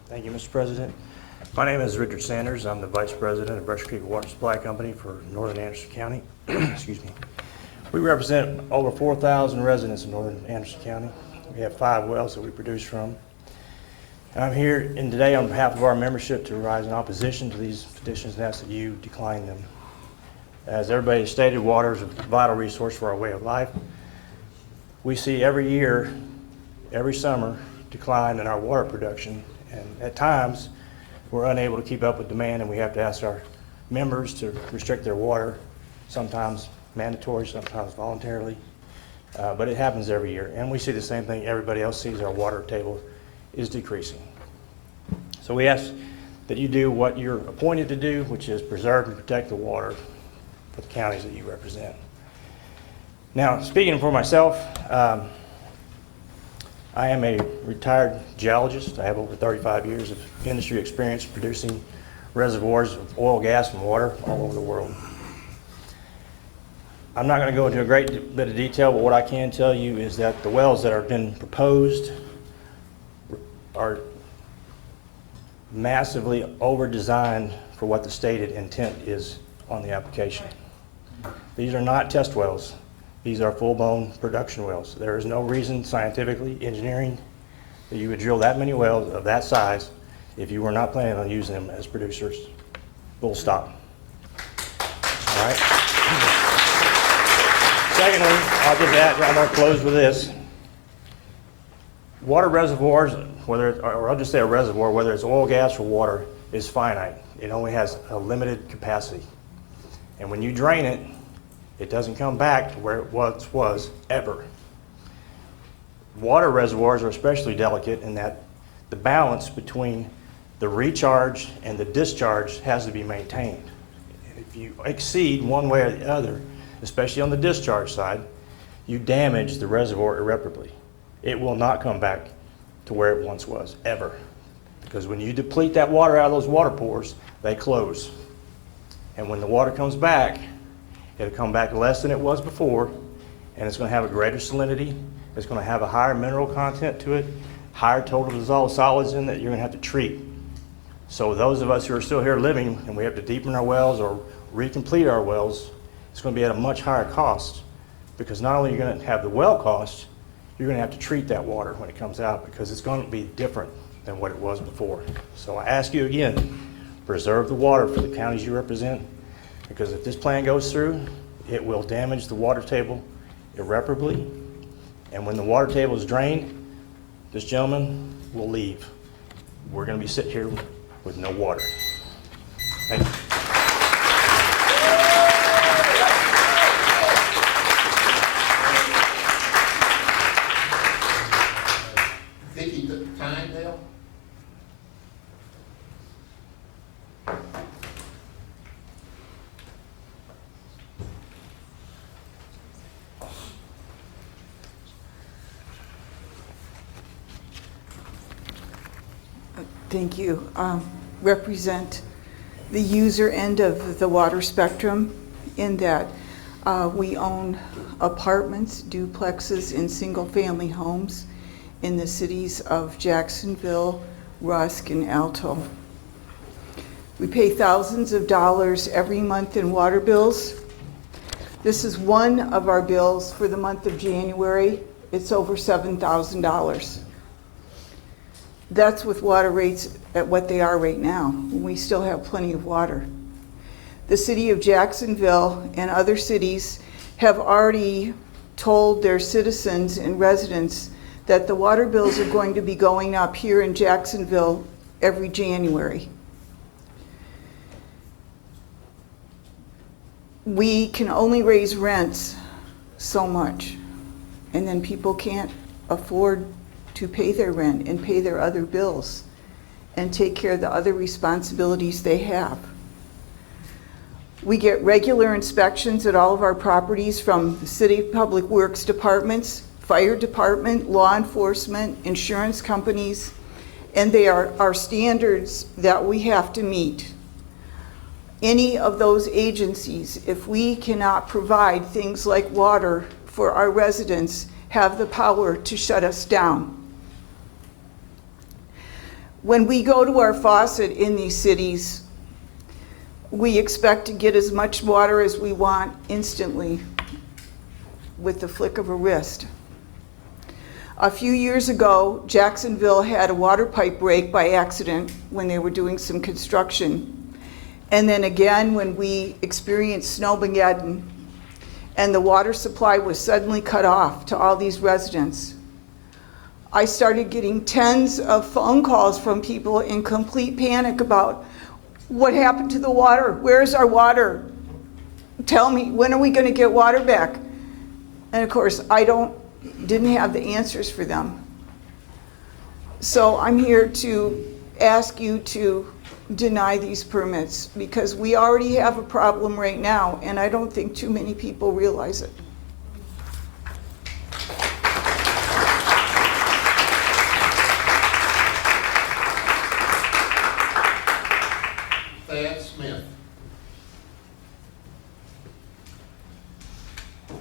Thank you, Mr. President. My name is Richard Sanders. I'm the Vice President of Brush Creek Water Supply Company for Northern Anderson County. Excuse me. We represent over 4,000 residents in Northern Anderson County. We have 5 wells that we produce from. And I'm here today on behalf of our membership to rise in opposition to these petitions and ask that you decline them. As everybody has stated, water is a vital resource for our way of life. We see every year, every summer, decline in our water production, and at times we're unable to keep up with demand, and we have to ask our members to restrict their water, sometimes mandatory, sometimes voluntarily, but it happens every year. And we see the same thing everybody else sees, our water table is decreasing. So we ask that you do what you're appointed to do, which is preserve and protect the water for the counties that you represent. Now, speaking for myself, I am a retired geologist. I have over 35 years of industry experience producing reservoirs of oil, gas, and water all over the world. I'm not going to go into a great bit of detail, but what I can tell you is that the wells that have been proposed are massively over-designed for what the stated intent is on the application. These are not test wells. These are full-blown production wells. There is no reason scientifically, engineering, that you would drill that many wells of that size if you were not planning on using them as producers. Full stop. All right? Secondly, I'll just add, I'm going to close with this. Water reservoirs, or I'll just say a reservoir, whether it's oil, gas, or water, is finite. It only has a limited capacity. And when you drain it, it doesn't come back to where it once was, ever. Water reservoirs are especially delicate in that the balance between the recharge and the discharge has to be maintained. If you exceed one way or the other, especially on the discharge side, you damage the reservoir irreparably. It will not come back to where it once was, ever. Because when you deplete that water out of those water pores, they close. And when the water comes back, it'll come back less than it was before, and it's going to have a greater salinity. It's going to have a higher mineral content to it, higher total dissolved solids in that you're going to have to treat. So those of us who are still here living and we have to deepen our wells or recomplete our wells, it's going to be at a much higher cost, because not only are you going to have the well cost, you're going to have to treat that water when it comes out, because it's going to be different than what it was before. So I ask you again, preserve the water for the counties you represent, because if this plan goes through, it will damage the water table irreparably. And when the water table is drained, this gentleman will leave. We're going to be sitting here with no water. Thank you. Vicki Tyndale. Thank you. Represent the user end of the water spectrum in that we own apartments, duplexes, and single-family homes in the cities of Jacksonville, Rusk, and Alto. We pay thousands of dollars every month in water bills. This is one of our bills for the month of January. It's over $7,000. That's with water rates at what they are right now. We still have plenty of water. The city of Jacksonville and other cities have already told their citizens and residents that the water bills are going to be going up here in Jacksonville every January. We can only raise rents so much, and then people can't afford to pay their rent and pay their other bills and take care of the other responsibilities they have. We get regular inspections at all of our properties from the City Public Works departments, fire department, law enforcement, insurance companies, and they are our standards that we have to meet. Any of those agencies, if we cannot provide things like water for our residents, have the power to shut us down. When we go to our faucet in these cities, we expect to get as much water as we want instantly with the flick of a wrist. A few years ago, Jacksonville had a water pipe break by accident when they were doing some construction. And then again, when we experienced Snowmageddon and the water supply was suddenly cut off to all these residents, I started getting tens of phone calls from people in complete panic about what happened to the water? Where's our water? Tell me, when are we going to get water back? And of course, I didn't have the answers for them. So I'm here to ask you to deny these permits because we already have a problem right now, and I don't think too many people realize it.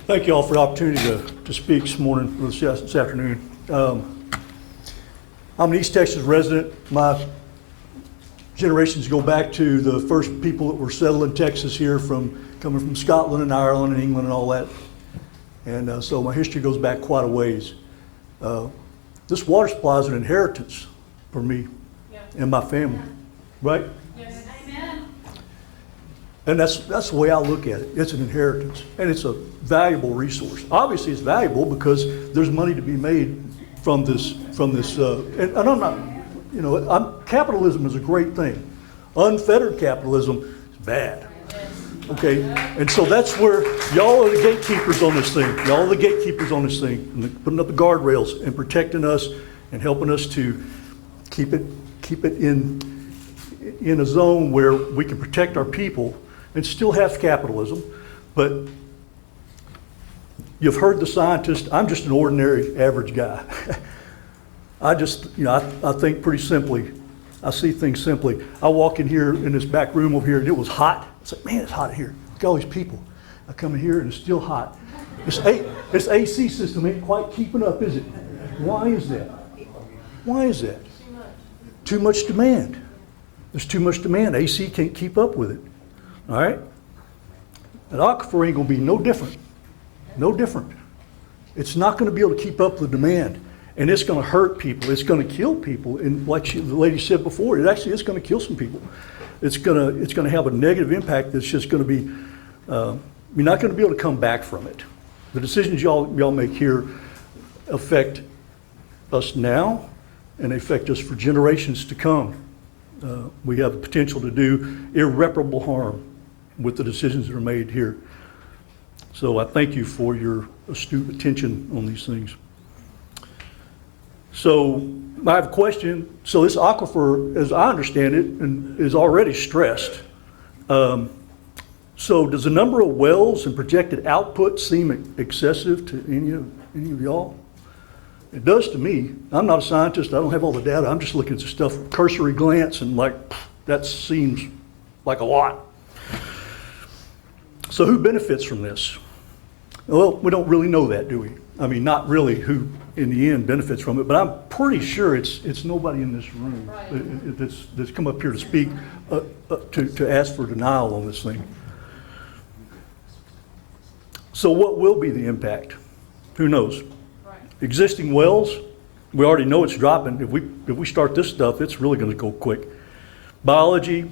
Thank you all for the opportunity to speak this morning, or this afternoon. I'm an East Texas resident. My generations go back to the first people that were settled in Texas here coming from Scotland and Ireland and England and all that. And so my history goes back quite a ways. This water supply is an inheritance for me and my family, right? Yes. Amen. And that's the way I look at it. It's an inheritance, and it's a valuable resource. Obviously, it's valuable because there's money to be made from this. And I'm not, capitalism is a great thing. Unfettered capitalism is bad. Okay, and so that's where y'all are the gatekeepers on this thing. Y'all are the gatekeepers on this thing, and putting up the guardrails and protecting us and helping us to keep it in a zone where we can protect our people and still have capitalism. But you've heard the scientist. I'm just an ordinary, average guy. I just, I think pretty simply. I see things simply. I walk in here in this back room over here, and it was hot. It's like, man, it's hot in here. Look at all these people. I come in here, and it's still hot. This AC system ain't quite keeping up, is it? Why is that? Why is that? Too much demand. There's too much demand. AC can't keep up with it. All right? An aquifer ain't going to be no different. No different. It's not going to be able to keep up with the demand. And it's going to hurt people. It's going to kill people. And like the lady said before, it actually is going to kill some people. It's going to have a negative impact that's just going to be, you're not going to be able to come back from it. The decisions y'all make here affect us now and affect us for generations to come. We have the potential to do irreparable harm with the decisions that are made here. So I thank you for your astute attention on these things. So I have a question. So this aquifer, as I understand it, is already stressed. So does the number of wells and projected output seem excessive to any of y'all? It does to me. I'm not a scientist. I don't have all the data. I'm just looking at the stuff, cursory glance, and like, that seems like a lot. So who benefits from this? Well, we don't really know that, do we? I mean, not really who in the end benefits from it, but I'm pretty sure it's nobody in this room that's come up here to speak, to ask for denial on this thing. So what will be the impact? Who knows? Existing wells, we already know it's dropping. If we start this stuff, it's really going to go quick. Biology,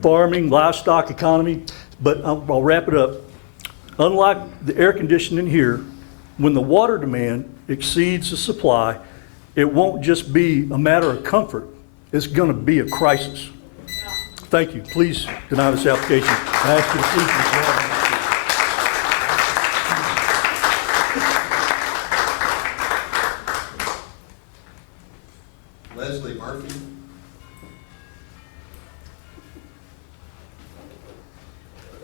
farming, livestock economy, but I'll wrap it up. Unlike the air conditioning here, when the water demand exceeds the supply, it won't just be a matter of comfort. It's going to be a crisis. Thank you. Please deny this application. I ask you to please withdraw. Leslie Murphy.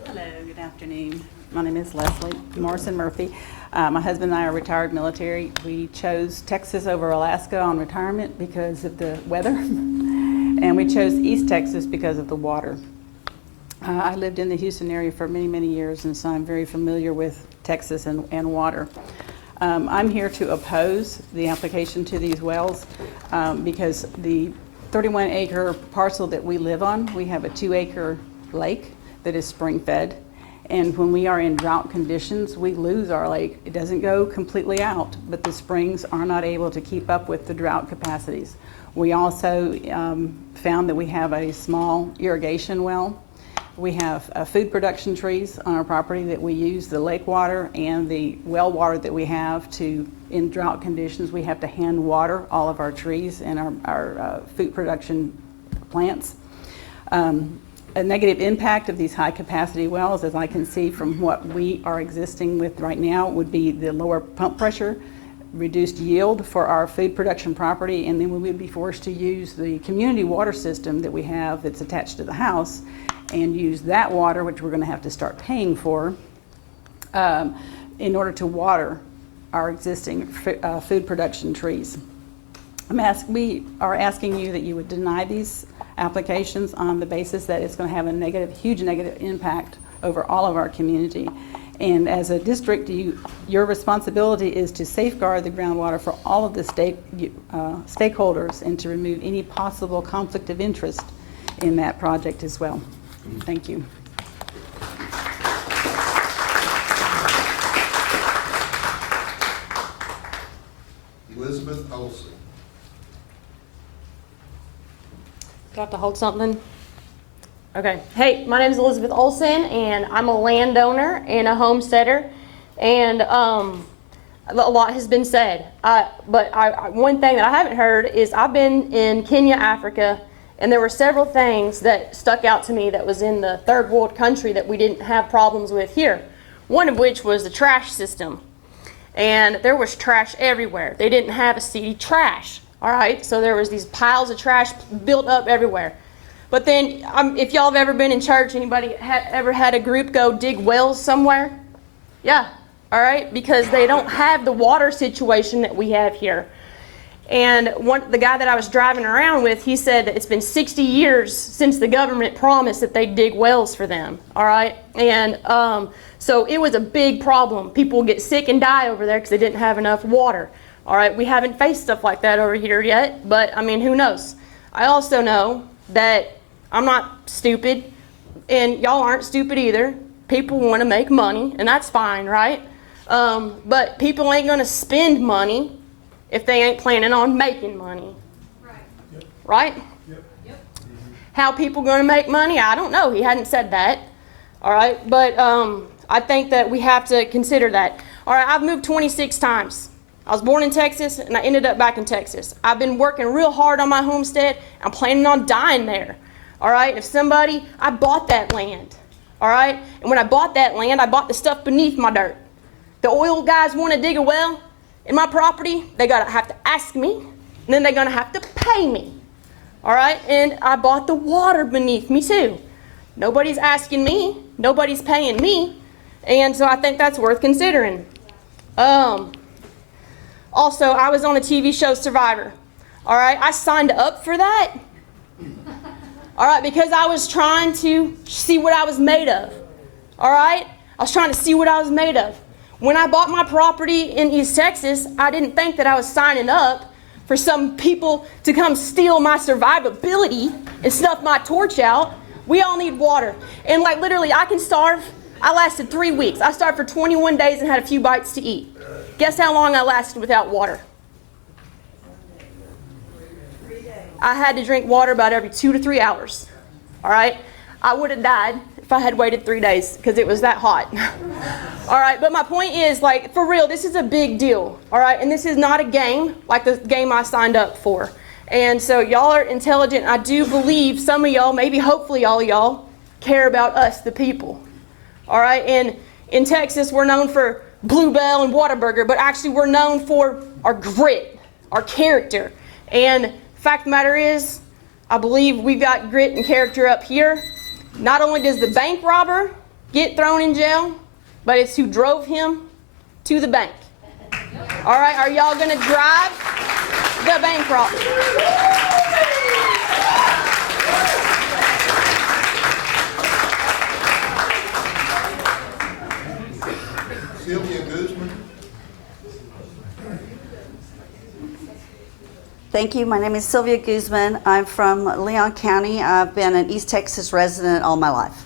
Hello, good afternoon. My name is Leslie Morrison Murphy. My husband and I are retired military. We chose Texas over Alaska on retirement because of the weather, and we chose East Texas because of the water. I lived in the Houston area for many, many years, and so I'm very familiar with Texas and water. I'm here to oppose the application to these wells because the 31-acre parcel that we live on, we have a 2-acre lake that is spring fed. And when we are in drought conditions, we lose our lake. It doesn't go completely out, but the springs are not able to keep up with the drought capacities. We also found that we have a small irrigation well. We have food production trees on our property that we use, the lake water and the well water that we have to, in drought conditions, we have to hand water all of our trees and our food production plants. A negative impact of these high capacity wells, as I can see from what we are existing with right now, would be the lower pump pressure, reduced yield for our food production property, and then we would be forced to use the community water system that we have that's attached to the house and use that water, which we're going to have to start paying for, in order to water our existing food production trees. We are asking you that you would deny these applications on the basis that it's going to have a huge negative impact over all of our community. And as a district, your responsibility is to safeguard the groundwater for all of the stakeholders and to remove any possible conflict of interest in that project as well. Thank you. Elizabeth Olson. Do I have to hold something? Okay. Hey, my name is Elizabeth Olson, and I'm a landowner and a homesteader, and a lot has been said. But one thing that I haven't heard is I've been in Kenya, Africa, and there were several things that stuck out to me that was in the third world country that we didn't have problems with here. One of which was the trash system. And there was trash everywhere. They didn't have a city trash. All right, so there was these piles of trash built up everywhere. But then, if y'all have ever been in church, anybody ever had a group go dig wells somewhere? Yeah, all right, because they don't have the water situation that we have here. And the guy that I was driving around with, he said that it's been 60 years since the government promised that they'd dig wells for them, all right? And so it was a big problem. People would get sick and die over there because they didn't have enough water. All right, we haven't faced stuff like that over here yet, but I mean, who knows? I also know that I'm not stupid, and y'all aren't stupid either. People want to make money, and that's fine, right? But people ain't going to spend money if they ain't planning on making money. Right? Yep. How people going to make money? I don't know. He hadn't said that. All right, but I think that we have to consider that. All right, I've moved 26 times. I was born in Texas, and I ended up back in Texas. I've been working real hard on my homestead. I'm planning on dying there. All right, I bought that land. All right, and when I bought that land, I bought the stuff beneath my dirt. The oil guys want to dig a well in my property, they gotta have to ask me, and then they're gonna have to pay me. All right, and I bought the water beneath me too. Nobody's asking me, nobody's paying me, and so I think that's worth considering. Also, I was on the TV show Survivor. All right, I signed up for that. All right, because I was trying to see what I was made of. All right, I was trying to see what I was made of. When I bought my property in East Texas, I didn't think that I was signing up for some people to come steal my survivability and snuff my torch out. We all need water. And like literally, I can starve. I lasted 3 weeks. I starved for 21 days and had a few bites to eat. Guess how long I lasted without water? I had to drink water about every 2 to 3 hours. All right? I would have died if I had waited 3 days because it was that hot. All right, but my point is, like, for real, this is a big deal. All right, and this is not a game like the game I signed up for. And so y'all are intelligent. I do believe some of y'all, maybe hopefully all of y'all, care about us, the people. All right, and in Texas, we're known for Bluebell and Whataburger, but actually we're known for our grit, our character. And the fact of the matter is, I believe we've got grit and character up here. Not only does the bank robber get thrown in jail, but it's who drove him to the bank. All right, are y'all gonna drive the bank robber? Sylvia Guzman. Thank you. My name is Sylvia Guzman. I'm from Leon County. I've been an East Texas resident all my life.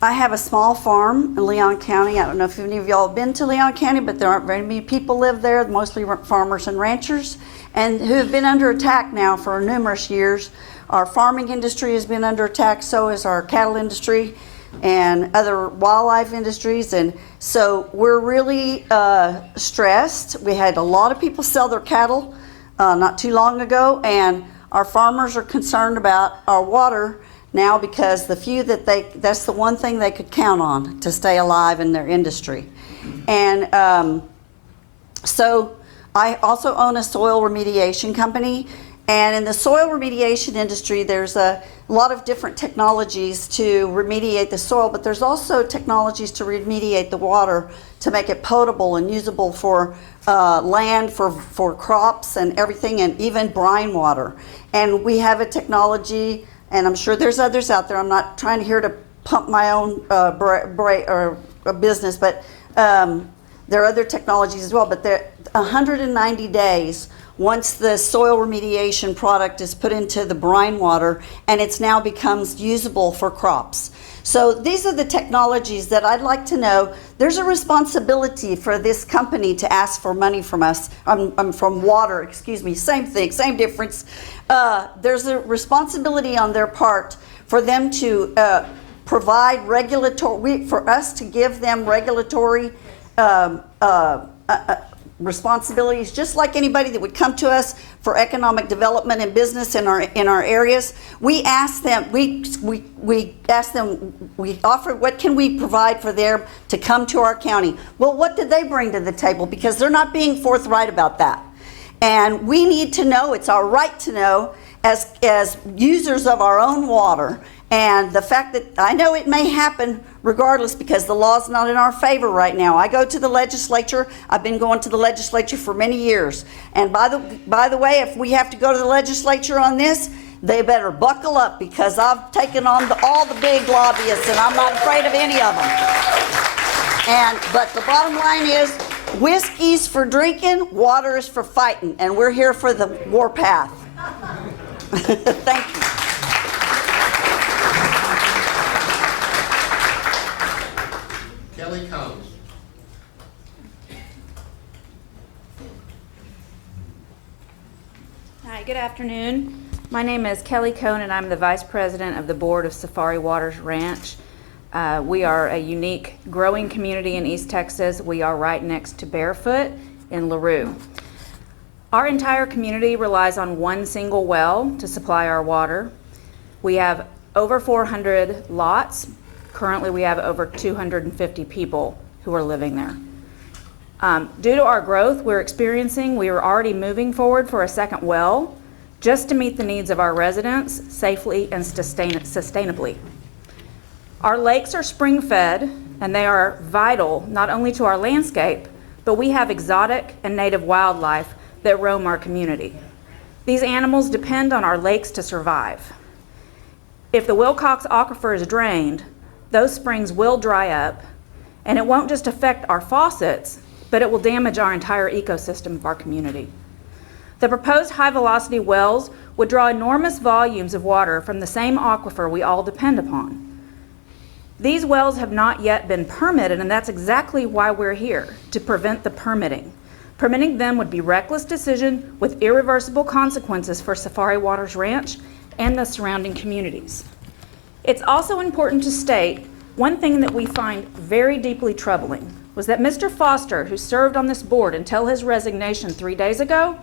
I have a small farm in Leon County. I don't know if any of y'all have been to Leon County, but there aren't very many people live there, mostly farmers and ranchers, and who have been under attack now for numerous years. Our farming industry has been under attack, so is our cattle industry and other wildlife industries, and so we're really stressed. We had a lot of people sell their cattle not too long ago, and our farmers are concerned about our water now because that's the one thing they could count on to stay alive in their industry. And so I also own a soil remediation company, and in the soil remediation industry there's a lot of different technologies to remediate the soil, but there's also technologies to remediate the water to make it potable and usable for land, for crops and everything, and even brine water. And we have a technology, and I'm sure there's others out there. I'm not trying here to pump my own business, but there are other technologies as well. But they're 190 days once the soil remediation product is put into the brine water, and it's now becomes usable for crops. So these are the technologies that I'd like to know. There's a responsibility for this company to ask for money from us, from water, excuse me, same thing, same difference. There's a responsibility on their part for them to provide regulatory, for us to give them regulatory responsibilities, just like anybody that would come to us for economic development and business in our areas. We ask them, we offer, what can we provide for them to come to our county? Well, what did they bring to the table? Because they're not being forthright about that. And we need to know, it's our right to know, as users of our own water. And the fact that I know it may happen regardless because the law's not in our favor right now. I go to the legislature. I've been going to the legislature for many years. And by the way, if we have to go to the legislature on this, they better buckle up because I've taken on all the big lobbyists and I'm not afraid of any of them. But the bottom line is, whiskey's for drinking, water is for fighting, and we're here for the warpath. Thank you. Kelly Combs. Hi, good afternoon. My name is Kelly Cohn, and I'm the Vice President of the Board of Safari Waters Ranch. We are a unique growing community in East Texas. We are right next to Barefoot in LaRue. Our entire community relies on one single well to supply our water. We have over 400 lots. Currently, we have over 250 people who are living there. Due to our growth we're experiencing, we are already moving forward for a second well just to meet the needs of our residents safely and sustainably. Our lakes are spring-fed, and they are vital not only to our landscape, but we have exotic and native wildlife that roam our community. These animals depend on our lakes to survive. If the Wilcox Aquifer is drained, those springs will dry up, and it won't just affect our faucets, but it will damage our entire ecosystem of our community. The proposed high-velocity wells would draw enormous volumes of water from the same aquifer we all depend upon. These wells have not yet been permitted, and that's exactly why we're here, to prevent the permitting. Permitting them would be a reckless decision with irreversible consequences for Safari Waters Ranch and the surrounding communities. It's also important to state one thing that we find very deeply troubling was that Mr. Foster, who served on this board until his resignation 3 days ago,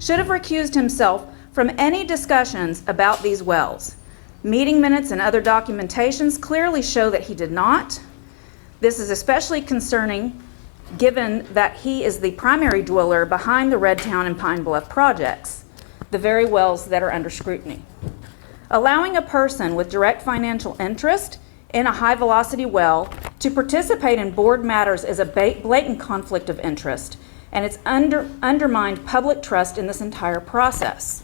should have recused himself from any discussions about these wells. Meeting minutes and other documentations clearly show that he did not. This is especially concerning given that he is the primary dweller behind the Redtown and Pine Bluff projects, the very wells that are under scrutiny. Allowing a person with direct financial interest in a high-velocity well to participate in board matters is a blatant conflict of interest, and it's undermined public trust in this entire process.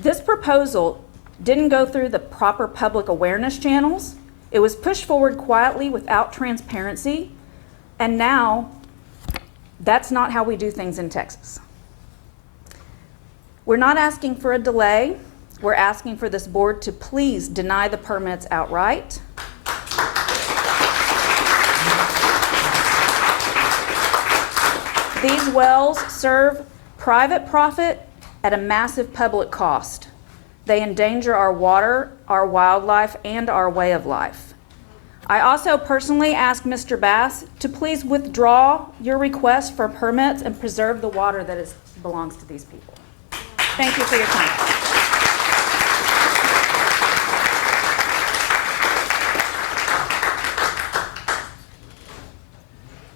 This proposal didn't go through the proper public awareness channels. It was pushed forward quietly without transparency, and now that's not how we do things in Texas. We're not asking for a delay. We're asking for this board to please deny the permits outright. These wells serve private profit at a massive public cost. They endanger our water, our wildlife, and our way of life. I also personally ask Mr. Bass to please withdraw your request for permits and preserve the water that belongs to these people. Thank you for your time.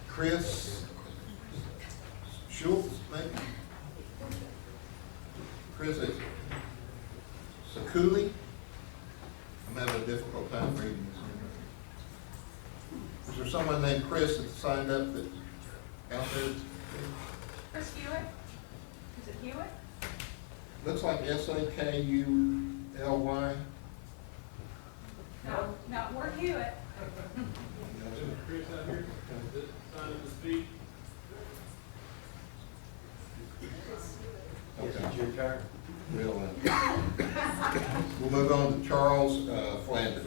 Chris Schultz, maybe? Chris Sakuli? I'm having a difficult time reading this. Is there someone named Chris that signed up that out there? Chris Hewitt? Is it Hewitt? Looks like Sakuly. No, we're Hewitt. Chris out here, sign up to speak. Okay. We'll move on to Charles Flanders.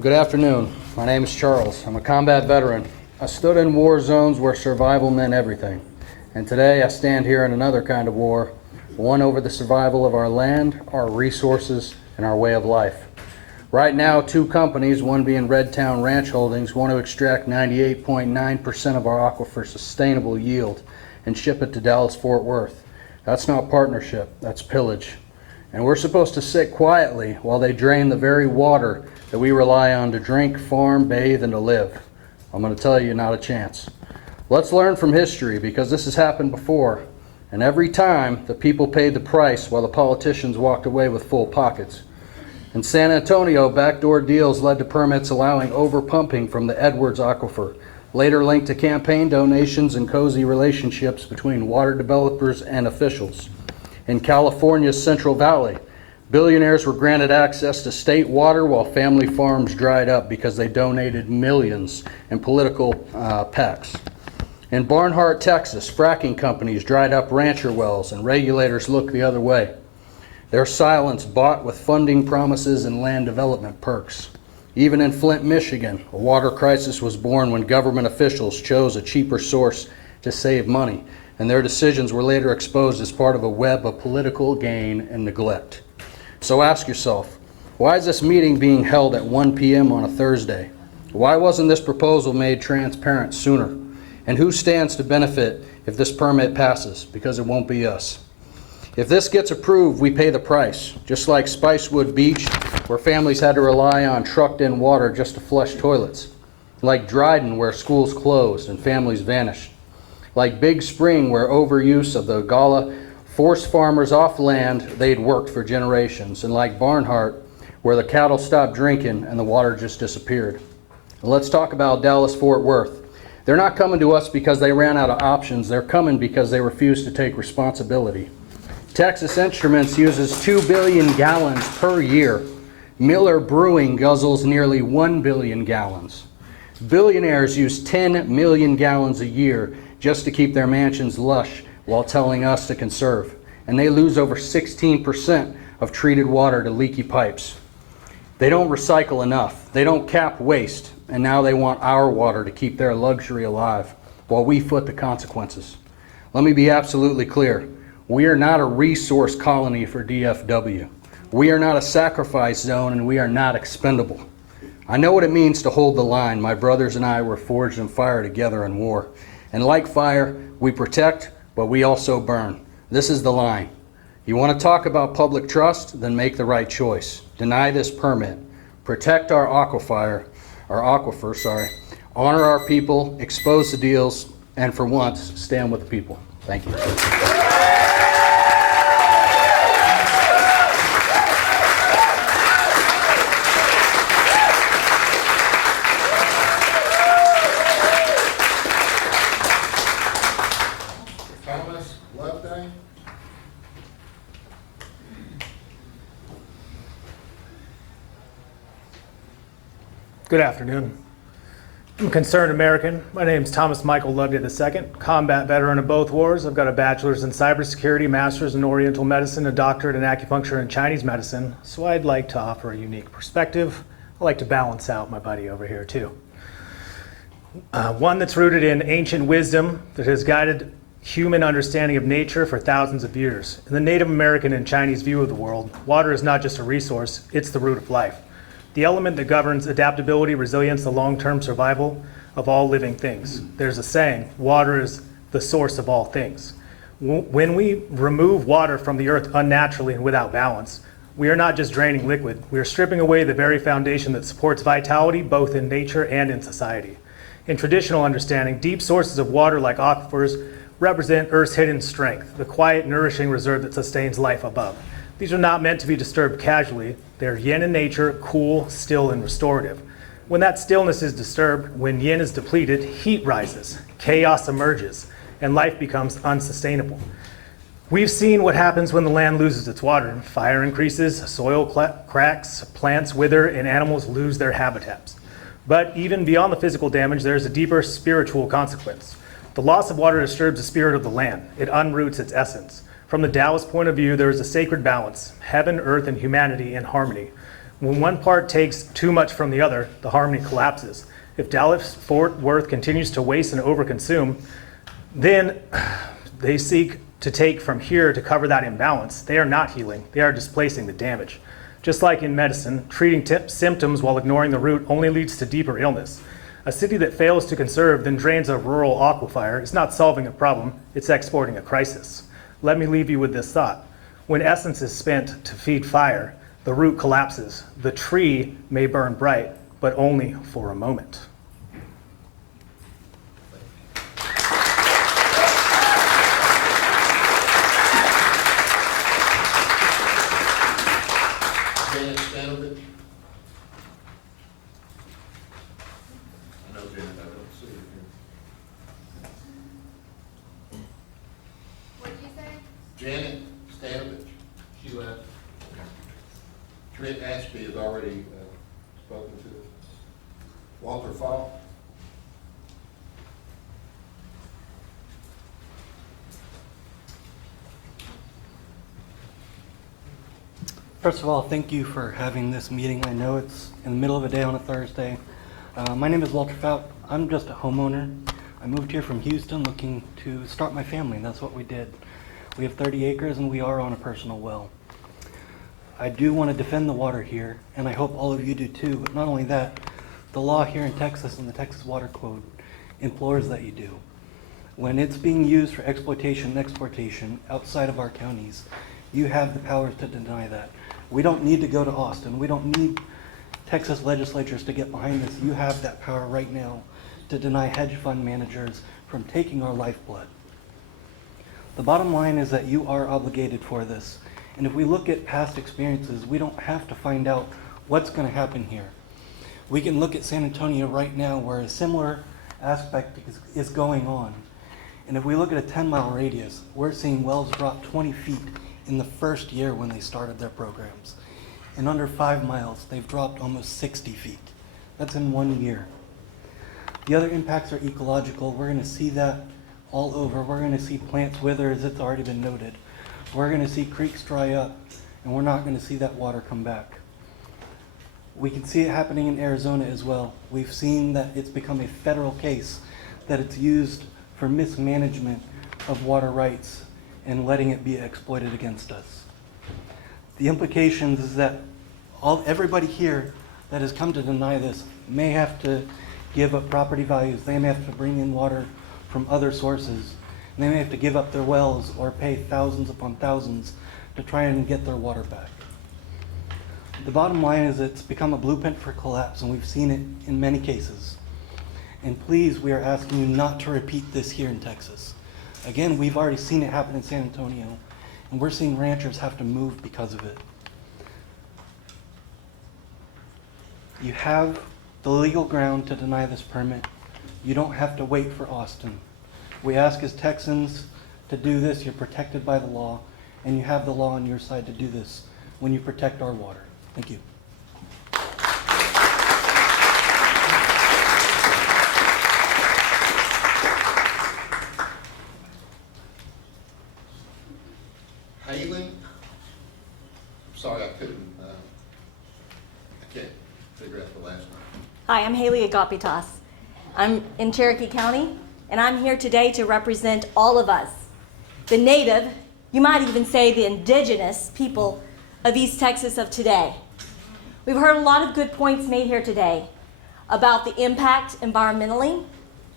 Good afternoon. My name is Charles. I'm a combat veteran. I stood in war zones where survival meant everything. And today I stand here in another kind of war, one over the survival of our land, our resources, and our way of life. Right now, two companies, one being Redtown Ranch Holdings, want to extract 98.9% of our aquifer sustainable yield and ship it to Dallas-Fort Worth. That's not partnership, that's pillage. And we're supposed to sit quietly while they drain the very water that we rely on to drink, farm, bathe, and to live. I'm going to tell you, not a chance. Let's learn from history, because this has happened before. And every time, the people paid the price while the politicians walked away with full pockets. In San Antonio, backdoor deals led to permits allowing overpumping from the Edwards Aquifer, later linked to campaign donations and cozy relationships between water developers and officials. In California's Central Valley, billionaires were granted access to state water while family farms dried up because they donated millions in political PACs. In Barnhart, Texas, fracking companies dried up rancher wells and regulators looked the other way. Their silence bought with funding promises and land development perks. Even in Flint, Michigan, a water crisis was born when government officials chose a cheaper source to save money, and their decisions were later exposed as part of a web of political gain and neglect. So ask yourself, why is this meeting being held at 1 p.m. on a Thursday? Why wasn't this proposal made transparent sooner? And who stands to benefit if this permit passes? Because it won't be us. If this gets approved, we pay the price, just like Spicewood Beach, where families had to rely on trucked-in water just to flush toilets. Like Dryden, where schools closed and families vanished. Like Big Spring, where overuse of the Gala forced farmers off land they'd worked for generations. And like Barnhart, where the cattle stopped drinking and the water just disappeared. And let's talk about Dallas-Fort Worth. They're not coming to us because they ran out of options. They're coming because they refuse to take responsibility. Texas Instruments uses 2 billion gallons per year. Miller Brewing guzzles nearly 1 billion gallons. Billionaires use 10 million gallons a year just to keep their mansions lush while telling us to conserve. And they lose over 16% of treated water to leaky pipes. They don't recycle enough. They don't cap waste. And now they want our water to keep their luxury alive while we foot the consequences. Let me be absolutely clear. We are not a resource colony for DFW. We are not a sacrifice zone, and we are not expendable. I know what it means to hold the line. My brothers and I were forged in fire together in war. And like fire, we protect, but we also burn. This is the line. You want to talk about public trust? Then make the right choice. Deny this permit. Protect our aquifer, honor our people, expose the deals, and for once, stand with the people. Thank you. Thomas Loveday. Good afternoon. I'm a concerned American. My name is Thomas Michael Loveday II, combat veteran of both wars. I've got a bachelor's in cybersecurity, master's in oriental medicine, a doctorate in acupuncture and Chinese medicine. So I'd like to offer a unique perspective. I like to balance out my buddy over here too. One that's rooted in ancient wisdom that has guided human understanding of nature for thousands of years. In the Native American and Chinese view of the world, water is not just a resource, it's the root of life. The element that governs adaptability, resilience, the long-term survival of all living things. There's a saying, water is the source of all things. When we remove water from the earth unnaturally and without balance, we are not just draining liquid, we are stripping away the very foundation that supports vitality both in nature and in society. In traditional understanding, deep sources of water like aquifers represent Earth's hidden strength, the quiet, nourishing reserve that sustains life above. These are not meant to be disturbed casually. They're yin in nature, cool, still, and restorative. When that stillness is disturbed, when yin is depleted, heat rises, chaos emerges, and life becomes unsustainable. We've seen what happens when the land loses its water. Fire increases, soil cracks, plants wither, and animals lose their habitats. But even beyond the physical damage, there's a deeper spiritual consequence. The loss of water disturbs the spirit of the land. It unroots its essence. From the Taoist point of view, there is a sacred balance, heaven, earth, and humanity in harmony. When one part takes too much from the other, the harmony collapses. If Dallas-Fort Worth continues to waste and overconsume, then they seek to take from here to cover that imbalance. They are not healing, they are displacing the damage. Just like in medicine, treating symptoms while ignoring the root only leads to deeper illness. A city that fails to conserve then drains a rural aquifer is not solving a problem, it's exporting a crisis. Let me leave you with this thought. When essence is spent to feed fire, the root collapses. The tree may burn bright, but only for a moment. Janet Stanovich. I know Janet, I don't see her here. What did you say? Janet Stanovich. She left. Trent Ashby has already spoken to us. Walter Fall. First of all, thank you for having this meeting. I know it's in the middle of a day on a Thursday. My name is Walter Fout. I'm just a homeowner. I moved here from Houston looking to start my family, and that's what we did. We have 30 acres and we are on a personal well. I do want to defend the water here, and I hope all of you do too. But not only that, the law here in Texas and the Texas Water Code implores that you do. When it's being used for exploitation and exportation outside of our counties, you have the power to deny that. We don't need to go to Austin. We don't need Texas legislatures to get behind this. You have that power right now to deny hedge fund managers from taking our lifeblood. The bottom line is that you are obligated for this. And if we look at past experiences, we don't have to find out what's going to happen here. We can look at San Antonio right now where a similar aspect is going on. And if we look at a 10-mile radius, we're seeing wells drop 20 feet in the first year when they started their programs. In under 5 miles, they've dropped almost 60 feet. That's in 1 year. The other impacts are ecological. We're going to see that all over. We're going to see plants wither, as it's already been noted. We're going to see creeks dry up, and we're not going to see that water come back. We can see it happening in Arizona as well. We've seen that it's become a federal case, that it's used for mismanagement of water rights and letting it be exploited against us. The implications is that everybody here that has come to deny this may have to give up property values. They may have to bring in water from other sources. And they may have to give up their wells or pay thousands upon thousands to try and get their water back. The bottom line is it's become a blueprint for collapse, and we've seen it in many cases. And please, we are asking you not to repeat this here in Texas. Again, we've already seen it happen in San Antonio, and we're seeing ranchers have to move because of it. You have the legal ground to deny this permit. You don't have to wait for Austin. We ask as Texans to do this. You're protected by the law, and you have the law on your side to do this when you protect our water. Thank you. Halen? I'm sorry, I can't figure out the last name. Hi, I'm Haley Agapitas. I'm in Cherokee County, and I'm here today to represent all of us, the native, you might even say the indigenous people of East Texas of today. We've heard a lot of good points made here today about the impact environmentally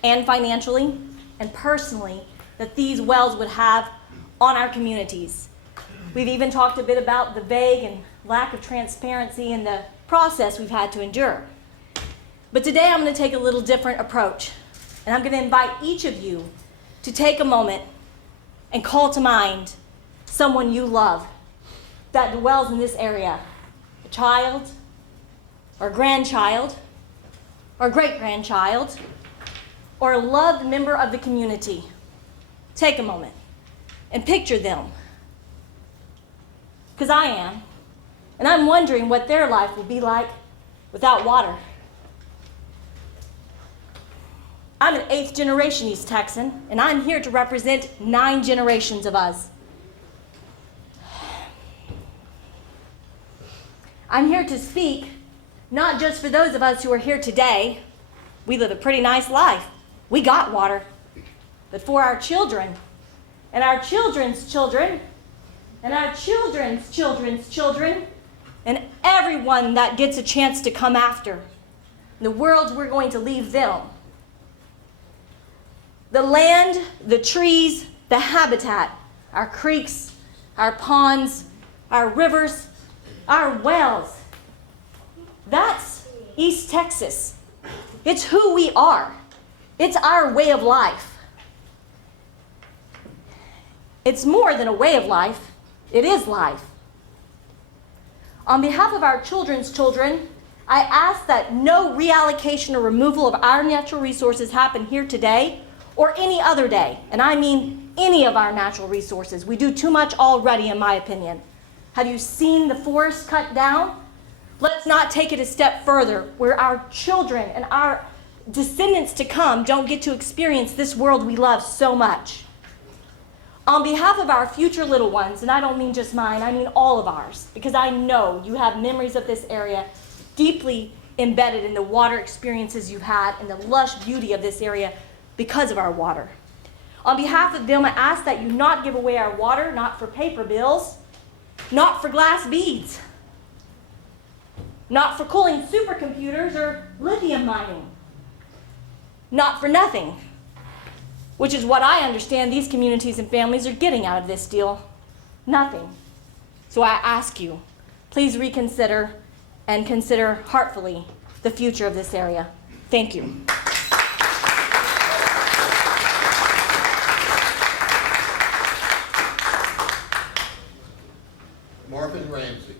and financially and personally that these wells would have on our communities. We've even talked a bit about the vague and lack of transparency in the process we've had to endure. But today I'm going to take a little different approach, and I'm going to invite each of you to take a moment and call to mind someone you love that dwells in this area, a child, or grandchild, or great-grandchild, or a loved member of the community. Take a moment and picture them, because I am, and I'm wondering what their life will be like without water. I'm an 8th generation East Texan, and I'm here to represent 9 generations of us. I'm here to speak not just for those of us who are here today. We live a pretty nice life. We got water. But for our children, and our children's children, and our children's children's children, and everyone that gets a chance to come after, the world we're going to leave them. The land, the trees, the habitat, our creeks, our ponds, our rivers, our wells. That's East Texas. It's who we are. It's our way of life. It's more than a way of life. It is life. On behalf of our children's children, I ask that no reallocation or removal of our natural resources happen here today or any other day. And I mean any of our natural resources. We do too much already, in my opinion. Have you seen the forest cut down? Let's not take it a step further, where our children and our descendants to come don't get to experience this world we love so much. On behalf of our future little ones, and I don't mean just mine, I mean all of ours, because I know you have memories of this area deeply embedded in the water experiences you've had and the lush beauty of this area because of our water. On behalf of them, I ask that you not give away our water, not for paper bills, not for glass beads, not for cooling supercomputers or lithium mining, not for nothing, which is what I understand these communities and families are getting out of this deal. Nothing. So I ask you, please reconsider and consider heartfully the future of this area. Thank you. Marvin Ramsey.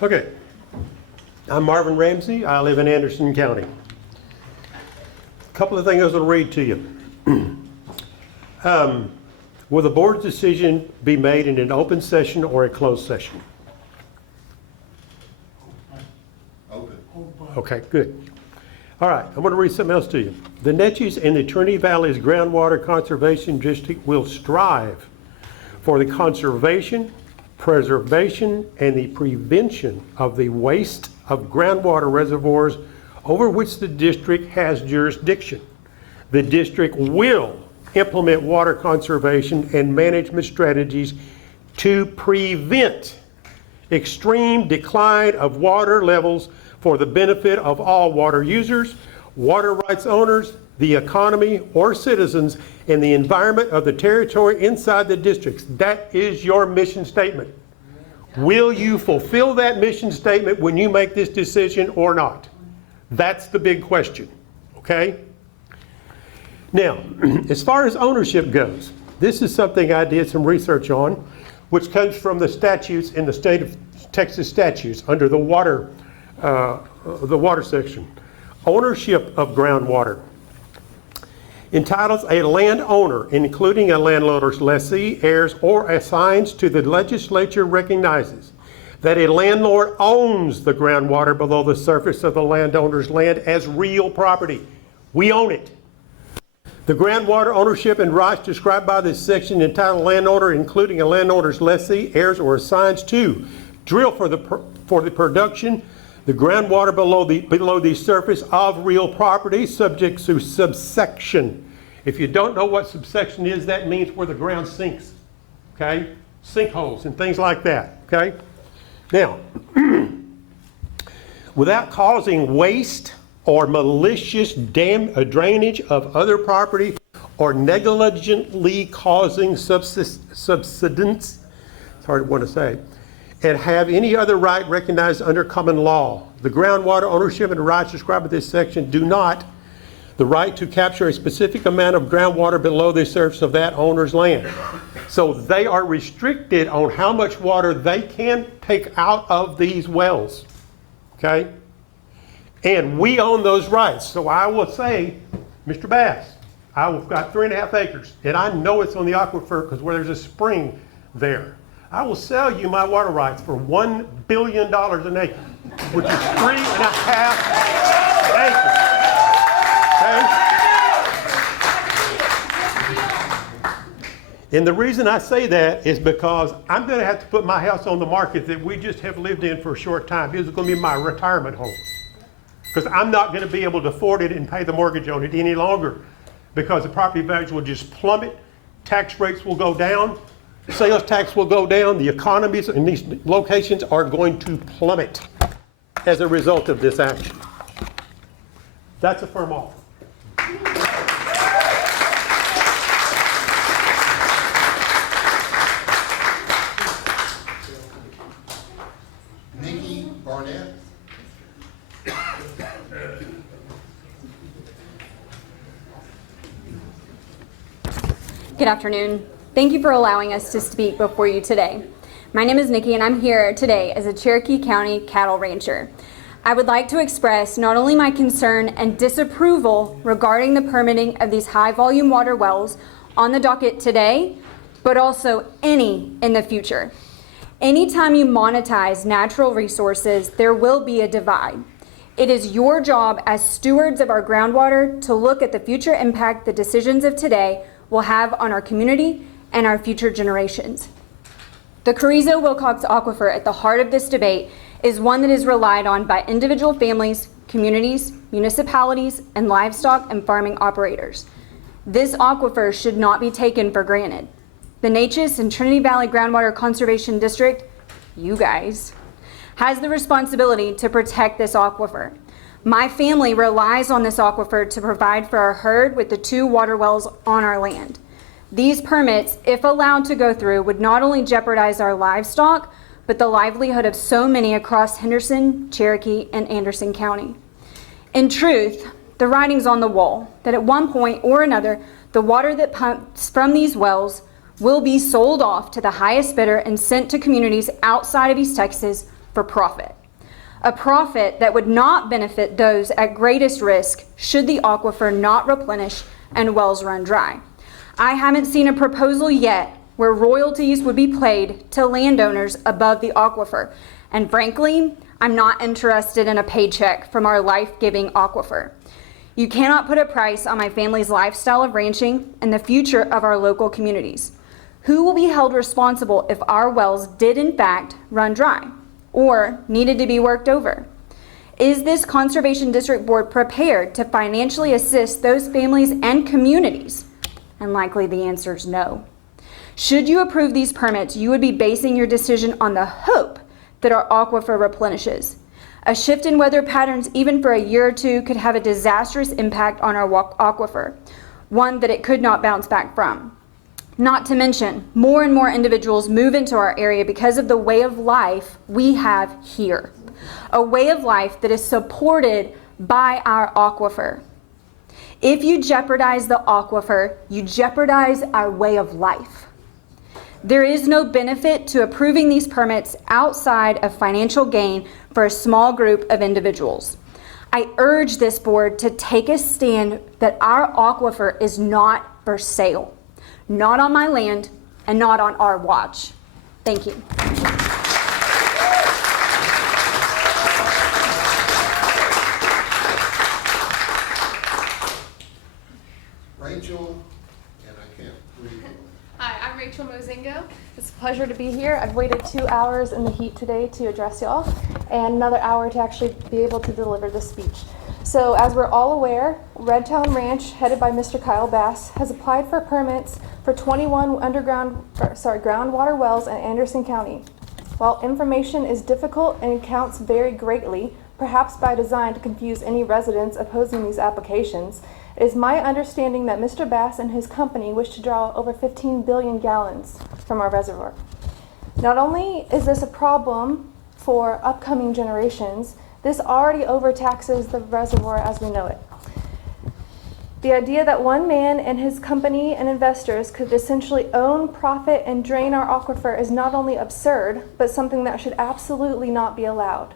Okay. I'm Marvin Ramsey. I live in Anderson County. A couple of things I will read to you. Will the board's decision be made in an open session or a closed session? Open. Okay, good. All right, I'm going to read something else to you. The Neches and the Trinity Valley's Groundwater Conservation District will strive for the conservation, preservation, and the prevention of the waste of groundwater reservoirs over which the district has jurisdiction. The district will implement water conservation and management strategies to prevent extreme decline of water levels for the benefit of all water users, water rights owners, the economy or citizens, and the environment of the territory inside the districts. That is your mission statement. Will you fulfill that mission statement when you make this decision or not? That's the big question, okay? Now, as far as ownership goes, this is something I did some research on, which comes from the statutes in the state of Texas statutes under the water section. Ownership of groundwater entitles a landowner, including a landowner's lessee, heirs, or assigns to the legislature recognizes that a landlord owns the groundwater below the surface of the landowner's land as real property. We own it. The groundwater ownership and rights described by this section entitle landowner, including a landowner's lessee, heirs, or assigns to drill for the production the groundwater below the surface of real property, subject to subsection. If you don't know what subsection is, that means where the ground sinks, okay? Sinkholes and things like that, okay? Now, without causing waste or malicious drainage of other property or negligently causing subsidence, it's hard to want to say, and have any other right recognized under common law. The groundwater ownership and rights described in this section do not the right to capture a specific amount of groundwater below the surface of that owner's land. So they are restricted on how much water they can take out of these wells, okay? And we own those rights. So I will say, Mr. Bass, I've got 3.5 acres, and I know it's on the aquifer because where there's a spring there. I will sell you my water rights for $1 billion an acre, which is 3.5 acres. Okay? And the reason I say that is because I'm going to have to put my house on the market that we just have lived in for a short time. This is going to be my retirement home. Because I'm not going to be able to afford it and pay the mortgage on it any longer because the property values will just plummet, tax rates will go down, sales tax will go down, the economies in these locations are going to plummet as a result of this action. That's a firm offer. Nikki Barnett. Good afternoon. Thank you for allowing us to speak before you today. My name is Nikki and I'm here today as a Cherokee County cattle rancher. I would like to express not only my concern and disapproval regarding the permitting of these high volume water wells on the docket today, but also any in the future. Anytime you monetize natural resources, there will be a divide. It is your job as stewards of our groundwater to look at the future impact the decisions of today will have on our community and our future generations. The Carrizo-Wilcox Aquifer at the heart of this debate is one that is relied on by individual families, communities, municipalities, and livestock and farming operators. This aquifer should not be taken for granted. The Neches and Trinity Valley Groundwater Conservation District, you guys, has the responsibility to protect this aquifer. My family relies on this aquifer to provide for our herd with the 2 water wells on our land. These permits, if allowed to go through, would not only jeopardize our livestock, but the livelihood of so many across Henderson, Cherokee, and Anderson County. In truth, the writing's on the wall that at one point or another, the water that pumps from these wells will be sold off to the highest bidder and sent to communities outside of East Texas for profit. A profit that would not benefit those at greatest risk should the aquifer not replenish and wells run dry. I haven't seen a proposal yet where royalties would be paid to landowners above the aquifer. And frankly, I'm not interested in a paycheck from our life-giving aquifer. You cannot put a price on my family's lifestyle of ranching and the future of our local communities. Who will be held responsible if our wells did in fact run dry or needed to be worked over? Is this Conservation District Board prepared to financially assist those families and communities? And likely the answer is no. Should you approve these permits, you would be basing your decision on the hope that our aquifer replenishes. A shift in weather patterns, even for a year or two, could have a disastrous impact on our aquifer, one that it could not bounce back from. Not to mention, more and more individuals move into our area because of the way of life we have here. A way of life that is supported by our aquifer. If you jeopardize the aquifer, you jeopardize our way of life. There is no benefit to approving these permits outside of financial gain for a small group of individuals. I urge this board to take a stand that our aquifer is not for sale, not on my land and not on our watch. Thank you. Rachel, and I can't read. Hi, I'm Rachel Mozingo. It's a pleasure to be here. I've waited 2 hours in the heat today to address y'all, and another hour to actually be able to deliver this speech. So, as we're all aware, Redtown Ranch, headed by Mr. Kyle Bass, has applied for permits for 21 groundwater wells in Anderson County. While information is difficult and accounts vary greatly, perhaps by design to confuse any residents opposing these applications, it is my understanding that Mr. Bass and his company wish to draw over 15 billion gallons from our reservoir. Not only is this a problem for upcoming generations, this already overtaxes the reservoir as we know it. The idea that one man and his company and investors could essentially own, profit, and drain our aquifer is not only absurd, but something that should absolutely not be allowed.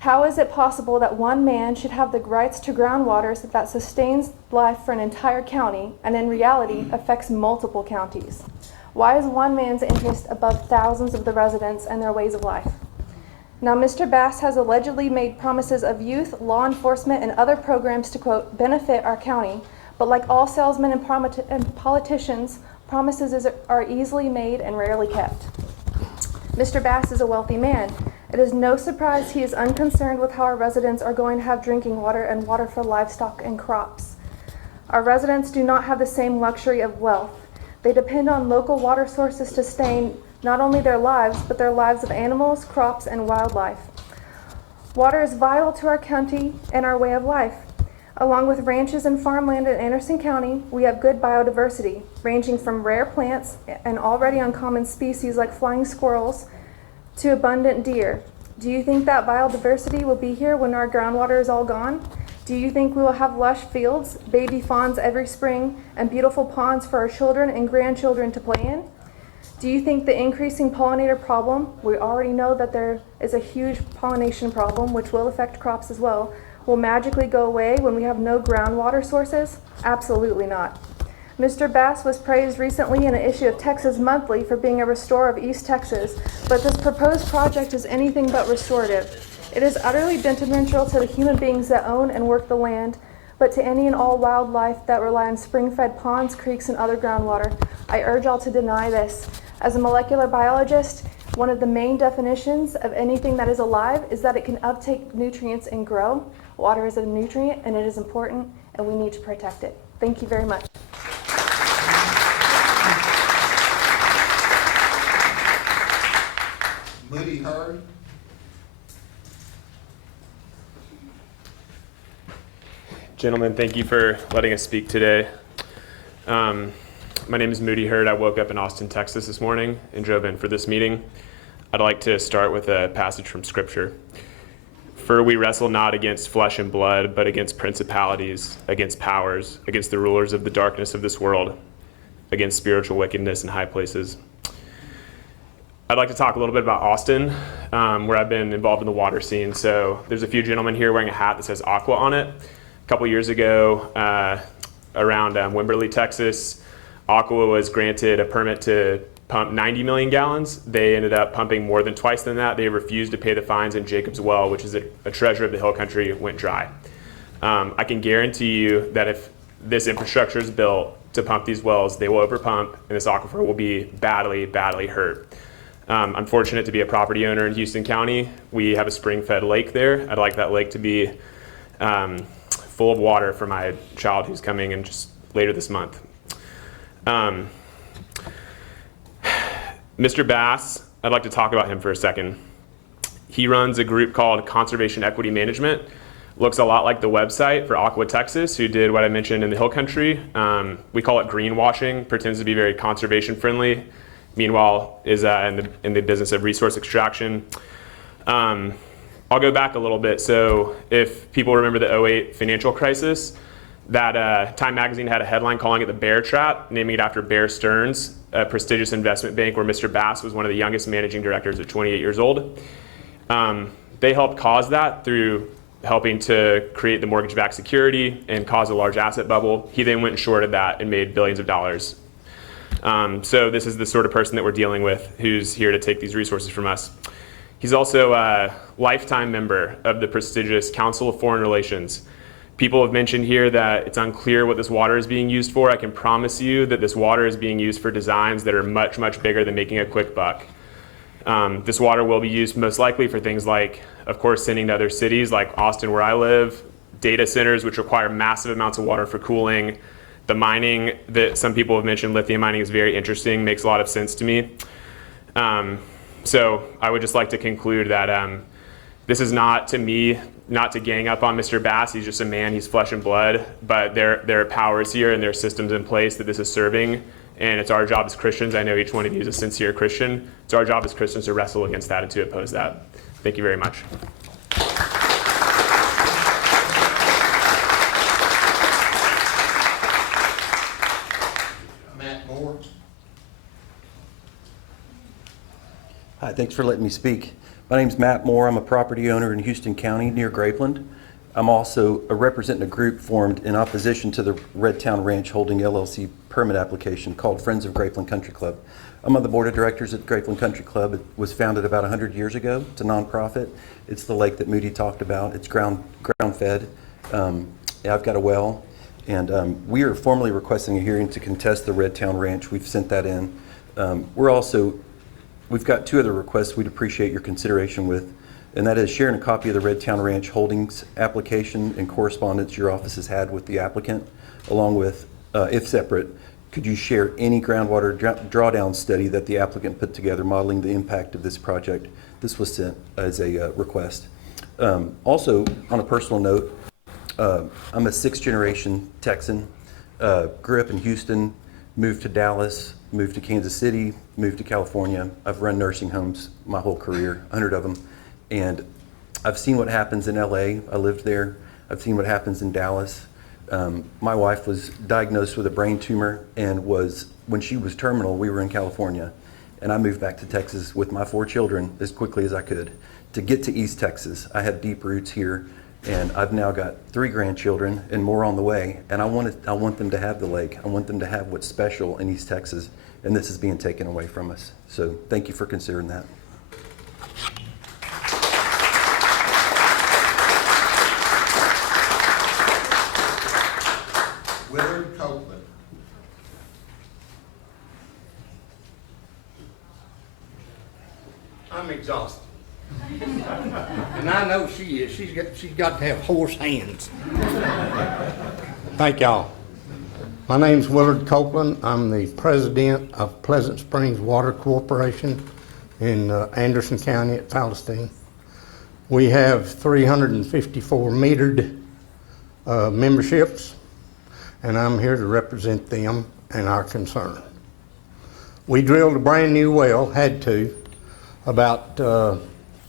How is it possible that one man should have the rights to groundwater that sustains life for an entire county and in reality affects multiple counties? Why is one man's interest above thousands of the residents and their ways of life? Now, Mr. Bass has allegedly made promises of youth, law enforcement, and other programs to, quote, benefit our county, but like all salesmen and politicians, promises are easily made and rarely kept. Mr. Bass is a wealthy man. It is no surprise he is unconcerned with how our residents are going to have drinking water and water for livestock and crops. Our residents do not have the same luxury of wealth. They depend on local water sources to sustain not only their lives, but their lives of animals, crops, and wildlife. Water is vital to our county and our way of life. Along with ranches and farmland in Anderson County, we have good biodiversity, ranging from rare plants and already uncommon species like flying squirrels to abundant deer. Do you think that biodiversity will be here when our groundwater is all gone? Do you think we will have lush fields, baby fawns every spring, and beautiful ponds for our children and grandchildren to play in? Do you think the increasing pollinator problem, we already know that there is a huge pollination problem which will affect crops as well, will magically go away when we have no groundwater sources? Absolutely not. Mr. Bass was praised recently in an issue of Texas Monthly for being a restorer of East Texas, but this proposed project is anything but restorative. It is utterly detrimental to the human beings that own and work the land, but to any and all wildlife that rely on spring-fed ponds, creeks, and other groundwater. I urge all to deny this. As a molecular biologist, one of the main definitions of anything that is alive is that it can uptake nutrients and grow. Water is a nutrient, and it is important, and we need to protect it. Thank you very much. Moody Hurd. Gentlemen, thank you for letting us speak today. My name is Moody Hurd. I woke up in Austin, Texas this morning and drove in for this meeting. I'd like to start with a passage from Scripture. For we wrestle not against flesh and blood, but against principalities, against powers, against the rulers of the darkness of this world, against spiritual wickedness in high places. I'd like to talk a little bit about Austin, where I've been involved in the water scene. So there's a few gentlemen here wearing a hat that says Aqua on it. A couple years ago, around Wimberley, Texas, Aqua was granted a permit to pump 90 million gallons. They ended up pumping more than twice than that. They refused to pay the fines, and Jacob's Well, which is a treasure of the hill country, went dry. I can guarantee you that if this infrastructure is built to pump these wells, they will overpump, and this aquifer will be badly, badly hurt. I'm fortunate to be a property owner in Houston County. We have a spring-fed lake there. I'd like that lake to be full of water for my child who's coming in just later this month. Mr. Bass, I'd like to talk about him for a second. He runs a group called Conservation Equity Management. Looks a lot like the website for Aqua Texas, who did what I mentioned in the hill country. We call it greenwashing, pretends to be very conservation friendly. Meanwhile, is in the business of resource extraction. I'll go back a little bit. So if people remember the 2008 financial crisis, that Time Magazine had a headline calling it the Bear Trap, naming it after Bear Stearns, a prestigious investment bank where Mr. Bass was one of the youngest managing directors at 28 years old. They helped cause that through helping to create the mortgage-backed security and cause a large asset bubble. He then went and shorted that and made billions of dollars. So this is the sort of person that we're dealing with who's here to take these resources from us. He's also a lifetime member of the prestigious Council of Foreign Relations. People have mentioned here that it's unclear what this water is being used for. I can promise you that this water is being used for designs that are much, much bigger than making a quick buck. This water will be used most likely for things like, of course, sending to other cities like Austin, where I live, data centers, which require massive amounts of water for cooling. The mining that some people have mentioned, lithium mining, is very interesting, makes a lot of sense to me. So I would just like to conclude that this is not, to me, not to gang up on Mr. Bass. He's just a man, he's flesh and blood, but there are powers here and there are systems in place that this is serving, and it's our job as Christians. I know each one of you is a sincere Christian. It's our job as Christians to wrestle against that and to oppose that. Thank you very much. Matt Moore. Hi, thanks for letting me speak. My name's Matt Moore. I'm a property owner in Houston County near Grapeland. I'm also representing a group formed in opposition to the Redtown Ranch Holding LLC permit application called Friends of Grapeland Country Club. I'm on the board of directors at Grapeland Country Club. It was founded about 100 years ago. It's a nonprofit. It's the lake that Moody talked about. It's ground fed. I've got a well, and we are formally requesting a hearing to contest the Redtown Ranch. We've sent that in. We've got two other requests we'd appreciate your consideration with, and that is sharing a copy of the Redtown Ranch Holdings application and correspondence your office has had with the applicant, along with, if separate, could you share any groundwater drawdown study that the applicant put together modeling the impact of this project? This was sent as a request. Also, on a personal note, I'm a sixth-generation Texan, grew up in Houston, moved to Dallas, moved to Kansas City, moved to California. I've run nursing homes my whole career, 100 of them. And I've seen what happens in LA. I lived there. I've seen what happens in Dallas. My wife was diagnosed with a brain tumor and when she was terminal, we were in California. And I moved back to Texas with my 4 children as quickly as I could to get to East Texas. I have deep roots here, and I've now got 3 grandchildren and more on the way. And I want them to have the lake. I want them to have what's special in East Texas, and this is being taken away from us. So thank you for considering that. Willard Copeland. I'm exhausted. And I know she is. She's got to have horse hands. Thank y'all. My name's Willard Copeland. I'm the president of Pleasant Springs Water Corporation in Anderson County at Palestine. We have 354 metered memberships, and I'm here to represent them and our concern. We drilled a brand new well, had to, about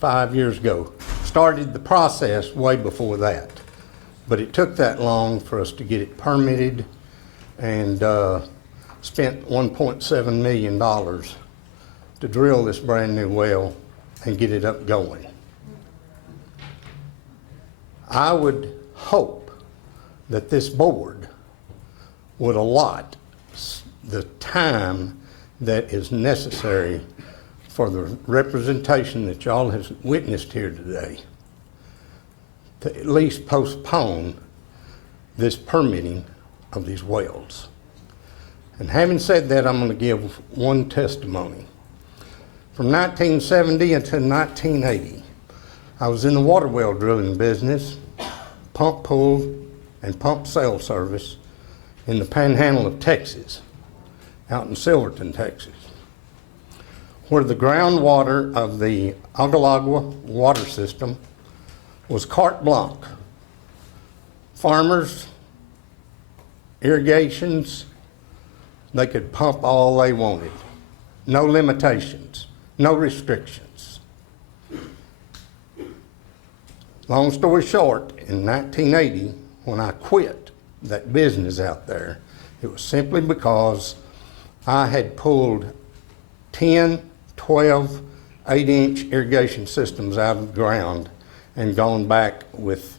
5 years ago. Started the process way before that, but it took that long for us to get it permitted, and spent $1.7 million to drill this brand new well and get it up going. I would hope that this board would allot the time that is necessary for the representation that y'all have witnessed here today to at least postpone this permitting of these wells. And having said that, I'm going to give one testimony. From 1970 until 1980, I was in the water well drilling business, pump pool and pump sale service in the panhandle of Texas, out in Silverton, Texas, where the groundwater of the Agua water system was carte blanche. Farmers, irrigations, they could pump all they wanted. No limitations, no restrictions. Long story short, in 1980, when I quit that business out there, it was simply because I had pulled 10, 12, 8-inch irrigation systems out of the ground and gone back with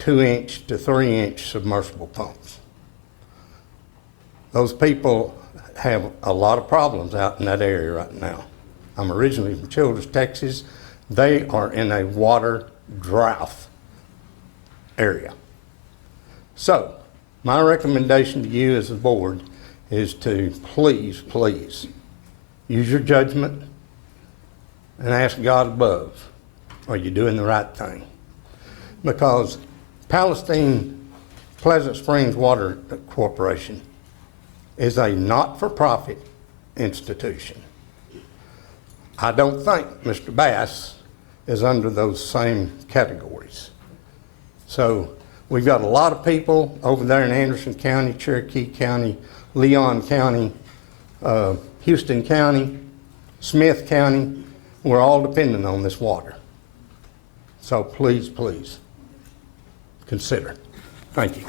2-inch to 3-inch submersible pumps. Those people have a lot of problems out in that area right now. I'm originally from Childress, Texas. They are in a water drought area. So, my recommendation to you as a board is to please, please use your judgment and ask God above, are you doing the right thing? Because Palestine Pleasant Springs Water Corporation is a not-for-profit institution. I don't think Mr. Bass is under those same categories. So we've got a lot of people over there in Anderson County, Cherokee County, Leon County, Houston County, Smith County. We're all dependent on this water. So please, please consider. Thank you.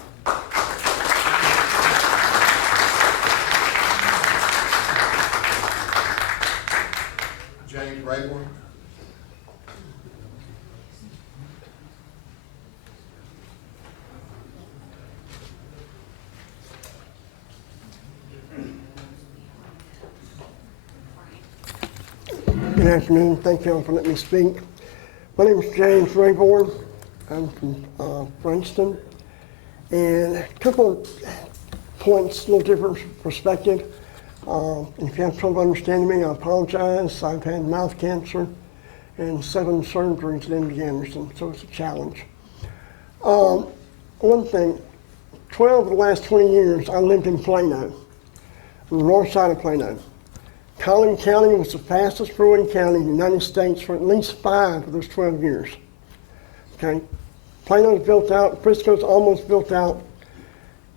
James Rayborn. Good afternoon. Thank you all for letting me speak. My name is James Rayborn. I'm from Princeton. And a couple of points, a little different perspective. If you have trouble understanding me, I apologize. I've had mouth cancer and 7 surgeries at MD Anderson, so it's a challenge. One thing, 12 of the last 20 years, I lived in Plano, on the north side of Plano. Collin County was the fastest growing county in the United States for at least 5 of those 12 years. Okay, Plano's built out, Frisco's almost built out,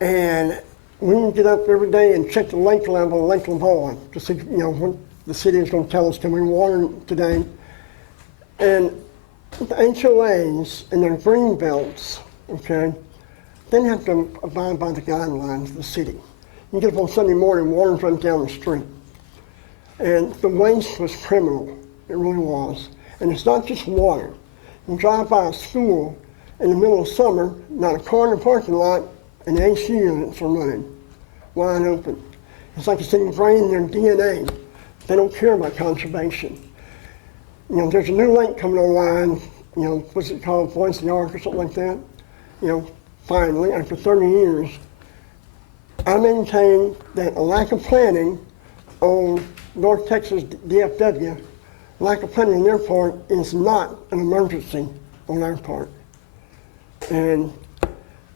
and we would get up every day and check the lake level of Lake Lavon to see, what the city is going to tell us, can we water today? And the HOAs and their green belts, okay, they have to abide by the guidelines of the city. You get up on Sunday morning, water's running down the street. And the waste was criminal, it really was. And it's not just water. You drive by a school in the middle of summer, not a car in the parking lot, and the AC units are running wide open. It's like it's ingrained in their DNA. They don't care about conservation. There's a new lake coming online, what's it called, Voice of the Ark or something like that. Finally, after 30 years, I maintain that a lack of planning on North Texas DFW, lack of planning on their part is not an emergency on our part. And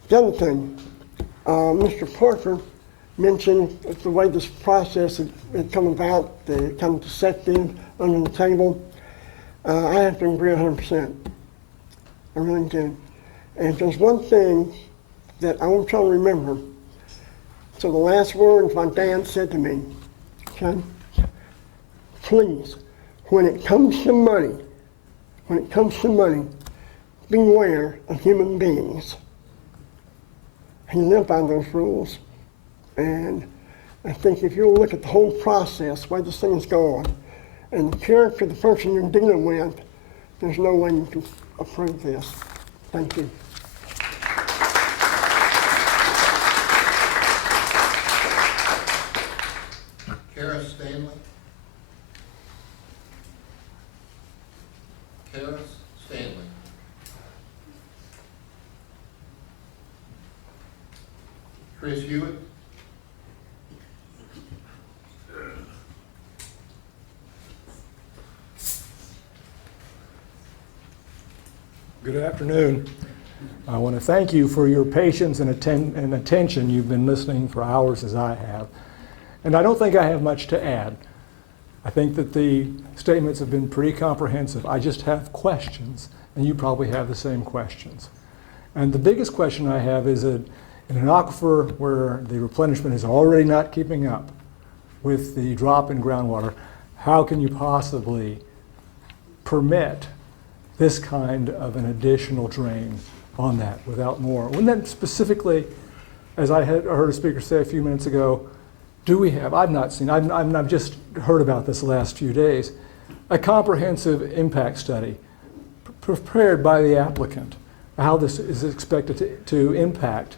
the other thing, Mr. Parker mentioned the way this process had come about, the kind of deceptive, under the table. I have to agree 100%. I really do. And if there's one thing that I want y'all to remember, so the last words my dad said to me, okay, please, when it comes to money, beware of human beings. He lived by those rules. And I think if you'll look at the whole process, the way this thing is going, and the character of the person you're dealing with, there's no way you can approve this. Thank you. Kara Stanley. Kara Stanley. Chris Hewitt. Good afternoon. I want to thank you for your patience and attention. You've been listening for hours as I have. And I don't think I have much to add. I think that the statements have been pretty comprehensive. I just have questions, and you probably have the same questions. And the biggest question I have is that in an aquifer where the replenishment is already not keeping up with the drop in groundwater, how can you possibly permit this kind of an additional drain on that without more? And then specifically, as I heard a speaker say a few minutes ago, do we have, I've just heard about this the last few days, a comprehensive impact study prepared by the applicant, how this is expected to impact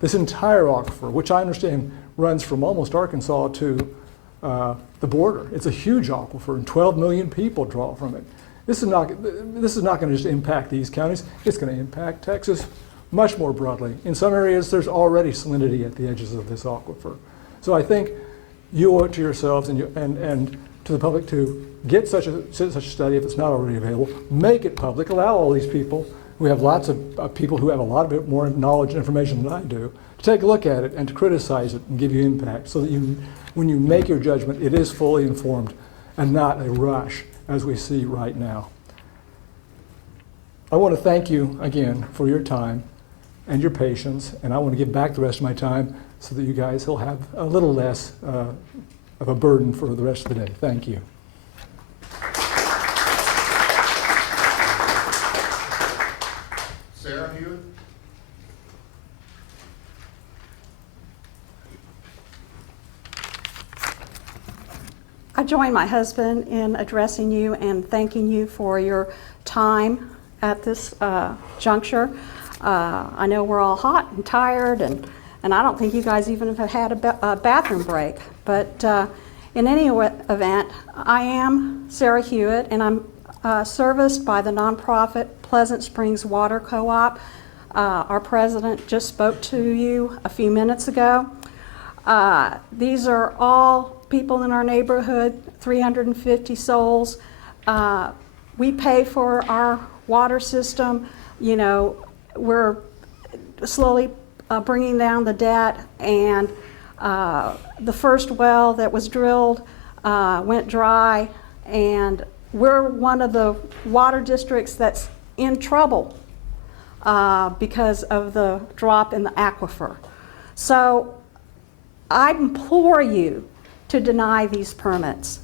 this entire aquifer, which I understand runs from almost Arkansas to the border. It's a huge aquifer, and 12 million people draw from it. This is not going to just impact these counties. It's going to impact Texas much more broadly. In some areas, there's already salinity at the edges of this aquifer. So I think you owe it to yourselves and to the public to get such a study if it's not already available. Make it public. Allow all these people. We have lots of people who have a lot bit more knowledge and information than I do to take a look at it and to criticize it and give you impact, so that when you make your judgment, it is fully informed and not a rush as we see right now. I want to thank you again for your time and your patience, and I want to give back the rest of my time so that you guys will have a little less of a burden for the rest of the day. Thank you. Sarah Hewitt. I join my husband in addressing you and thanking you for your time at this juncture. I know we're all hot and tired, and I don't think you guys even have had a bathroom break. But in any event, I am Sarah Hewitt, and I'm serviced by the nonprofit Pleasant Springs Water Co-op. Our president just spoke to you a few minutes ago. These are all people in our neighborhood, 350 souls. We pay for our water system. You know, we're slowly bringing down the debt, and the first well that was drilled went dry, and we're one of the water districts that's in trouble because of the drop in the aquifer. So I implore you to deny these permits.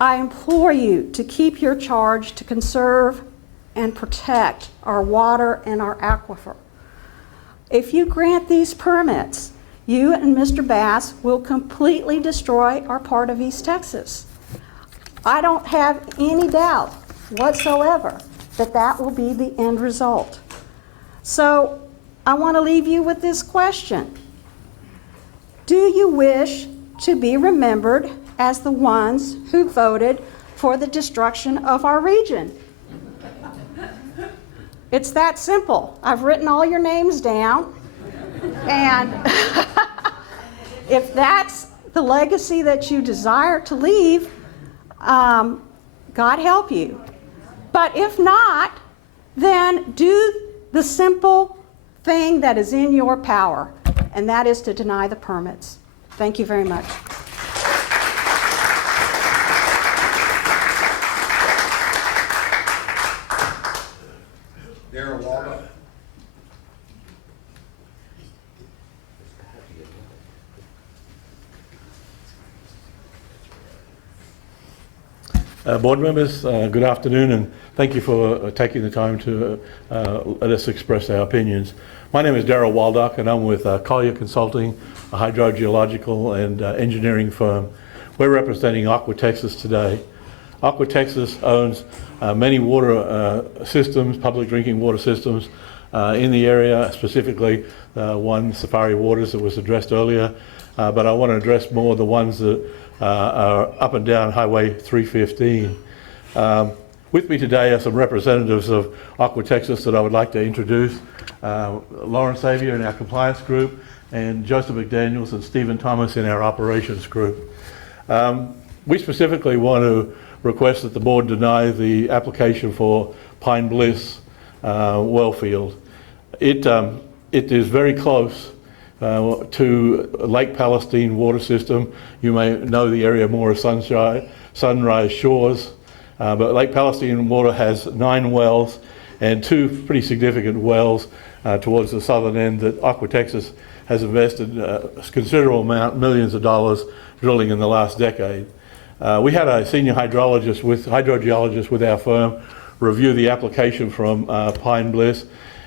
I implore you to keep your charge to conserve and protect our water and our aquifer. If you grant these permits, you and Mr. Bass will completely destroy our part of East Texas. I don't have any doubt whatsoever that that will be the end result. So I want to leave you with this question. Do you wish to be remembered as the ones who voted for the destruction of our region? It's that simple. I've written all your names down, and if that's the legacy that you desire to leave, God help you. But if not, then do the simple thing that is in your power, and that is to deny the permits. Thank you very much. Darrell Waldo. Board members, good afternoon, and thank you for taking the time to let us express our opinions. My name is Darrell Waldock, and I'm with Collier Consulting, a hydrogeological and engineering firm. We're representing Aqua Texas today. Aqua Texas owns many water systems, public drinking water systems in the area, specifically one, Safari Waters, that was addressed earlier. But I want to address more the ones that are up and down Highway 315. With me today are some representatives of Aqua Texas that I would like to introduce. Lauren Xavier in our compliance group, and Joseph McDaniels and Stephen Thomas in our operations group. We specifically want to request that the board deny the application for Pine Bliss well field. It is very close to Lake Palestine water system. You may know the area more as Sunrise Shores, but Lake Palestine water has 9 wells and 2 pretty significant wells towards the southern end that Aqua Texas has invested a considerable amount, millions of dollars, drilling in the last decade. We had a senior hydrogeologist with our firm review the application from Pine Bliss,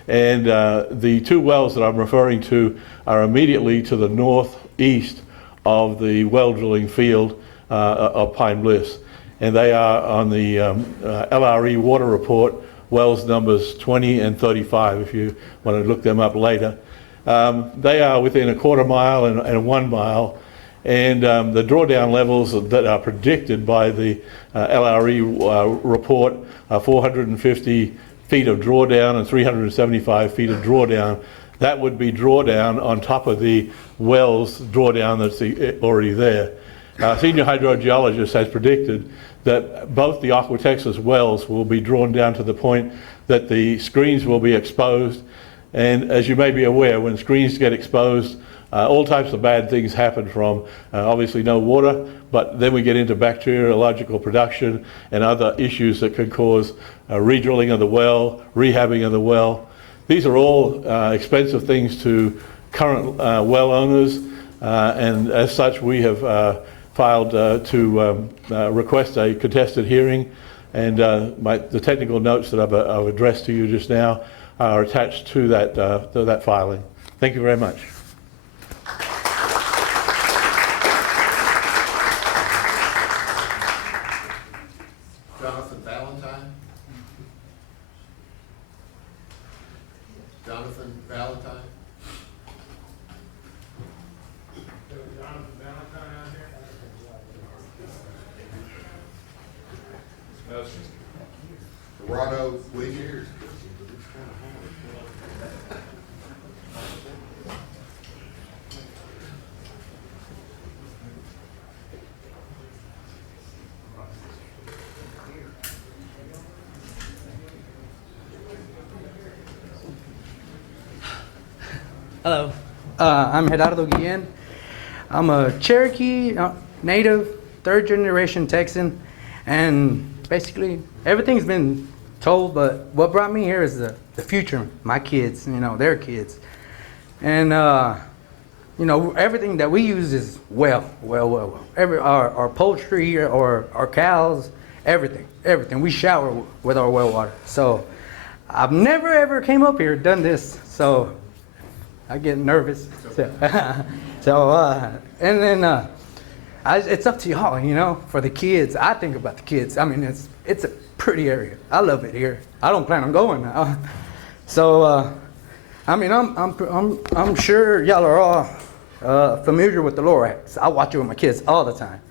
and the 2 wells that I'm referring to are immediately to the northeast of the well drilling field of Pine Bliss, and they are on the LRE water report, wells numbers 20 and 35, if you want to look them up later. They are within a quarter mile and 1 mile, and the drawdown levels that are predicted by the LRE report are 450 feet of drawdown and 375 feet of drawdown. That would be drawdown on top of the wells drawdown that's already there. Senior hydrogeologist has predicted that both the Aqua Texas wells will be drawn down to the point that the screens will be exposed. And as you may be aware, when screens get exposed, all types of bad things happen from obviously no water, but then we get into bacteriological production and other issues that could cause re-drilling of the well, rehabbing of the well. These are all expensive things to current well owners, and as such we have filed to request a contested hearing, and the technical notes that I've addressed to you just now are attached to that filing. Thank you very much. Jonathan Valentine? Jonathan Valentine? Gerardo Wiggins? Hello, I'm Gerardo Guillen. I'm a Cherokee native, 3rd generation Texan, and basically everything's been told, but what brought me here is the future, my kids, their kids. And everything that we use is well. Our poultry or our cows, everything. We shower with our well water. So I've never ever came up here and done this, so I get nervous. And then it's up to y'all, for the kids. I think about the kids. I mean, it's a pretty area. I love it here. I don't plan on going now. So, I'm sure y'all are all familiar with the Lorax. I watch it with my kids all the time.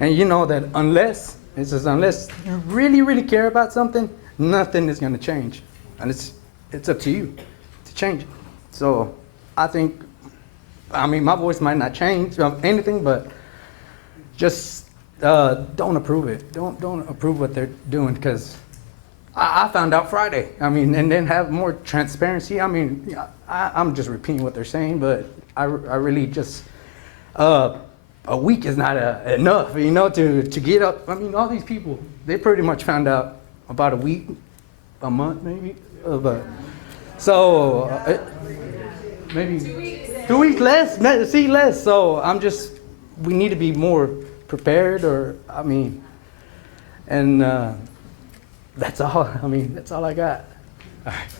And you know that unless you really, really care about something, nothing is going to change. And it's up to you to change it. So I think, my voice might not change anything, but just don't approve it. Don't approve what they're doing, because I found out Friday. And then have more transparency. I'm just repeating what they're saying, but I really just, a week is not enough, to get up. All these people, they pretty much found out about a week, a month maybe, maybe 2 weeks less, less. So we need to be more prepared, and that's all. That's all I got. All right.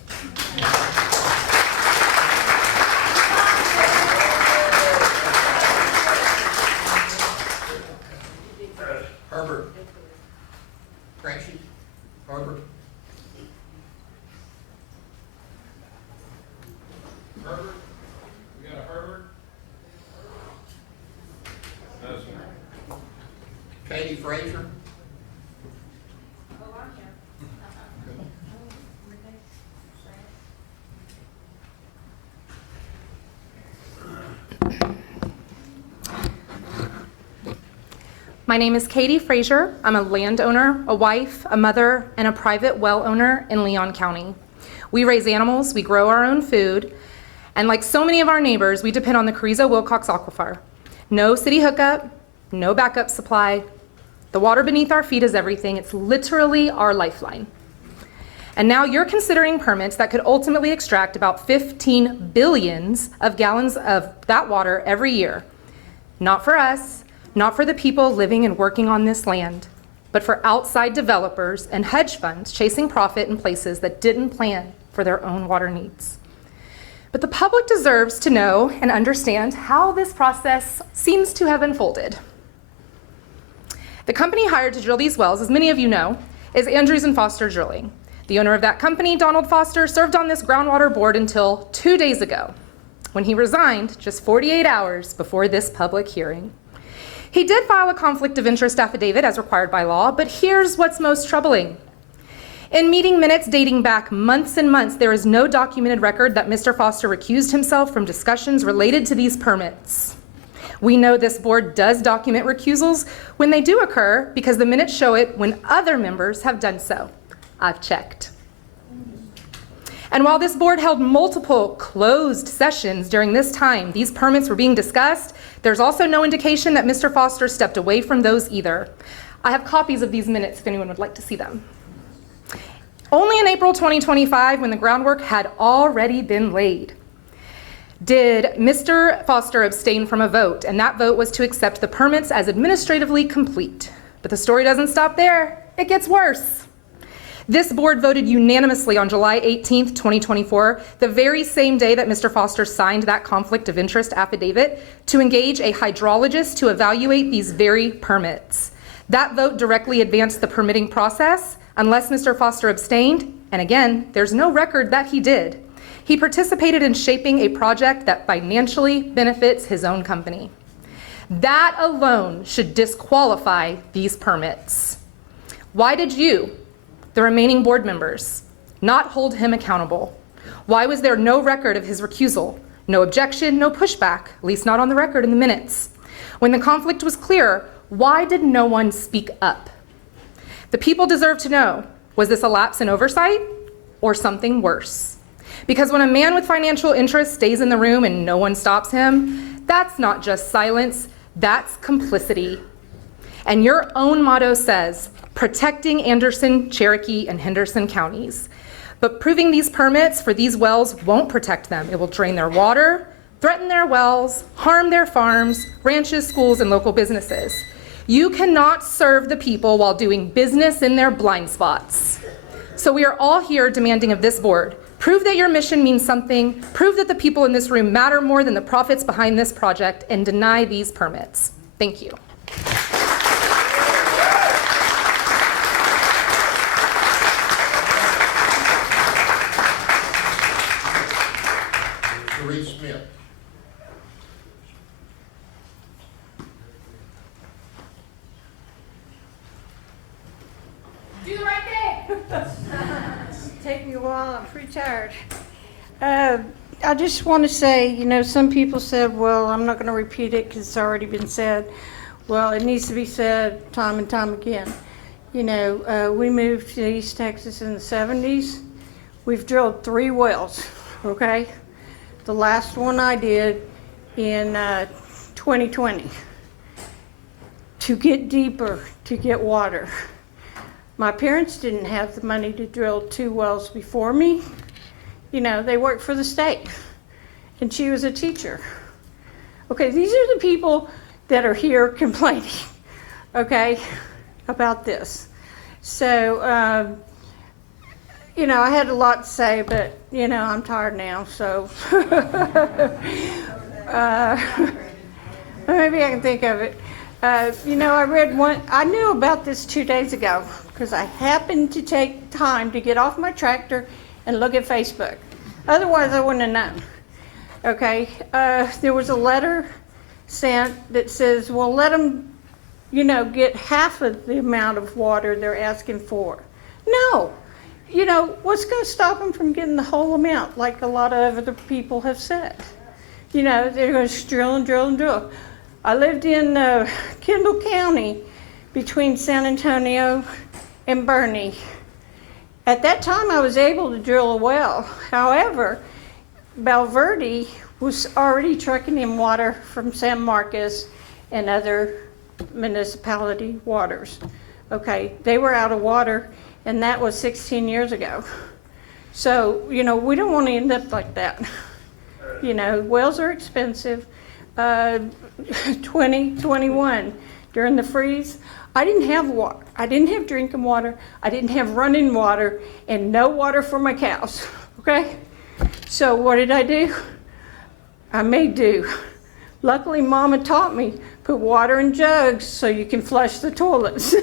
Herbert. Katie Frazier? My name is Katie Frazier. I'm a landowner, a wife, a mother, and a private well owner in Leon County. We raise animals, we grow our own food, and like so many of our neighbors, we depend on the Carrizo-Wilcox Aquifer. No city hookup, no backup supply. The water beneath our feet is everything. It's literally our lifeline. And now you're considering permits that could ultimately extract about 15 billions of gallons of that water every year. Not for us, not for the people living and working on this land, but for outside developers and hedge funds chasing profit in places that didn't plan for their own water needs. But the public deserves to know and understand how this process seems to have unfolded. The company hired to drill these wells, as many of you know, is Andrews and Foster Drilling. The owner of that company, Donald Foster, served on this groundwater board until 2 days ago, when he resigned just 48 hours before this public hearing. He did file a conflict of interest affidavit as required by law, but here's what's most troubling. In meeting minutes dating back months and months, there is no documented record that Mr. Foster recused himself from discussions related to these permits. We know this board does document recusals when they do occur because the minutes show it when other members have done so. I've checked. And while this board held multiple closed sessions during this time these permits were being discussed, there's also no indication that Mr. Foster stepped away from those either. I have copies of these minutes if anyone would like to see them. Only in April 2025, when the groundwork had already been laid, did Mr. Foster abstain from a vote, and that vote was to accept the permits as administratively complete. But the story doesn't stop there. It gets worse. This board voted unanimously on July 18th, 2024, the very same day that Mr. Foster signed that conflict of interest affidavit, to engage a hydrologist to evaluate these very permits. That vote directly advanced the permitting process, unless Mr. Foster abstained, and again, there's no record that he did. He participated in shaping a project that financially benefits his own company. That alone should disqualify these permits. Why did you, the remaining board members, not hold him accountable? Why was there no record of his recusal? No objection, no pushback, at least not on the record in the minutes. When the conflict was clear, why did no one speak up? The people deserve to know, was this a lapse in oversight or something worse? Because when a man with financial interests stays in the room and no one stops him, that's not just silence, that's complicity. And your own motto says, protecting Anderson, Cherokee, and Henderson counties. But proving these permits for these wells won't protect them. It will drain their water, threaten their wells, harm their farms, ranches, schools, and local businesses. You cannot serve the people while doing business in their blind spots. So we are all here demanding of this board, prove that your mission means something, prove that the people in this room matter more than the profits behind this project, and deny these permits. Thank you. Smith. Do the right thing. Take me a while, I'm pretty tired. I just want to say, you know, some people said, well, I'm not going to repeat it because it's already been said. Well, it needs to be said time and time again. You know, we moved to East Texas in the 70s. We've drilled 3 wells, okay? The last one I did in 2020 to get deeper, to get water. My parents didn't have the money to drill 2 wells before me. You know, they worked for the state, and she was a teacher. Okay, these are the people that are here complaining, okay, about this. So, you know, I had a lot to say, but, you know, I'm tired now, so maybe I can think of it. You know, I knew about this 2 days ago because I happened to take time to get off my tractor and look at Facebook. Otherwise, I wouldn't have known. Okay, there was a letter sent that says, well, let them get half of the amount of water they're asking for. No. What's going to stop them from getting the whole amount, like a lot of other people have said? They're going to drill and drill and drill. I lived in Kendall County between San Antonio and Bernie. At that time, I was able to drill a well. However, Valverde was already trucking in water from San Marcos and other municipality waters. Okay, they were out of water, and that was 16 years ago. So, we don't want to end up like that. Wells are expensive. 2021, during the freeze, I didn't have water. I didn't have drinking water. I didn't have running water, and no water for my cows, okay? So what did I do? I made do. Luckily, Mama taught me, put water in jugs so you can flush the toilets.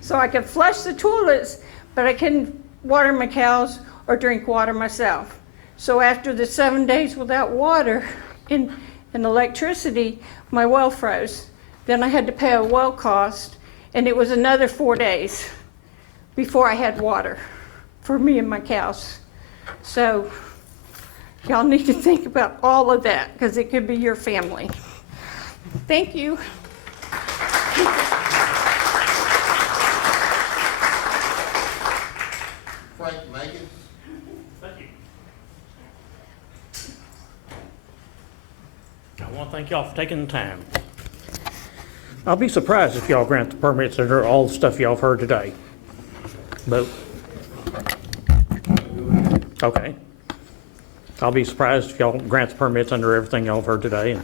So I could flush the toilets, but I couldn't water my cows or drink water myself. So after the 7 days without water and electricity, my well froze. Then I had to pay a well cost, and it was another 4 days before I had water for me and my cows. So y'all need to think about all of that, because it could be your family. Thank you. Frank Megan. Thank you. I want to thank y'all for taking the time. I'll be surprised if y'all grant the permits under all the stuff y'all have heard today. But, okay. I'll be surprised if y'all grant the permits under everything y'all have heard today.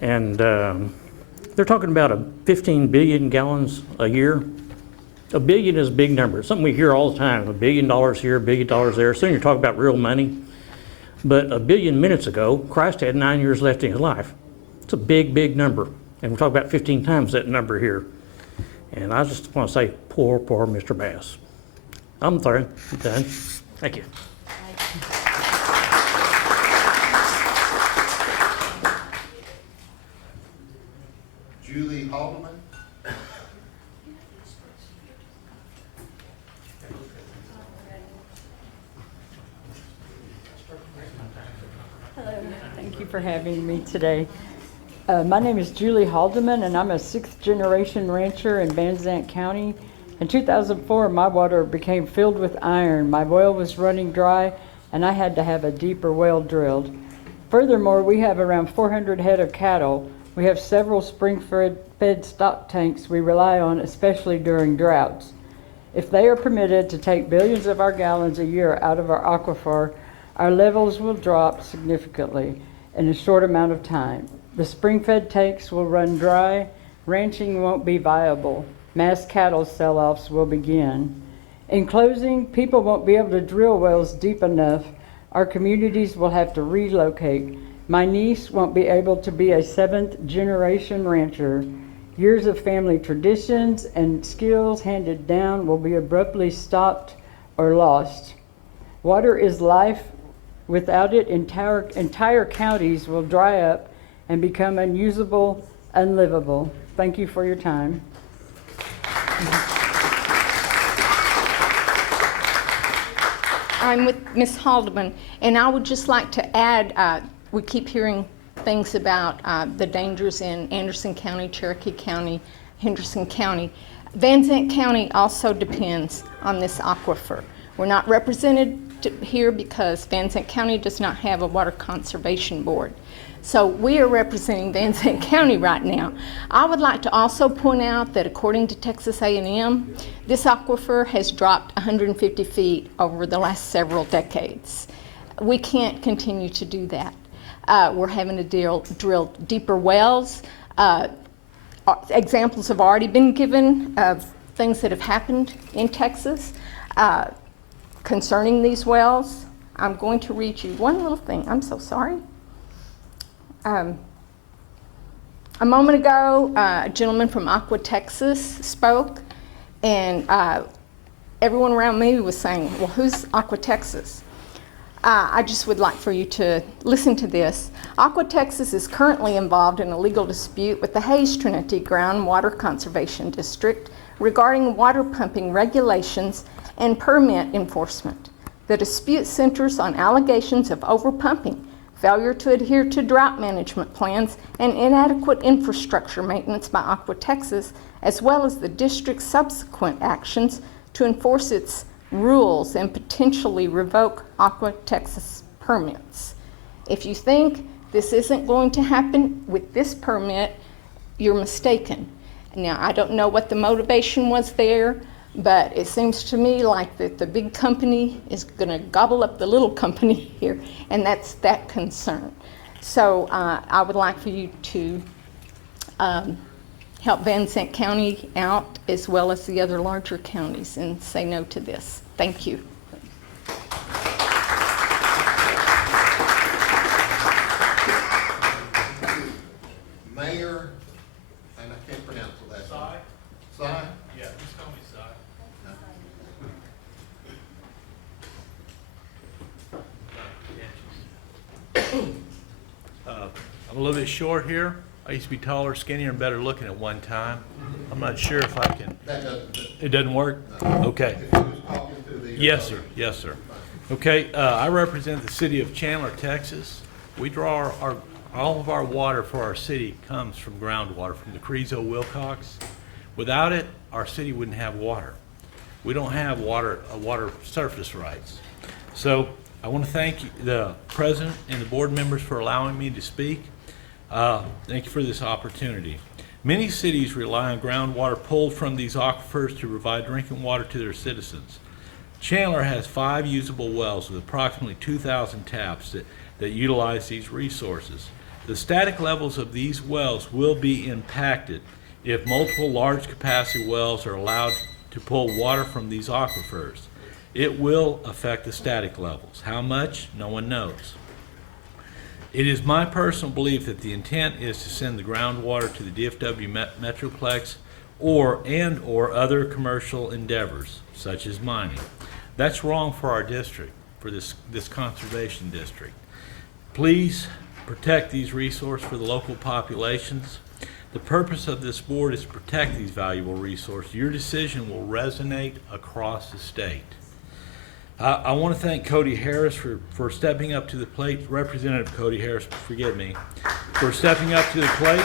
And they're talking about 15 billion gallons a year. A billion is a big number. It's something we hear all the time. $1 billion here, $1 billion there. Soon you're talking about real money. But 1 billion minutes ago, Christ had 9 years left in his life. It's a big, big number. And we're talking about 15 times that number here. And I just want to say, poor, poor Mr. Bass. I'm through. I'm done. Thank you. Julie Haldeman. Hello, thank you for having me today. My name is Julie Haldeman, and I'm a 6th generation rancher in Van Zandt County. In 2004, my water became filled with iron. My well was running dry, and I had to have a deeper well drilled. Furthermore, we have around 400 head of cattle. We have several spring-fed stock tanks we rely on, especially during droughts. If they are permitted to take billions of our gallons a year out of our aquifer, our levels will drop significantly in a short amount of time. The spring-fed tanks will run dry, ranching won't be viable, mass cattle sell-offs will begin. In closing, people won't be able to drill wells deep enough. Our communities will have to relocate. My niece won't be able to be a 7th generation rancher. Years of family traditions and skills handed down will be abruptly stopped or lost. Water is life. Without it, entire counties will dry up and become unusable, unlivable. Thank you for your time. I'm with Ms. Haldeman, and I would just like to add, we keep hearing things about the dangers in Anderson County, Cherokee County, Henderson County. Van Zandt County also depends on this aquifer. We're not represented here because Van Zandt County does not have a water conservation board. So we are representing Van Zandt County right now. I would like to also point out that according to Texas A&M, this aquifer has dropped 150 feet over the last several decades. We can't continue to do that. We're having to drill deeper wells. Examples have already been given of things that have happened in Texas concerning these wells. I'm going to read you one little thing. I'm so sorry. A moment ago, a gentleman from Aqua, Texas spoke, and everyone around me was saying, well, who's Aqua, Texas? I just would like for you to listen to this. Aqua Texas is currently involved in a legal dispute with the Hayes Trinity Groundwater Conservation District regarding water pumping regulations and permit enforcement. The dispute centers on allegations of overpumping, failure to adhere to drought management plans, and inadequate infrastructure maintenance by Aqua Texas, as well as the district's subsequent actions to enforce its rules and potentially revoke Aqua Texas permits. If you think this isn't going to happen with this permit, you're mistaken. Now, I don't know what the motivation was there, but it seems to me like that the big company is going to gobble up the little company here, and that's that concern. So I would like for you to help Van Zandt County out as well as the other larger counties and say no to this. Thank you. Mayor, and I can't pronounce the last name. Sai? Yeah, just call me Sai. I'm a little bit short here. I used to be taller, skinnier, and better looking at one time. I'm not sure if I can. It doesn't work? Okay. Yes, sir. Yes, sir. Okay, I represent the city of Chandler, Texas. We draw all of our water for our city comes from groundwater, from the Crezo Wilcox. Without it, our city wouldn't have water. We don't have water surface rights. So I want to thank the president and the board members for allowing me to speak. Thank you for this opportunity. Many cities rely on groundwater pulled from these aquifers to provide drinking water to their citizens. Chandler has 5 usable wells with approximately 2,000 taps that utilize these resources. The static levels of these wells will be impacted if multiple large capacity wells are allowed to pull water from these aquifers. It will affect the static levels. How much? No one knows. It is my personal belief that the intent is to send the groundwater to the DFW Metroplex or other commercial endeavors, such as mining. That's wrong for our district, for this conservation district. Please protect these resources for the local populations. The purpose of this board is to protect these valuable resources. Your decision will resonate across the state. I want to thank Cody Harris for stepping up to the plate. Representative Cody Harris, forgive me, for stepping up to the plate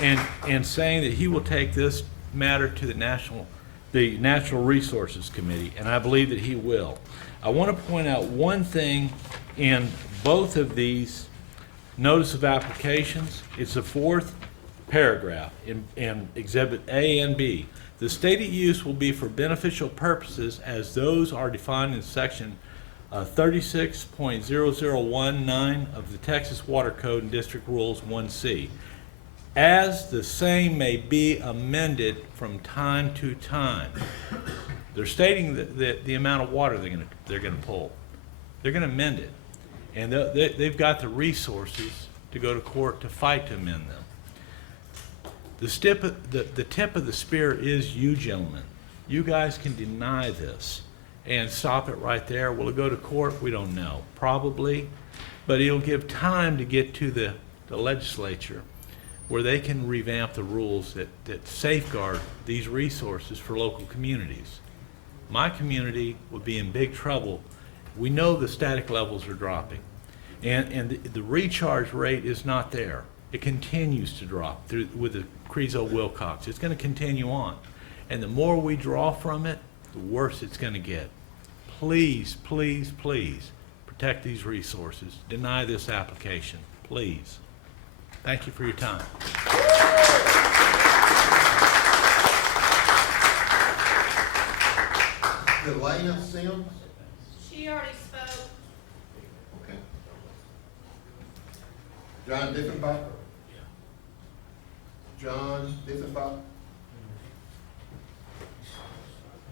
and saying that he will take this matter to the Natural Resources Committee, and I believe that he will. I want to point out one thing in both of these notice of applications. It's the 4th paragraph in Exhibit A and B. The stated use will be for beneficial purposes as those are defined in Section 36.0019 of the Texas Water Code and District Rules 1C, as the same may be amended from time to time. They're stating that the amount of water they're going to pull. They're going to amend it, and they've got the resources to go to court to fight to amend them. The tip of the spear is you gentlemen. You guys can deny this and stop it right there. Will it go to court? We don't know. Probably. But it'll give time to get to the legislature where they can revamp the rules that safeguard these resources for local communities. My community would be in big trouble. We know the static levels are dropping. And the recharge rate is not there. It continues to drop with the Crezo Wilcox. It's going to continue on. And the more we draw from it, the worse it's going to get. Please, please, please protect these resources. Deny this application, please. Thank you for your time. Delana Sims? She already spoke. Okay. John Diffenbach? John Diffenbach?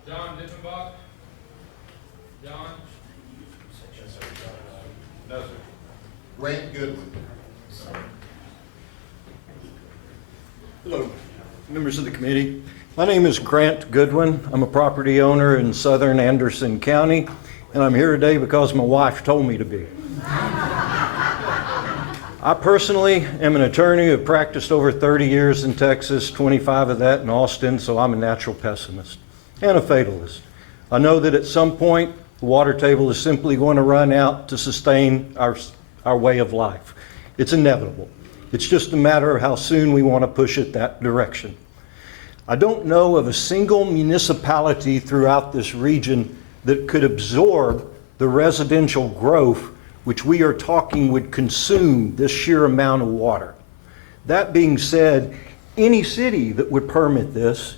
John Diffenbach? John? No, sir. Grant Goodwin? Hello, members of the committee. My name is Grant Goodwin. I'm a property owner in southern Anderson County, and I'm here today because my wife told me to be. I personally am an attorney who have practiced over 30 years in Texas, 25 of that in Austin, so I'm a natural pessimist and a fatalist. I know that at some point the water table is simply going to run out to sustain our way of life. It's inevitable. It's just a matter of how soon we want to push it that direction. I don't know of a single municipality throughout this region that could absorb the residential growth which we are talking would consume this sheer amount of water. That being said, any city that would permit this,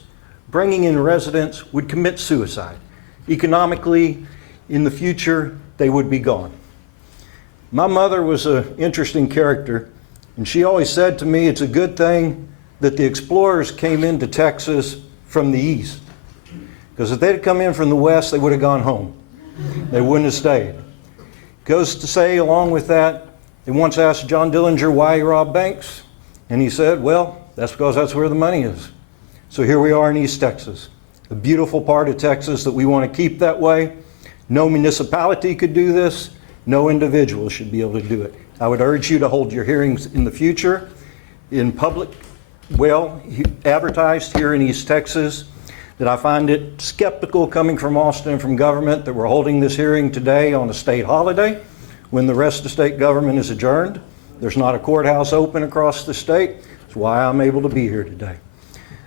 bringing in residents, would commit suicide. Economically, in the future, they would be gone. My mother was an interesting character, and she always said to me, it's a good thing that the explorers came into Texas from the east. Because if they'd come in from the west, they would have gone home. They wouldn't have stayed. Goes to say, along with that, they once asked John Dillinger why he robbed banks, and he said, well, that's because that's where the money is. So here we are in East Texas, a beautiful part of Texas that we want to keep that way. No municipality could do this. No individual should be able to do it. I would urge you to hold your hearings in the future in public, well advertised here in East Texas, that I find it skeptical coming from Austin and from government that we're holding this hearing today on a state holiday when the rest of the state government is adjourned. There's not a courthouse open across the state. That's why I'm able to be here today.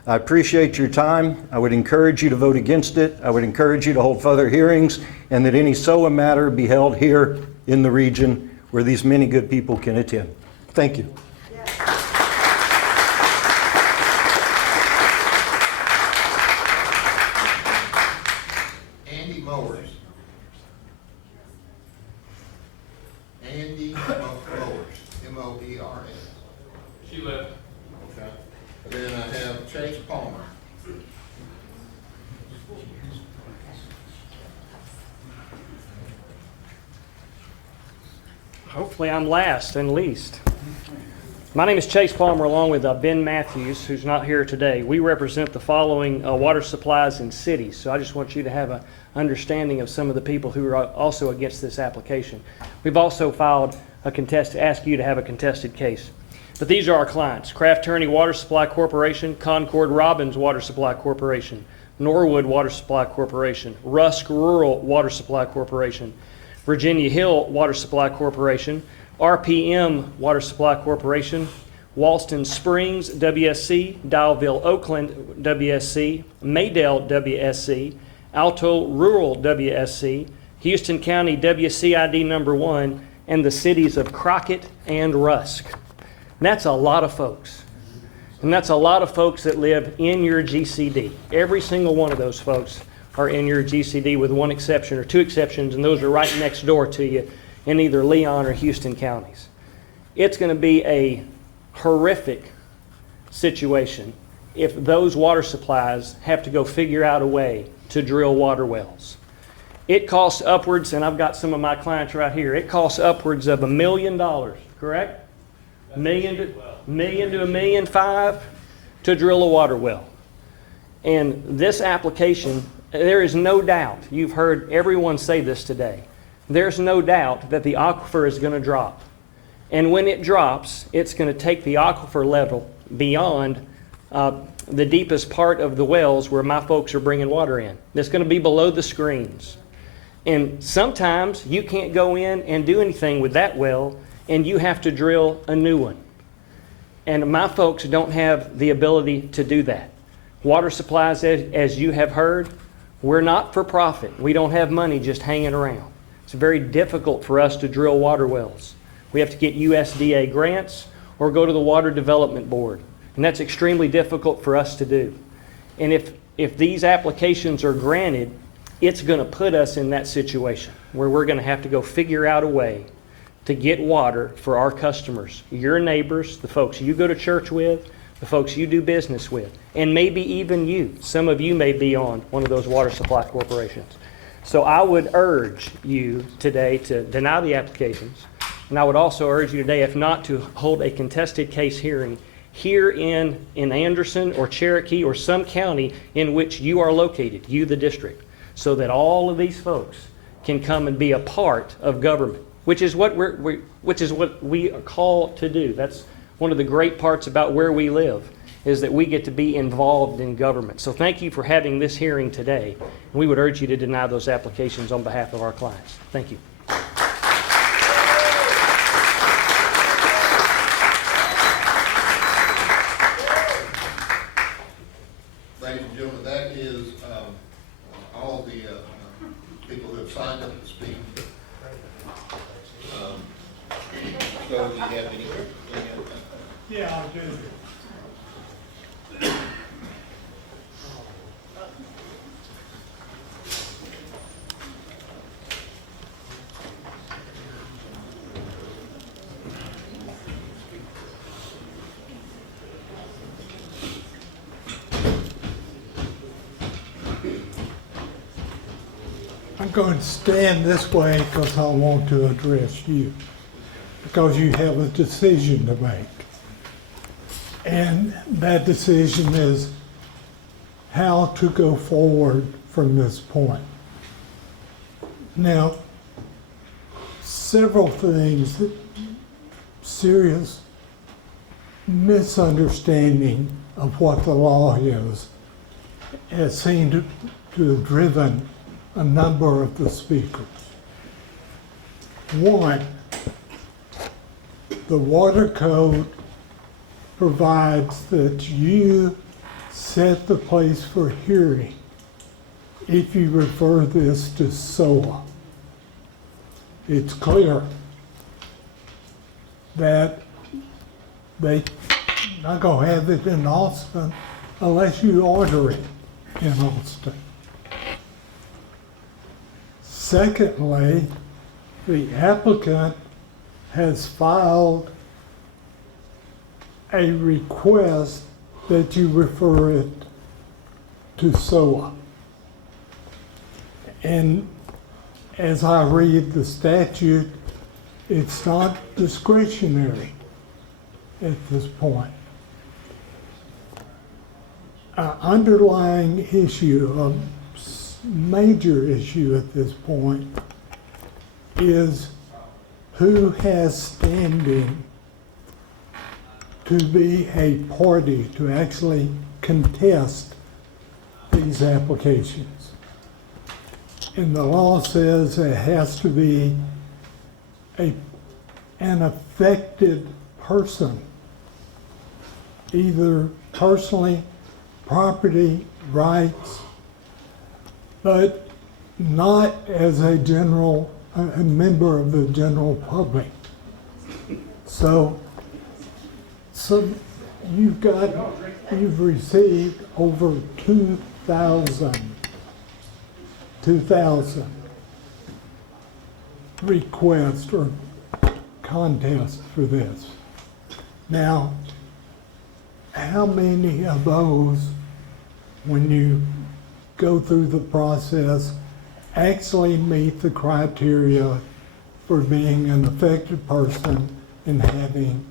I appreciate your time. I would encourage you to vote against it. I would encourage you to hold further hearings, and that any SOA matter be held here in the region where these many good people can attend. Thank you. Andy Mowers. Andy Mowers, M-O-E-R-S. She left. Okay. And then I have Chase Palmer. Hopefully I'm last and least. My name is Chase Palmer, along with Ben Matthews, who's not here today. We represent the following water supplies in cities. So I just want you to have an understanding of some of the people who are also against this application. We've also filed asked you to have a contested case. But these are our clients: Kraft Turney Water Supply Corporation, Concord Robbins Water Supply Corporation, Norwood Water Supply Corporation, Rusk Rural Water Supply Corporation, Virginia Hill Water Supply Corporation, RPM Water Supply Corporation, Walston Springs WSC, Dialville Oakland WSC, Maydale WSC, Alto Rural WSC, Houston County WCID number 1, and the cities of Crockett and Rusk. And that's a lot of folks. And that's a lot of folks that live in your GCD. Every single one of those folks are in your GCD with one exception or two exceptions, and those are right next door to you in either Leon or Houston counties. It's going to be a horrific situation if those water supplies have to go figure out a way to drill water wells. It costs upwards, and I've got some of my clients right here, it costs upwards of $1 million, correct? $1 to $1.5 million to drill a water well. And this application, there is no doubt, you've heard everyone say this today, there's no doubt that the aquifer is going to drop. And when it drops, it's going to take the aquifer level beyond the deepest part of the wells where my folks are bringing water in. It's going to be below the screens. And sometimes you can't go in and do anything with that well, and you have to drill a new one. And my folks don't have the ability to do that. Water supplies, as you have heard, we're not for profit. We don't have money just hanging around. It's very difficult for us to drill water wells. We have to get USDA grants or go to the Water Development Board. And that's extremely difficult for us to do. And if these applications are granted, it's going to put us in that situation where we're going to have to go figure out a way to get water for our customers, your neighbors, the folks you go to church with, the folks you do business with, and maybe even you. Some of you may be on one of those water supply corporations. So I would urge you today to deny the applications, and I would also urge you today, if not, to hold a contested case hearing here in Anderson or Cherokee or some county in which you are located, you the district, so that all of these folks can come and be a part of government, which is what we are called to do. That's one of the great parts about where we live, is that we get to be involved in government. So thank you for having this hearing today. And we would urge you to deny those applications on behalf of our clients. Thank you. Ladies and gentlemen, that is all the people who have signed up to speak. So do you have any? Yeah, I do. I'm going to stand this way because I want to address you, because you have a decision to make. And that decision is how to go forward from this point. Now, several things, serious misunderstanding of what the law is, has seemed to have driven a number of the speakers. One, the water code provides that you set the place for hearing if you refer this to SOA. It's clear that they're not going to have it in Austin unless you order it in Austin. Secondly, the applicant has filed a request that you refer it to SOA. And as I read the statute, it's not discretionary at this point. An underlying issue, a major issue at this point, is who has standing to be a party to actually contest these applications. And the law says it has to be an affected person, either personally, property, rights, but not as a member of the general public. So you've received over 2,000 requests or contests for this. Now, how many of those, when you go through the process, actually meet the criteria for being an affected person and having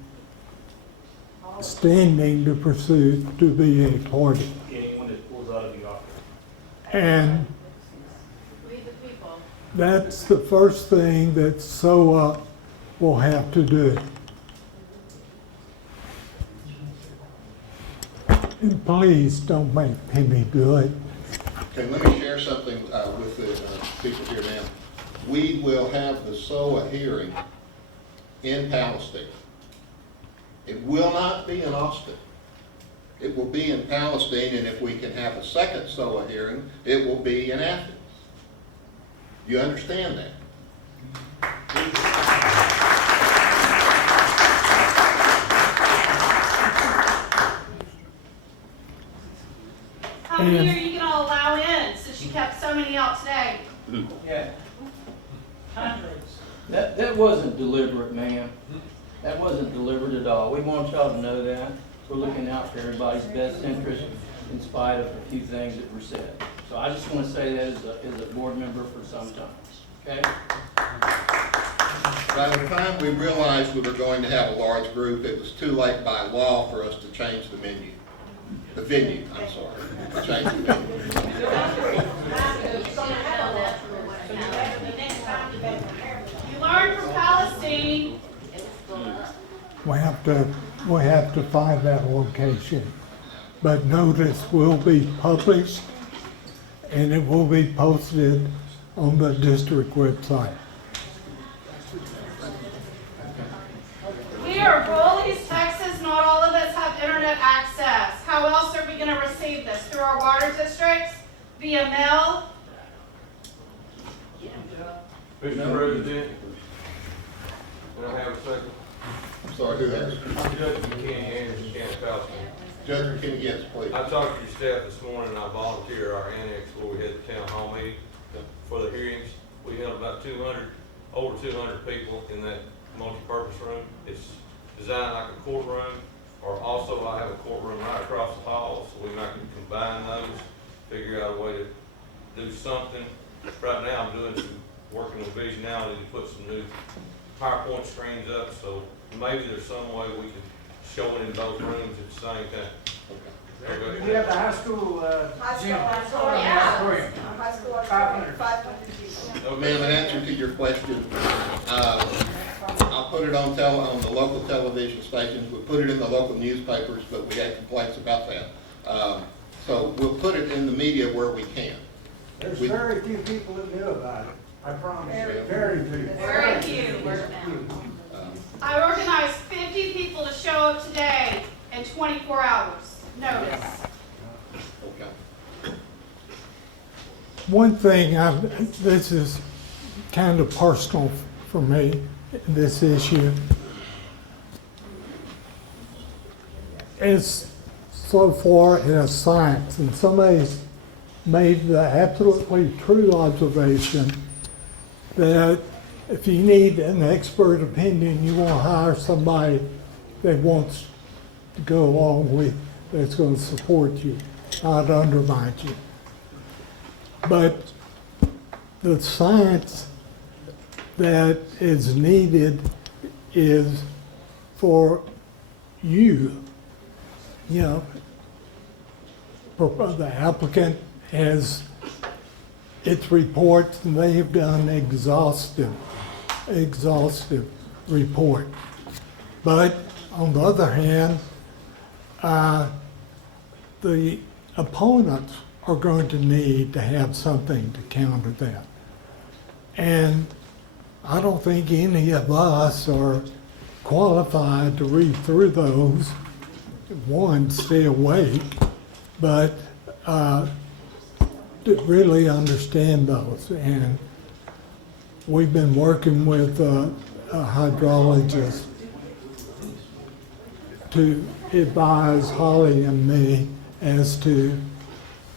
standing to pursue to be a party? Anyone that pulls out of the office. And that's the first thing that SOA will have to do. And please don't make Penny do it. Okay, let me share something with the people here now. We will have the SOA hearing in Palestine. It will not be in Austin. It will be in Palestine, and if we can have a second SOA hearing, it will be in Athens. You understand that? How many are you going to allow in since you kept so many out today? Yeah, Hundreds. that wasn't deliberate, ma'am. That wasn't deliberate at all. We want y'all to know that. We're looking out for everybody's best interest in spite of a few things that were said. So I just want to say that as a board member for some time, okay? By the time we realized we were going to have a large group, it was too late by law for us to change the venue. To change the venue. You learned from Palestine. We have to find that location. But notice will be published and it will be posted on the district website. We are rural East Texas. Not all of us have internet access. How else are we going to receive this? Through our water districts? Via mail? Mr. President, can I have a second? I'm sorry, who has? I'm Judge McKinney, Anderson County, Palestine. Judge McKinney, yes, please. I talked to your staff this morning, and I volunteered our annex where we had the town hall meeting for the hearings. We held about over 200 people in that multi-purpose room. It's designed like a courtroom, or also I have a courtroom right across the hall, so we might combine those, figure out a way to do something. Right now, I'm working with Visionality to put some new PowerPoint screens up, so maybe there's some way we can show it in both rooms at the same time. We have the high school gym. Yeah. High school 500 Ma'am, in answer to your question, I'll put it on the local television stations. We put it in the local newspapers, but we had complaints about that. So we'll put it in the media where we can. There's very few people that knew about it. I promise you, very few. Very few. I organized 50 people to show up today in 24 hours. Notice. Okay. One thing, this is kind of personal for me, this issue. It's so far as science, and somebody's made the absolutely true observation that if you need an expert opinion, you want to hire somebody that wants to go along with, that's going to support you, not undermine you. But the science that is needed is for you, the applicant has its reports, and they have done exhaustive report. But on the other hand, the opponents are going to need to have something to counter that. And I don't think any of us are qualified to read through those. One, stay awake, but to really understand those. And we've been working with a hydrologist to advise Holly and me as to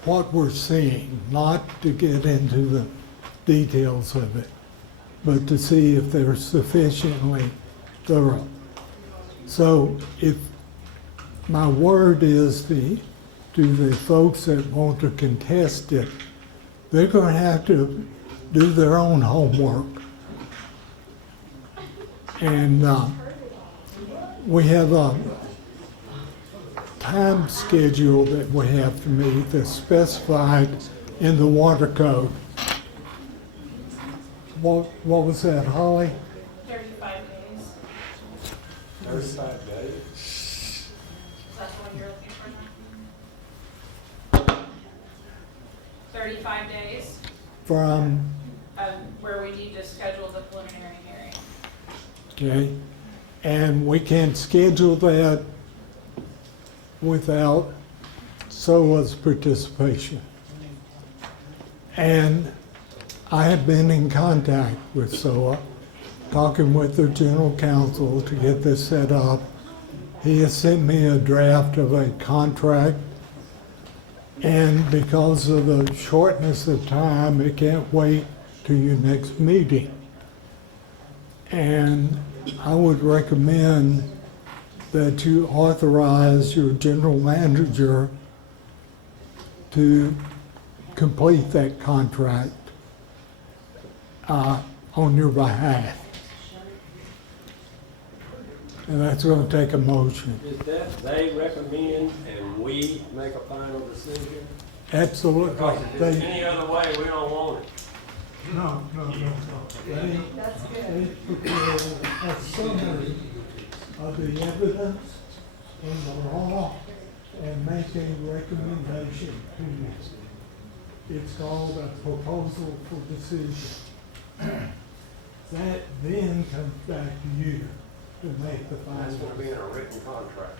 what we're seeing, not to get into the details of it, but to see if they're sufficiently thorough. So if my word is to the folks that want to contest it, they're going to have to do their own homework. And we have a time schedule that we have to meet that's specified in the water code. What was that, Holly? 35 days. 35 days. Is that what you're looking for now? 35 days From, where we need to schedule the preliminary hearing. okay, and we can schedule that without SOA's participation. And I have been in contact with SOA, talking with their general counsel to get this set up. He has sent me a draft of a contract, and because of the shortness of time, it can't wait to your next meeting. And I would recommend that you authorize your general manager to complete that contract on your behalf. And that's going to take a motion. Is that they recommend and we make a final decision? Absolutely. Because if it's any other way, we don't want it. No. They prepared a summary of the evidence in the law and make a recommendation to you. It's called a proposal for decision. That then comes back to you to make the final. That's gonna be in a written contract.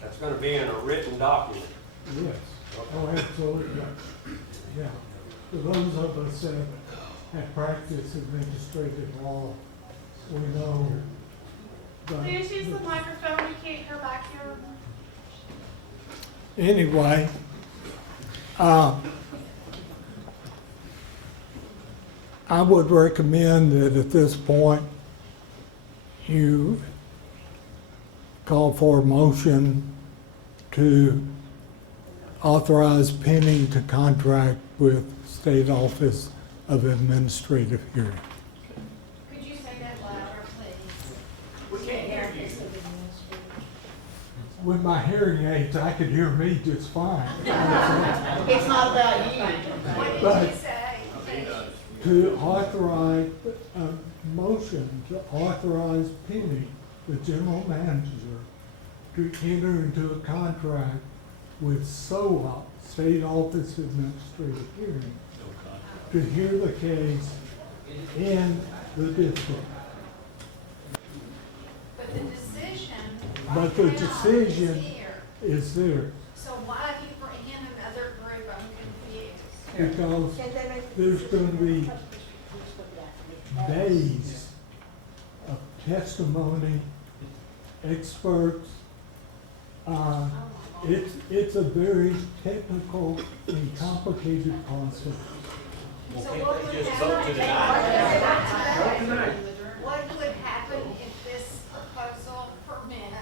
That's gonna be in a written document. Yes, oh, absolutely, yeah. For those of us that have practiced administrative law, we know that. Please use the microphone, you can't hear back here. Anyway, I would recommend that at this point, you call for a motion to authorize Penny to contract with State Office of Administrative Hearing. Could you say that louder, please? We can't hear you. With my hearing aids, I could hear me just fine. It's not about you. What did But you say? to authorize, a motion to authorize Penny, the general manager, to enter into a contract with SOA, State Office of Administrative Hearing, to hear the case in the district. But the decision. But the right now decision is here. is there, So why do you bring in another group? I'm confused. because there's gonna be days of testimony, experts. It's a very technical and complicated process. So what would just happen- vote to deny? What would happen if this proposal permit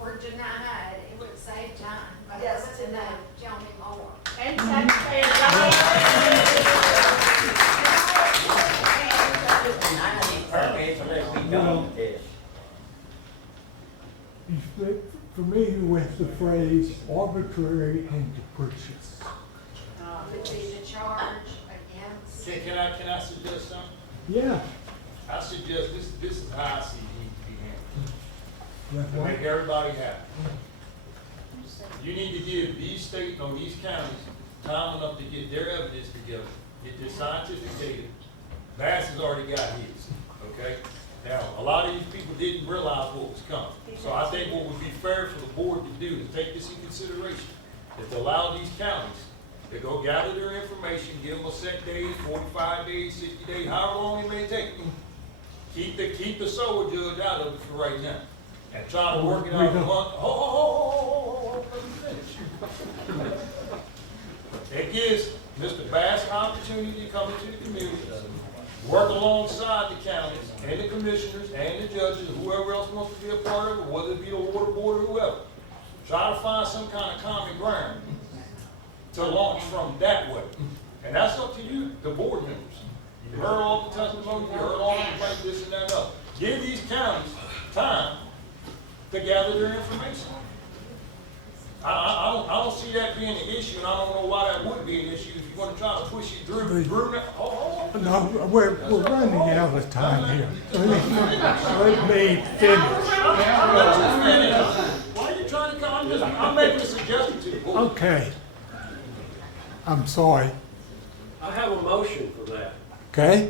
were denied? It would save time, but Yes, it's enough, tell me more. And Well, you're familiar with the phrase arbitrary and capricious. Would be the charge against. Can I suggest something? Yeah. I suggest this is how I see it needs to be handled. That's To right. make everybody happy. You need to give these states or these counties time enough to get their evidence together, get their scientific data. Bass has already got his, okay? Now, a lot of these people didn't realize what was coming. So I think what would be fair for the board to do is take this in consideration. Is to allow these counties to go gather their information, give them a set days, 45 days, 60 days, however long it may take. Keep the SOA judge out of it for right now. And try to work it out in a month. Let me finish. It gives Mr. Bass an opportunity to come into the community, work alongside the counties and the commissioners and the judges, whoever else wants to be a part of it, whether it be the water board or whoever. Try to find some kind of common ground to launch from that way. And that's up to you, the board members. You heard all the testimony, you heard all the complaints, this and that and other. Give these counties time to gather their information. I don't see that being an issue, and I don't know why that would be an issue if you're gonna try to push it through that. No, we're running out of time here. Let me finish. Why are you trying to come? I'm making a suggestion to the board. Okay. I'm sorry. I have a motion for that. Okay?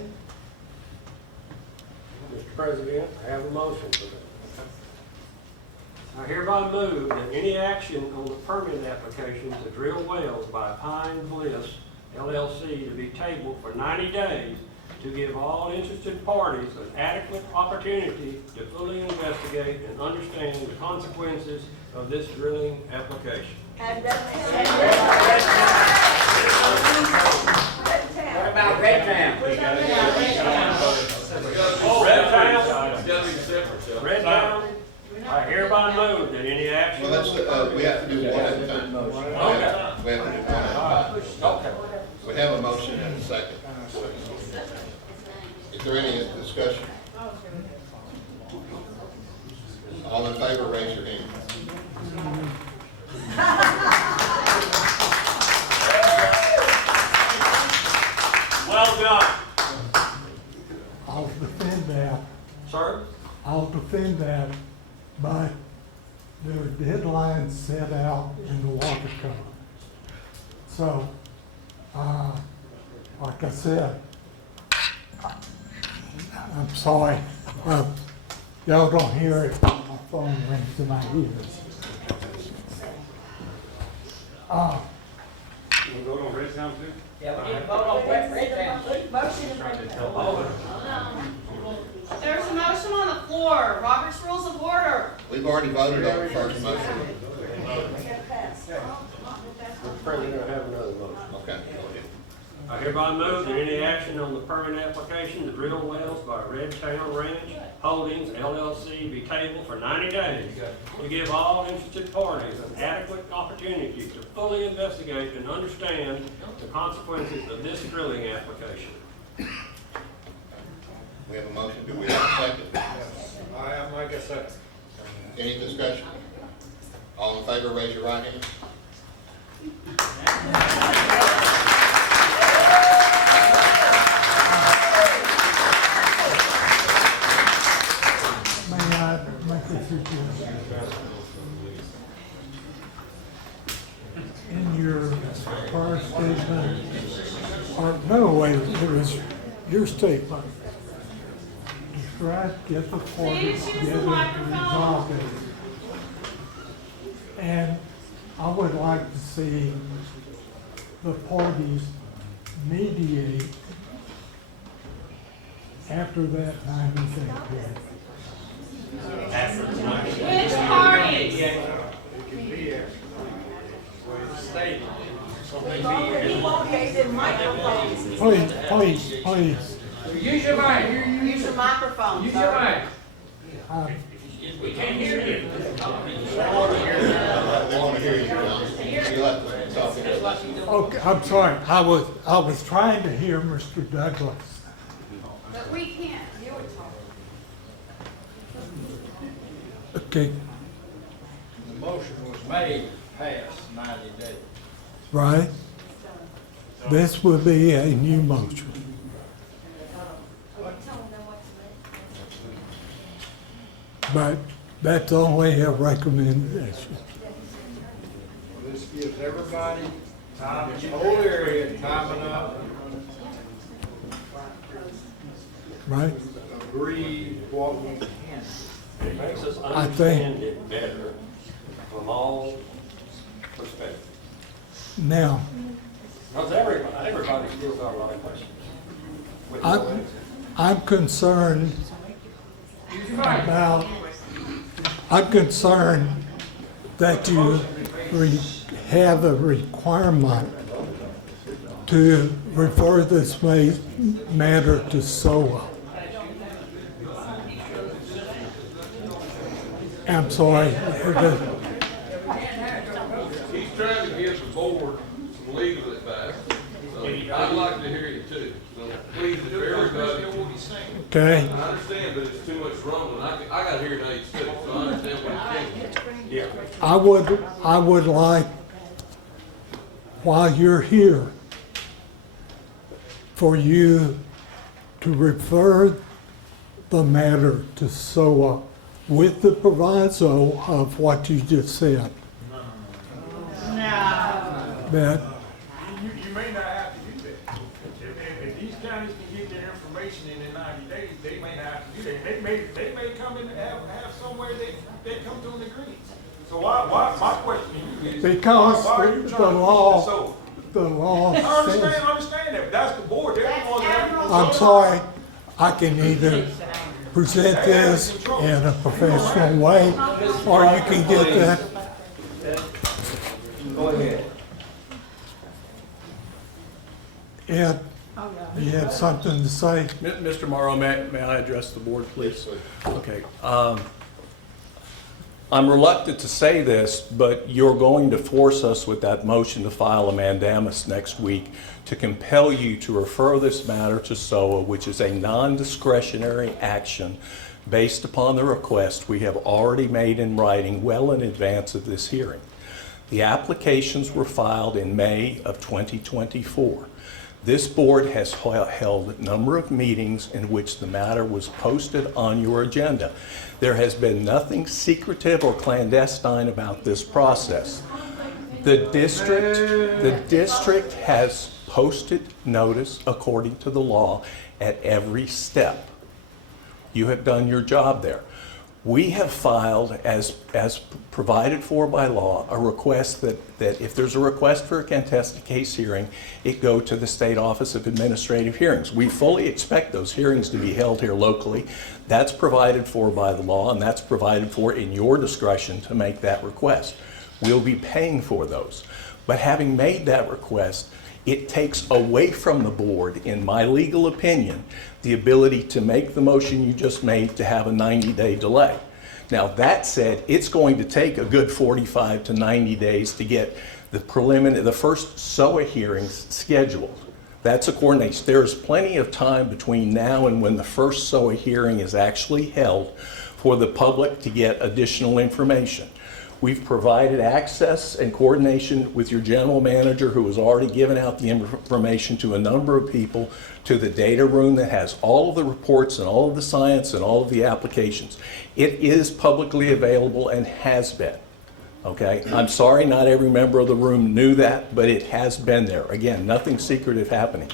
Mr. President, I have a motion for that. I hereby move that any action on the permit application to drill wells by Pine Bliss LLC to be tabled for 90 days to give all interested parties an adequate opportunity to fully investigate and understand the consequences of this drilling application. And then What about Red Town? Red Town, Red Town, I hereby move that any action. Well, that's, we have to do one at a time. We have to do one at a time. Okay. We have a motion and a second. Is there any discussion? All in favor, raise your hand. but there are deadlines set out in the water code. So, like I said, I'm sorry, y'all don't hear it when my phone rings in my ears. You vote on Red Town too? Yeah, we need to vote on Red Town. There's a motion on the floor. Robert's Rules of Order. We've already voted on the first motion. President, I have another motion. Okay, go ahead. I hereby move that any action on the permit application to drill wells by Red Town Ranch Holdings LLC be tabled for 90 days to give all interested parties an adequate opportunity to fully investigate and understand the consequences of this drilling application. We have a motion. Do we have a second? I make a second. Any discussion? All in favor, raise your right hand. May I make a suggestion? In your first statement, or no, wait, it was your statement. Try to get the parties together and resolve it. And I would like to see the parties mediate after that time is period. Which parties? It can be after. State. Please. Use your mic. Use your microphone. Use your mic. We can't hear you. I want to hear you, John. You'll have to talk. Okay, I'm sorry. I was trying to hear Mr. Douglas. But we can't. Okay, The motion was made past 90 days. right? This will be a new motion. But that's only a recommendation. This gives everybody time, the whole area time enough Right? agree what we can. It makes us I think- understand it better from all perspectives. Now, Because everybody still got a lot of questions. with no I'm, answer. I'm concerned about, I'm concerned that you have a requirement to refer this matter to SOA. I'm sorry. He's trying to give the board some legal advice, so I'd like to hear you too. So please, if everybody. Okay. I understand, but it's too much rumbling. I got hearing aids too, so I understand what you're saying. Yeah. I would like, while you're here, for you to refer the matter to SOA with the proviso of what you just said. That You may not have to do that. If these counties can get their information in 90 days, they may not have to do that. They may come in and have somewhere they come to an agreement. So why my question to you is, because why are you the trying to law, push this over? the law I says, understand that, but that's the board. They're the ones that have to I'm sorry, I can either present this in a professional way, or you can get that. Go ahead. Ed, you had something to say? Mr. Morrow, may I address the board, please? Okay. I'm reluctant to say this, but you're going to force us with that motion to file a mandamus next week to compel you to refer this matter to SOA, which is a non-discretionary action based upon the request we have already made in writing well in advance of this hearing. The applications were filed in May of 2024. This board has held a number of meetings in which the matter was posted on your agenda. There has been nothing secretive or clandestine about this process. The district has posted notice according to the law at every step. You have done your job there. We have filed, as provided for by law, a request that if there's a request for a contested case hearing, it go to the State Office of Administrative Hearings. We fully expect those hearings to be held here locally. That's provided for by the law, and that's provided for in your discretion to make that request. We'll be paying for those. But having made that request, it takes away from the board, in my legal opinion, the ability to make the motion you just made to have a 90-day delay. Now, that said, it's going to take a good 45 to 90 days to get the first SOA hearings scheduled. That's a coordination. There's plenty of time between now and when the first SOA hearing is actually held for the public to get additional information. We've provided access and coordination with your general manager, who has already given out the information to a number of people, to the data room that has all of the reports and all of the science and all of the applications. It is publicly available and has been. Okay? I'm sorry not every member of the room knew that, but it has been there. Again, nothing secretive happening.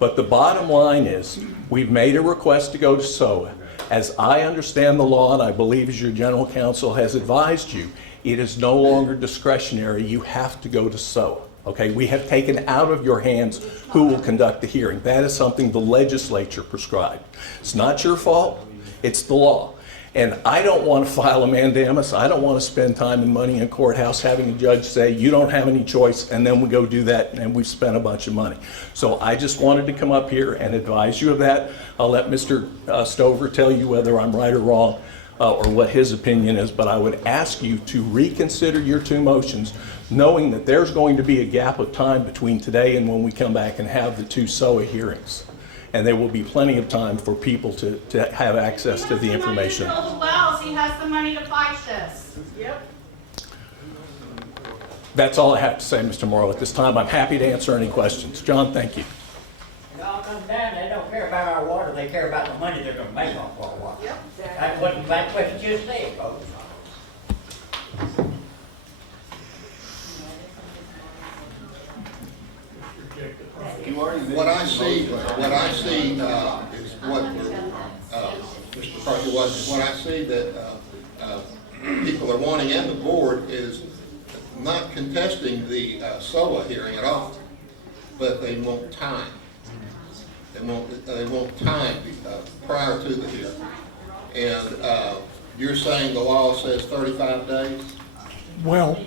But the bottom line is, we've made a request to go to SOA. As I understand the law, and I believe as your general counsel has advised you, it is no longer discretionary. You have to go to SOA. Okay? We have taken out of your hands who will conduct the hearing. That is something the legislature prescribed. It's not your fault. It's the law. And I don't want to file a mandamus. I don't want to spend time and money in courthouse having a judge say, you don't have any choice, and then we go do that and we've spent a bunch of money. So I just wanted to come up here and advise you of that. I'll let Mr. Stover tell you whether I'm right or wrong, or what his opinion is, but I would ask you to reconsider your two motions, knowing that there's going to be a gap of time between today and when we come back and have the two SOA hearings. And there will be plenty of time for people to have access to the information. He has the money to drill the wells. He has the money to fight this. Yep. That's all I have to say, Mr. Morrow, at this time. I'm happy to answer any questions. John, thank you. It all comes down, they don't care about our water, they care about the money they're gonna make off our water. Yep. That's what you just said, folks. What I see is what Mr. McCarthy was. What I see that people are wanting, and the board, is not contesting the SOA hearing at all, but they want time. They want time prior to the hearing. And you're saying the law says 35 days? Well,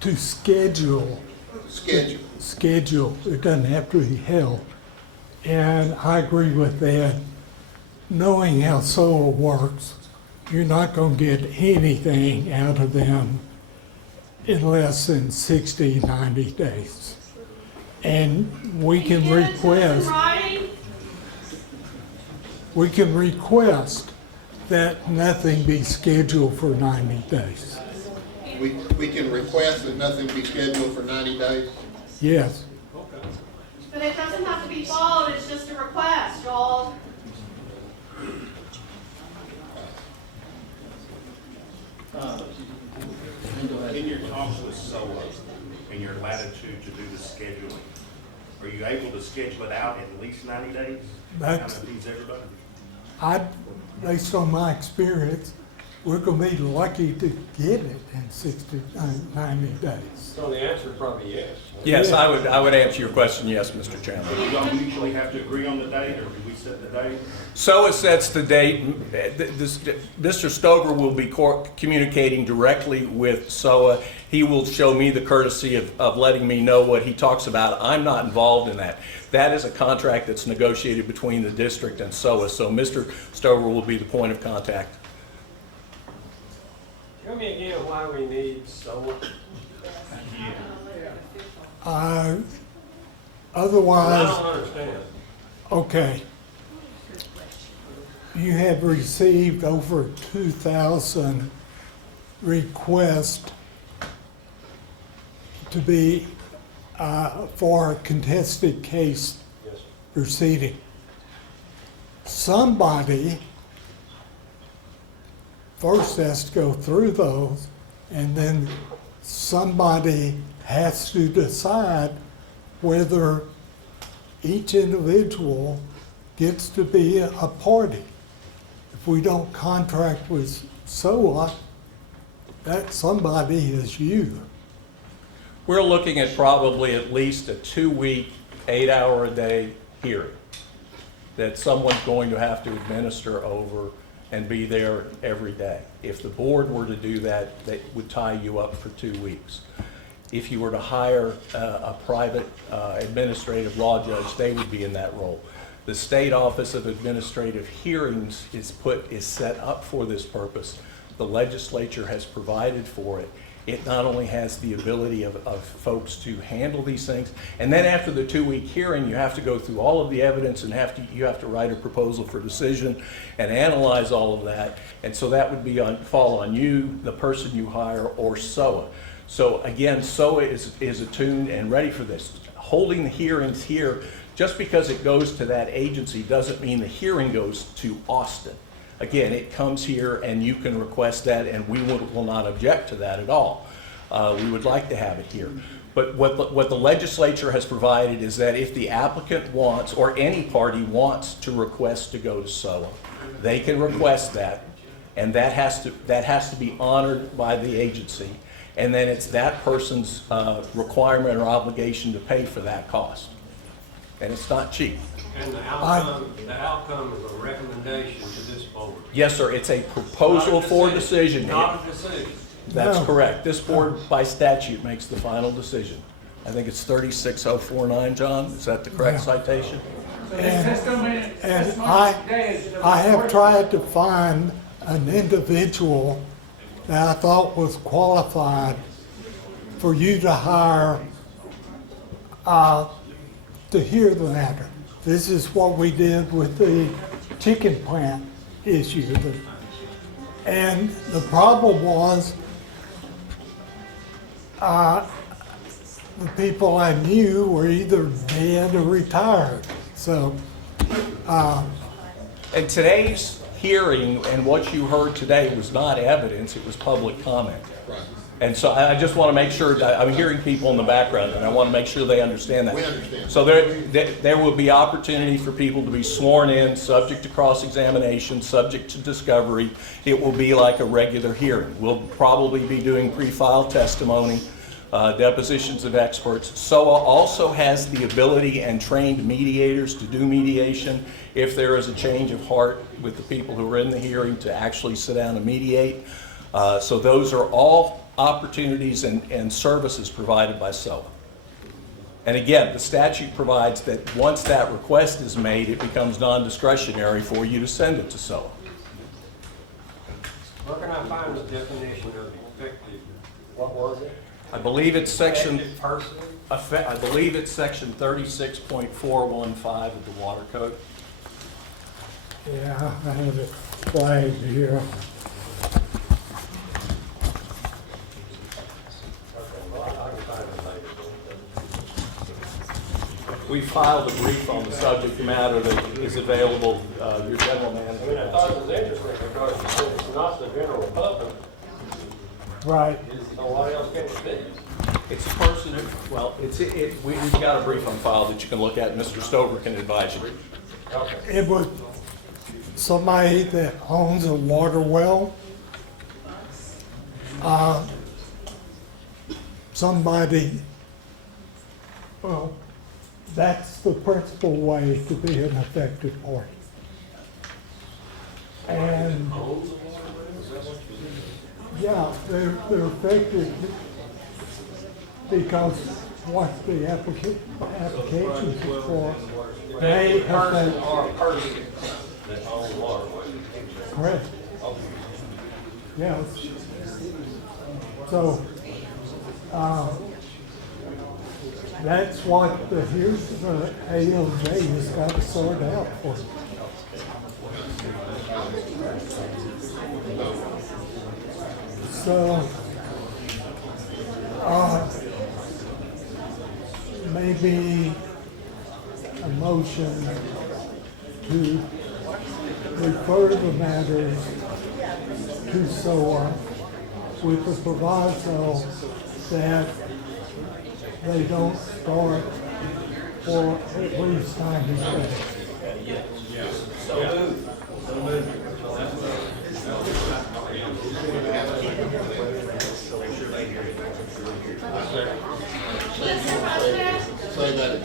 to schedule, it doesn't have to be held. And I agree with that. Knowing how SOA works, you're not going to get anything out of them in less than 60, 90 days. And we can request that nothing be scheduled for 90 days. We can request that nothing be scheduled for 90 days? Yes. But it doesn't have to be followed, it's just a request, Joel. In your talks with SOA, in your latitude to do the scheduling, are you able to schedule it out in at least 90 days? That's, feeds everybody? based on my experience, we're going to be lucky to get it in 60, 90 days. So the answer is probably yes. Yes, I would answer your question, yes, Mr. Chairman. Do you all usually have to agree on the date, or do we set the date? SOA sets the date. Mr. Stover will be communicating directly with SOA. He will show me the courtesy of letting me know what he talks about. I'm not involved in that. That is a contract that's negotiated between the district and SOA, so Mr. Stover will be the point of contact. Tell me again why we need SOA. Otherwise, I don't understand. Okay. You have received over 2,000 requests to be for a contested case proceeding. Somebody first has to go through those, and then somebody has to decide whether each individual gets to be a party. If we don't contract with SOA, that somebody is you. We're looking at probably at least a 2-week, 8-hour-a-day hearing that someone's going to have to administer over and be there every day. If the board were to do that, that would tie you up for 2 weeks. If you were to hire a private administrative law judge, they would be in that role. The State Office of Administrative Hearings is set up for this purpose. The legislature has provided for it. It not only has the ability of folks to handle these things, and then after the 2-week hearing, you have to go through all of the evidence and you have to write a proposal for decision and analyze all of that. And so that would fall on you, the person you hire, or SOA. So again, SOA is attuned and ready for this. Holding the hearings here, just because it goes to that agency doesn't mean the hearing goes to Austin. Again, it comes here and you can request that, and we will not object to that at all. We would like to have it here. But what the legislature has provided is that if the applicant wants, or any party wants to request to go to SOA, they can request that, and that has to be honored by the agency. And then it's that person's requirement or obligation to pay for that cost. And it's not cheap. And the outcome is a recommendation to this board. Yes, sir. It's a proposal for decision. Not a decision. That's correct. This board, by statute, makes the final decision. I think it's 36049, John. Is that the correct citation? And I have tried to find an individual that I thought was qualified for you to hire to hear the matter. This is what we did with the chicken plant issue. And the problem was the people I knew were either dead or retired. So, and today's hearing and what you heard today was not evidence, it was public comment. Right. And so I just want to make sure that I'm hearing people in the background, and I want to make sure they understand that. We understand. So there will be opportunity for people to be sworn in, subject to cross-examination, subject to discovery. It will be like a regular hearing. We'll probably be doing pre-filed testimony, depositions of experts. SOA also has the ability and trained mediators to do mediation if there is a change of heart with the people who are in the hearing to actually sit down and mediate. So those are all opportunities and services provided by SOA. And again, the statute provides that once that request is made, it becomes non-discretionary for you to send it to SOA. Where can I find the definition of effective? What was it? I believe it's section. Effective person? I believe it's section 36.415 of the Water Code. yeah, I have it flagged here. We filed a brief on the subject matter that is available, your general manager. I thought it was interesting because you said it's not the general public. Right. So what else can it be? It's a person who, well, we've got a brief on file that you can look at. Mr. Stover can advise you. Okay. It was somebody that owns a water well. Somebody, well, that's the principal way to be an effective party. And yeah, they're effective because what the applications are for, they have Person that. or person that owns waterway. Correct. Yeah. So, that's what the ALJ has got to sort out for. So, be a motion to refer the matter to SOA with the proviso that they don't start for at least 90 days. Say that,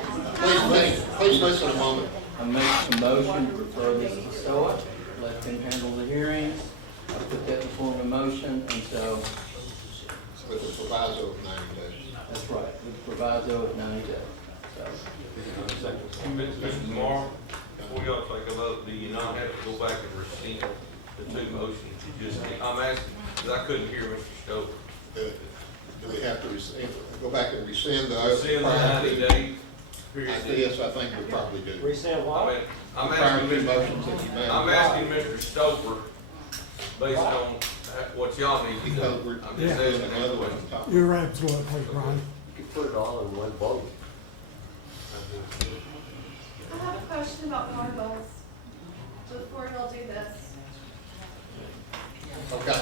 please listen a moment. I make a motion to refer this to SOA, let them handle the hearings. I put that in form of motion, and so. With the proviso of 90 days. That's right, with the proviso of 90 days. So. Mr. Morrow, before y'all take a vote, do you not have to go back and rescind the two motions you just did? I'm asking, because I couldn't hear Mr. Stover. Do we have to go back and rescind the? Rescind the 90-day period? Yes, I think we probably do. Rescind what? I'm asking Mr. Stover, based on what y'all need to do. I'm just asking another way. You're absolutely right. You could put it all in one vote. I have a question about water bills before y'all do this. Okay.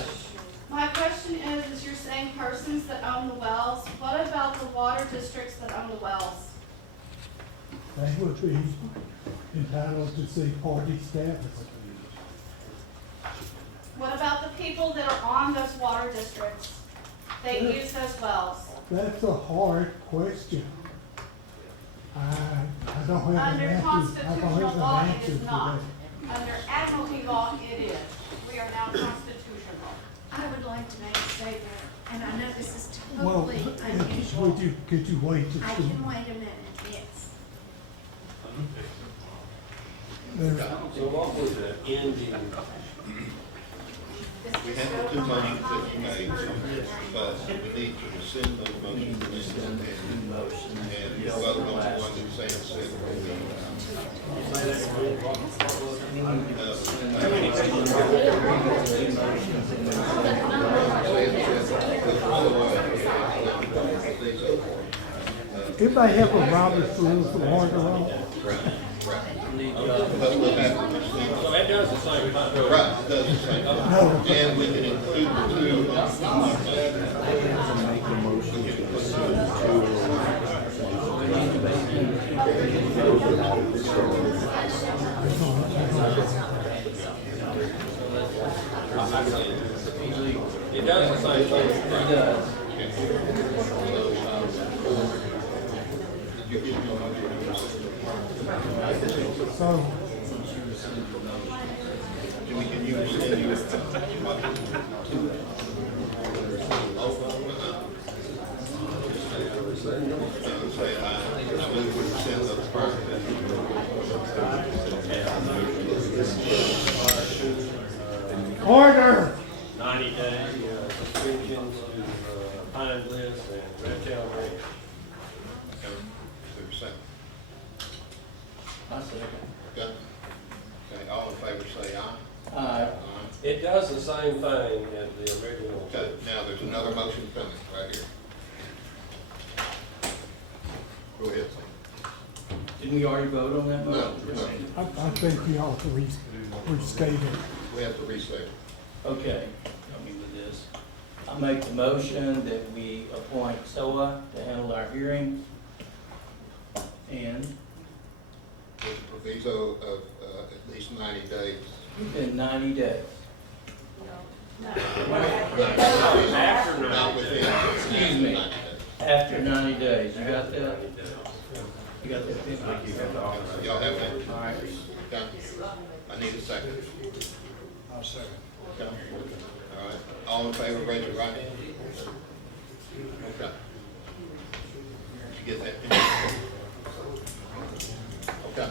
My question is you're saying persons that own the wells, what about the water districts that own the wells? They would be entitled to see party status. What about the people that are on those water districts? They use those wells. That's a hard question. I don't have an Under answer. I don't constitutional have an law, it answer is to not. that. Under admiralty law, it is. We are now constitutional. I would like to make a statement, and I know this is Well, totally unusual. could you wait just I a can minute? wait a minute, yes. So what was the ending? We have the two motions that you made, but we need to rescind those motions and vote on the one that Sam said. Everybody have a Robert's Rules of Order on? So that does the same thing. Right, it does the same. And we can include the two. Make a motion to It does the same thing. It does. So, Can you rescind your say aye. I move to rescind those prior. order! 90 day suspensions to Pine Bliss and Red Tail Ranch. I second. Okay. Okay, all in favor say aye. Aye. It does the same thing as the original. Okay, now there's another motion coming right here. Go ahead. Didn't we already vote on that motion? No. I think we ought to restate it. We have to restate it. Okay, help me with this. I make the motion that we appoint SOA to handle our hearings. And With the proviso of at least 90 days. within 90 days. After Not 90 within. days. Excuse me, after 90 days. You got that? You got that? Tim? Y'all have that? All right. Okay. I need a second. I'll second. Okay. All right. All in favor, raise your right hand. Okay. Did you get that? Okay.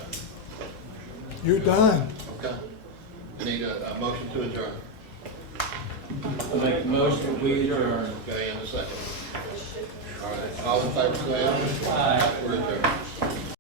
You're done. Okay. I need a motion to adjourn. I make the motion, we adjourn. Okay, and a second. All right. All in favor, say aye. Aye. We're adjourned.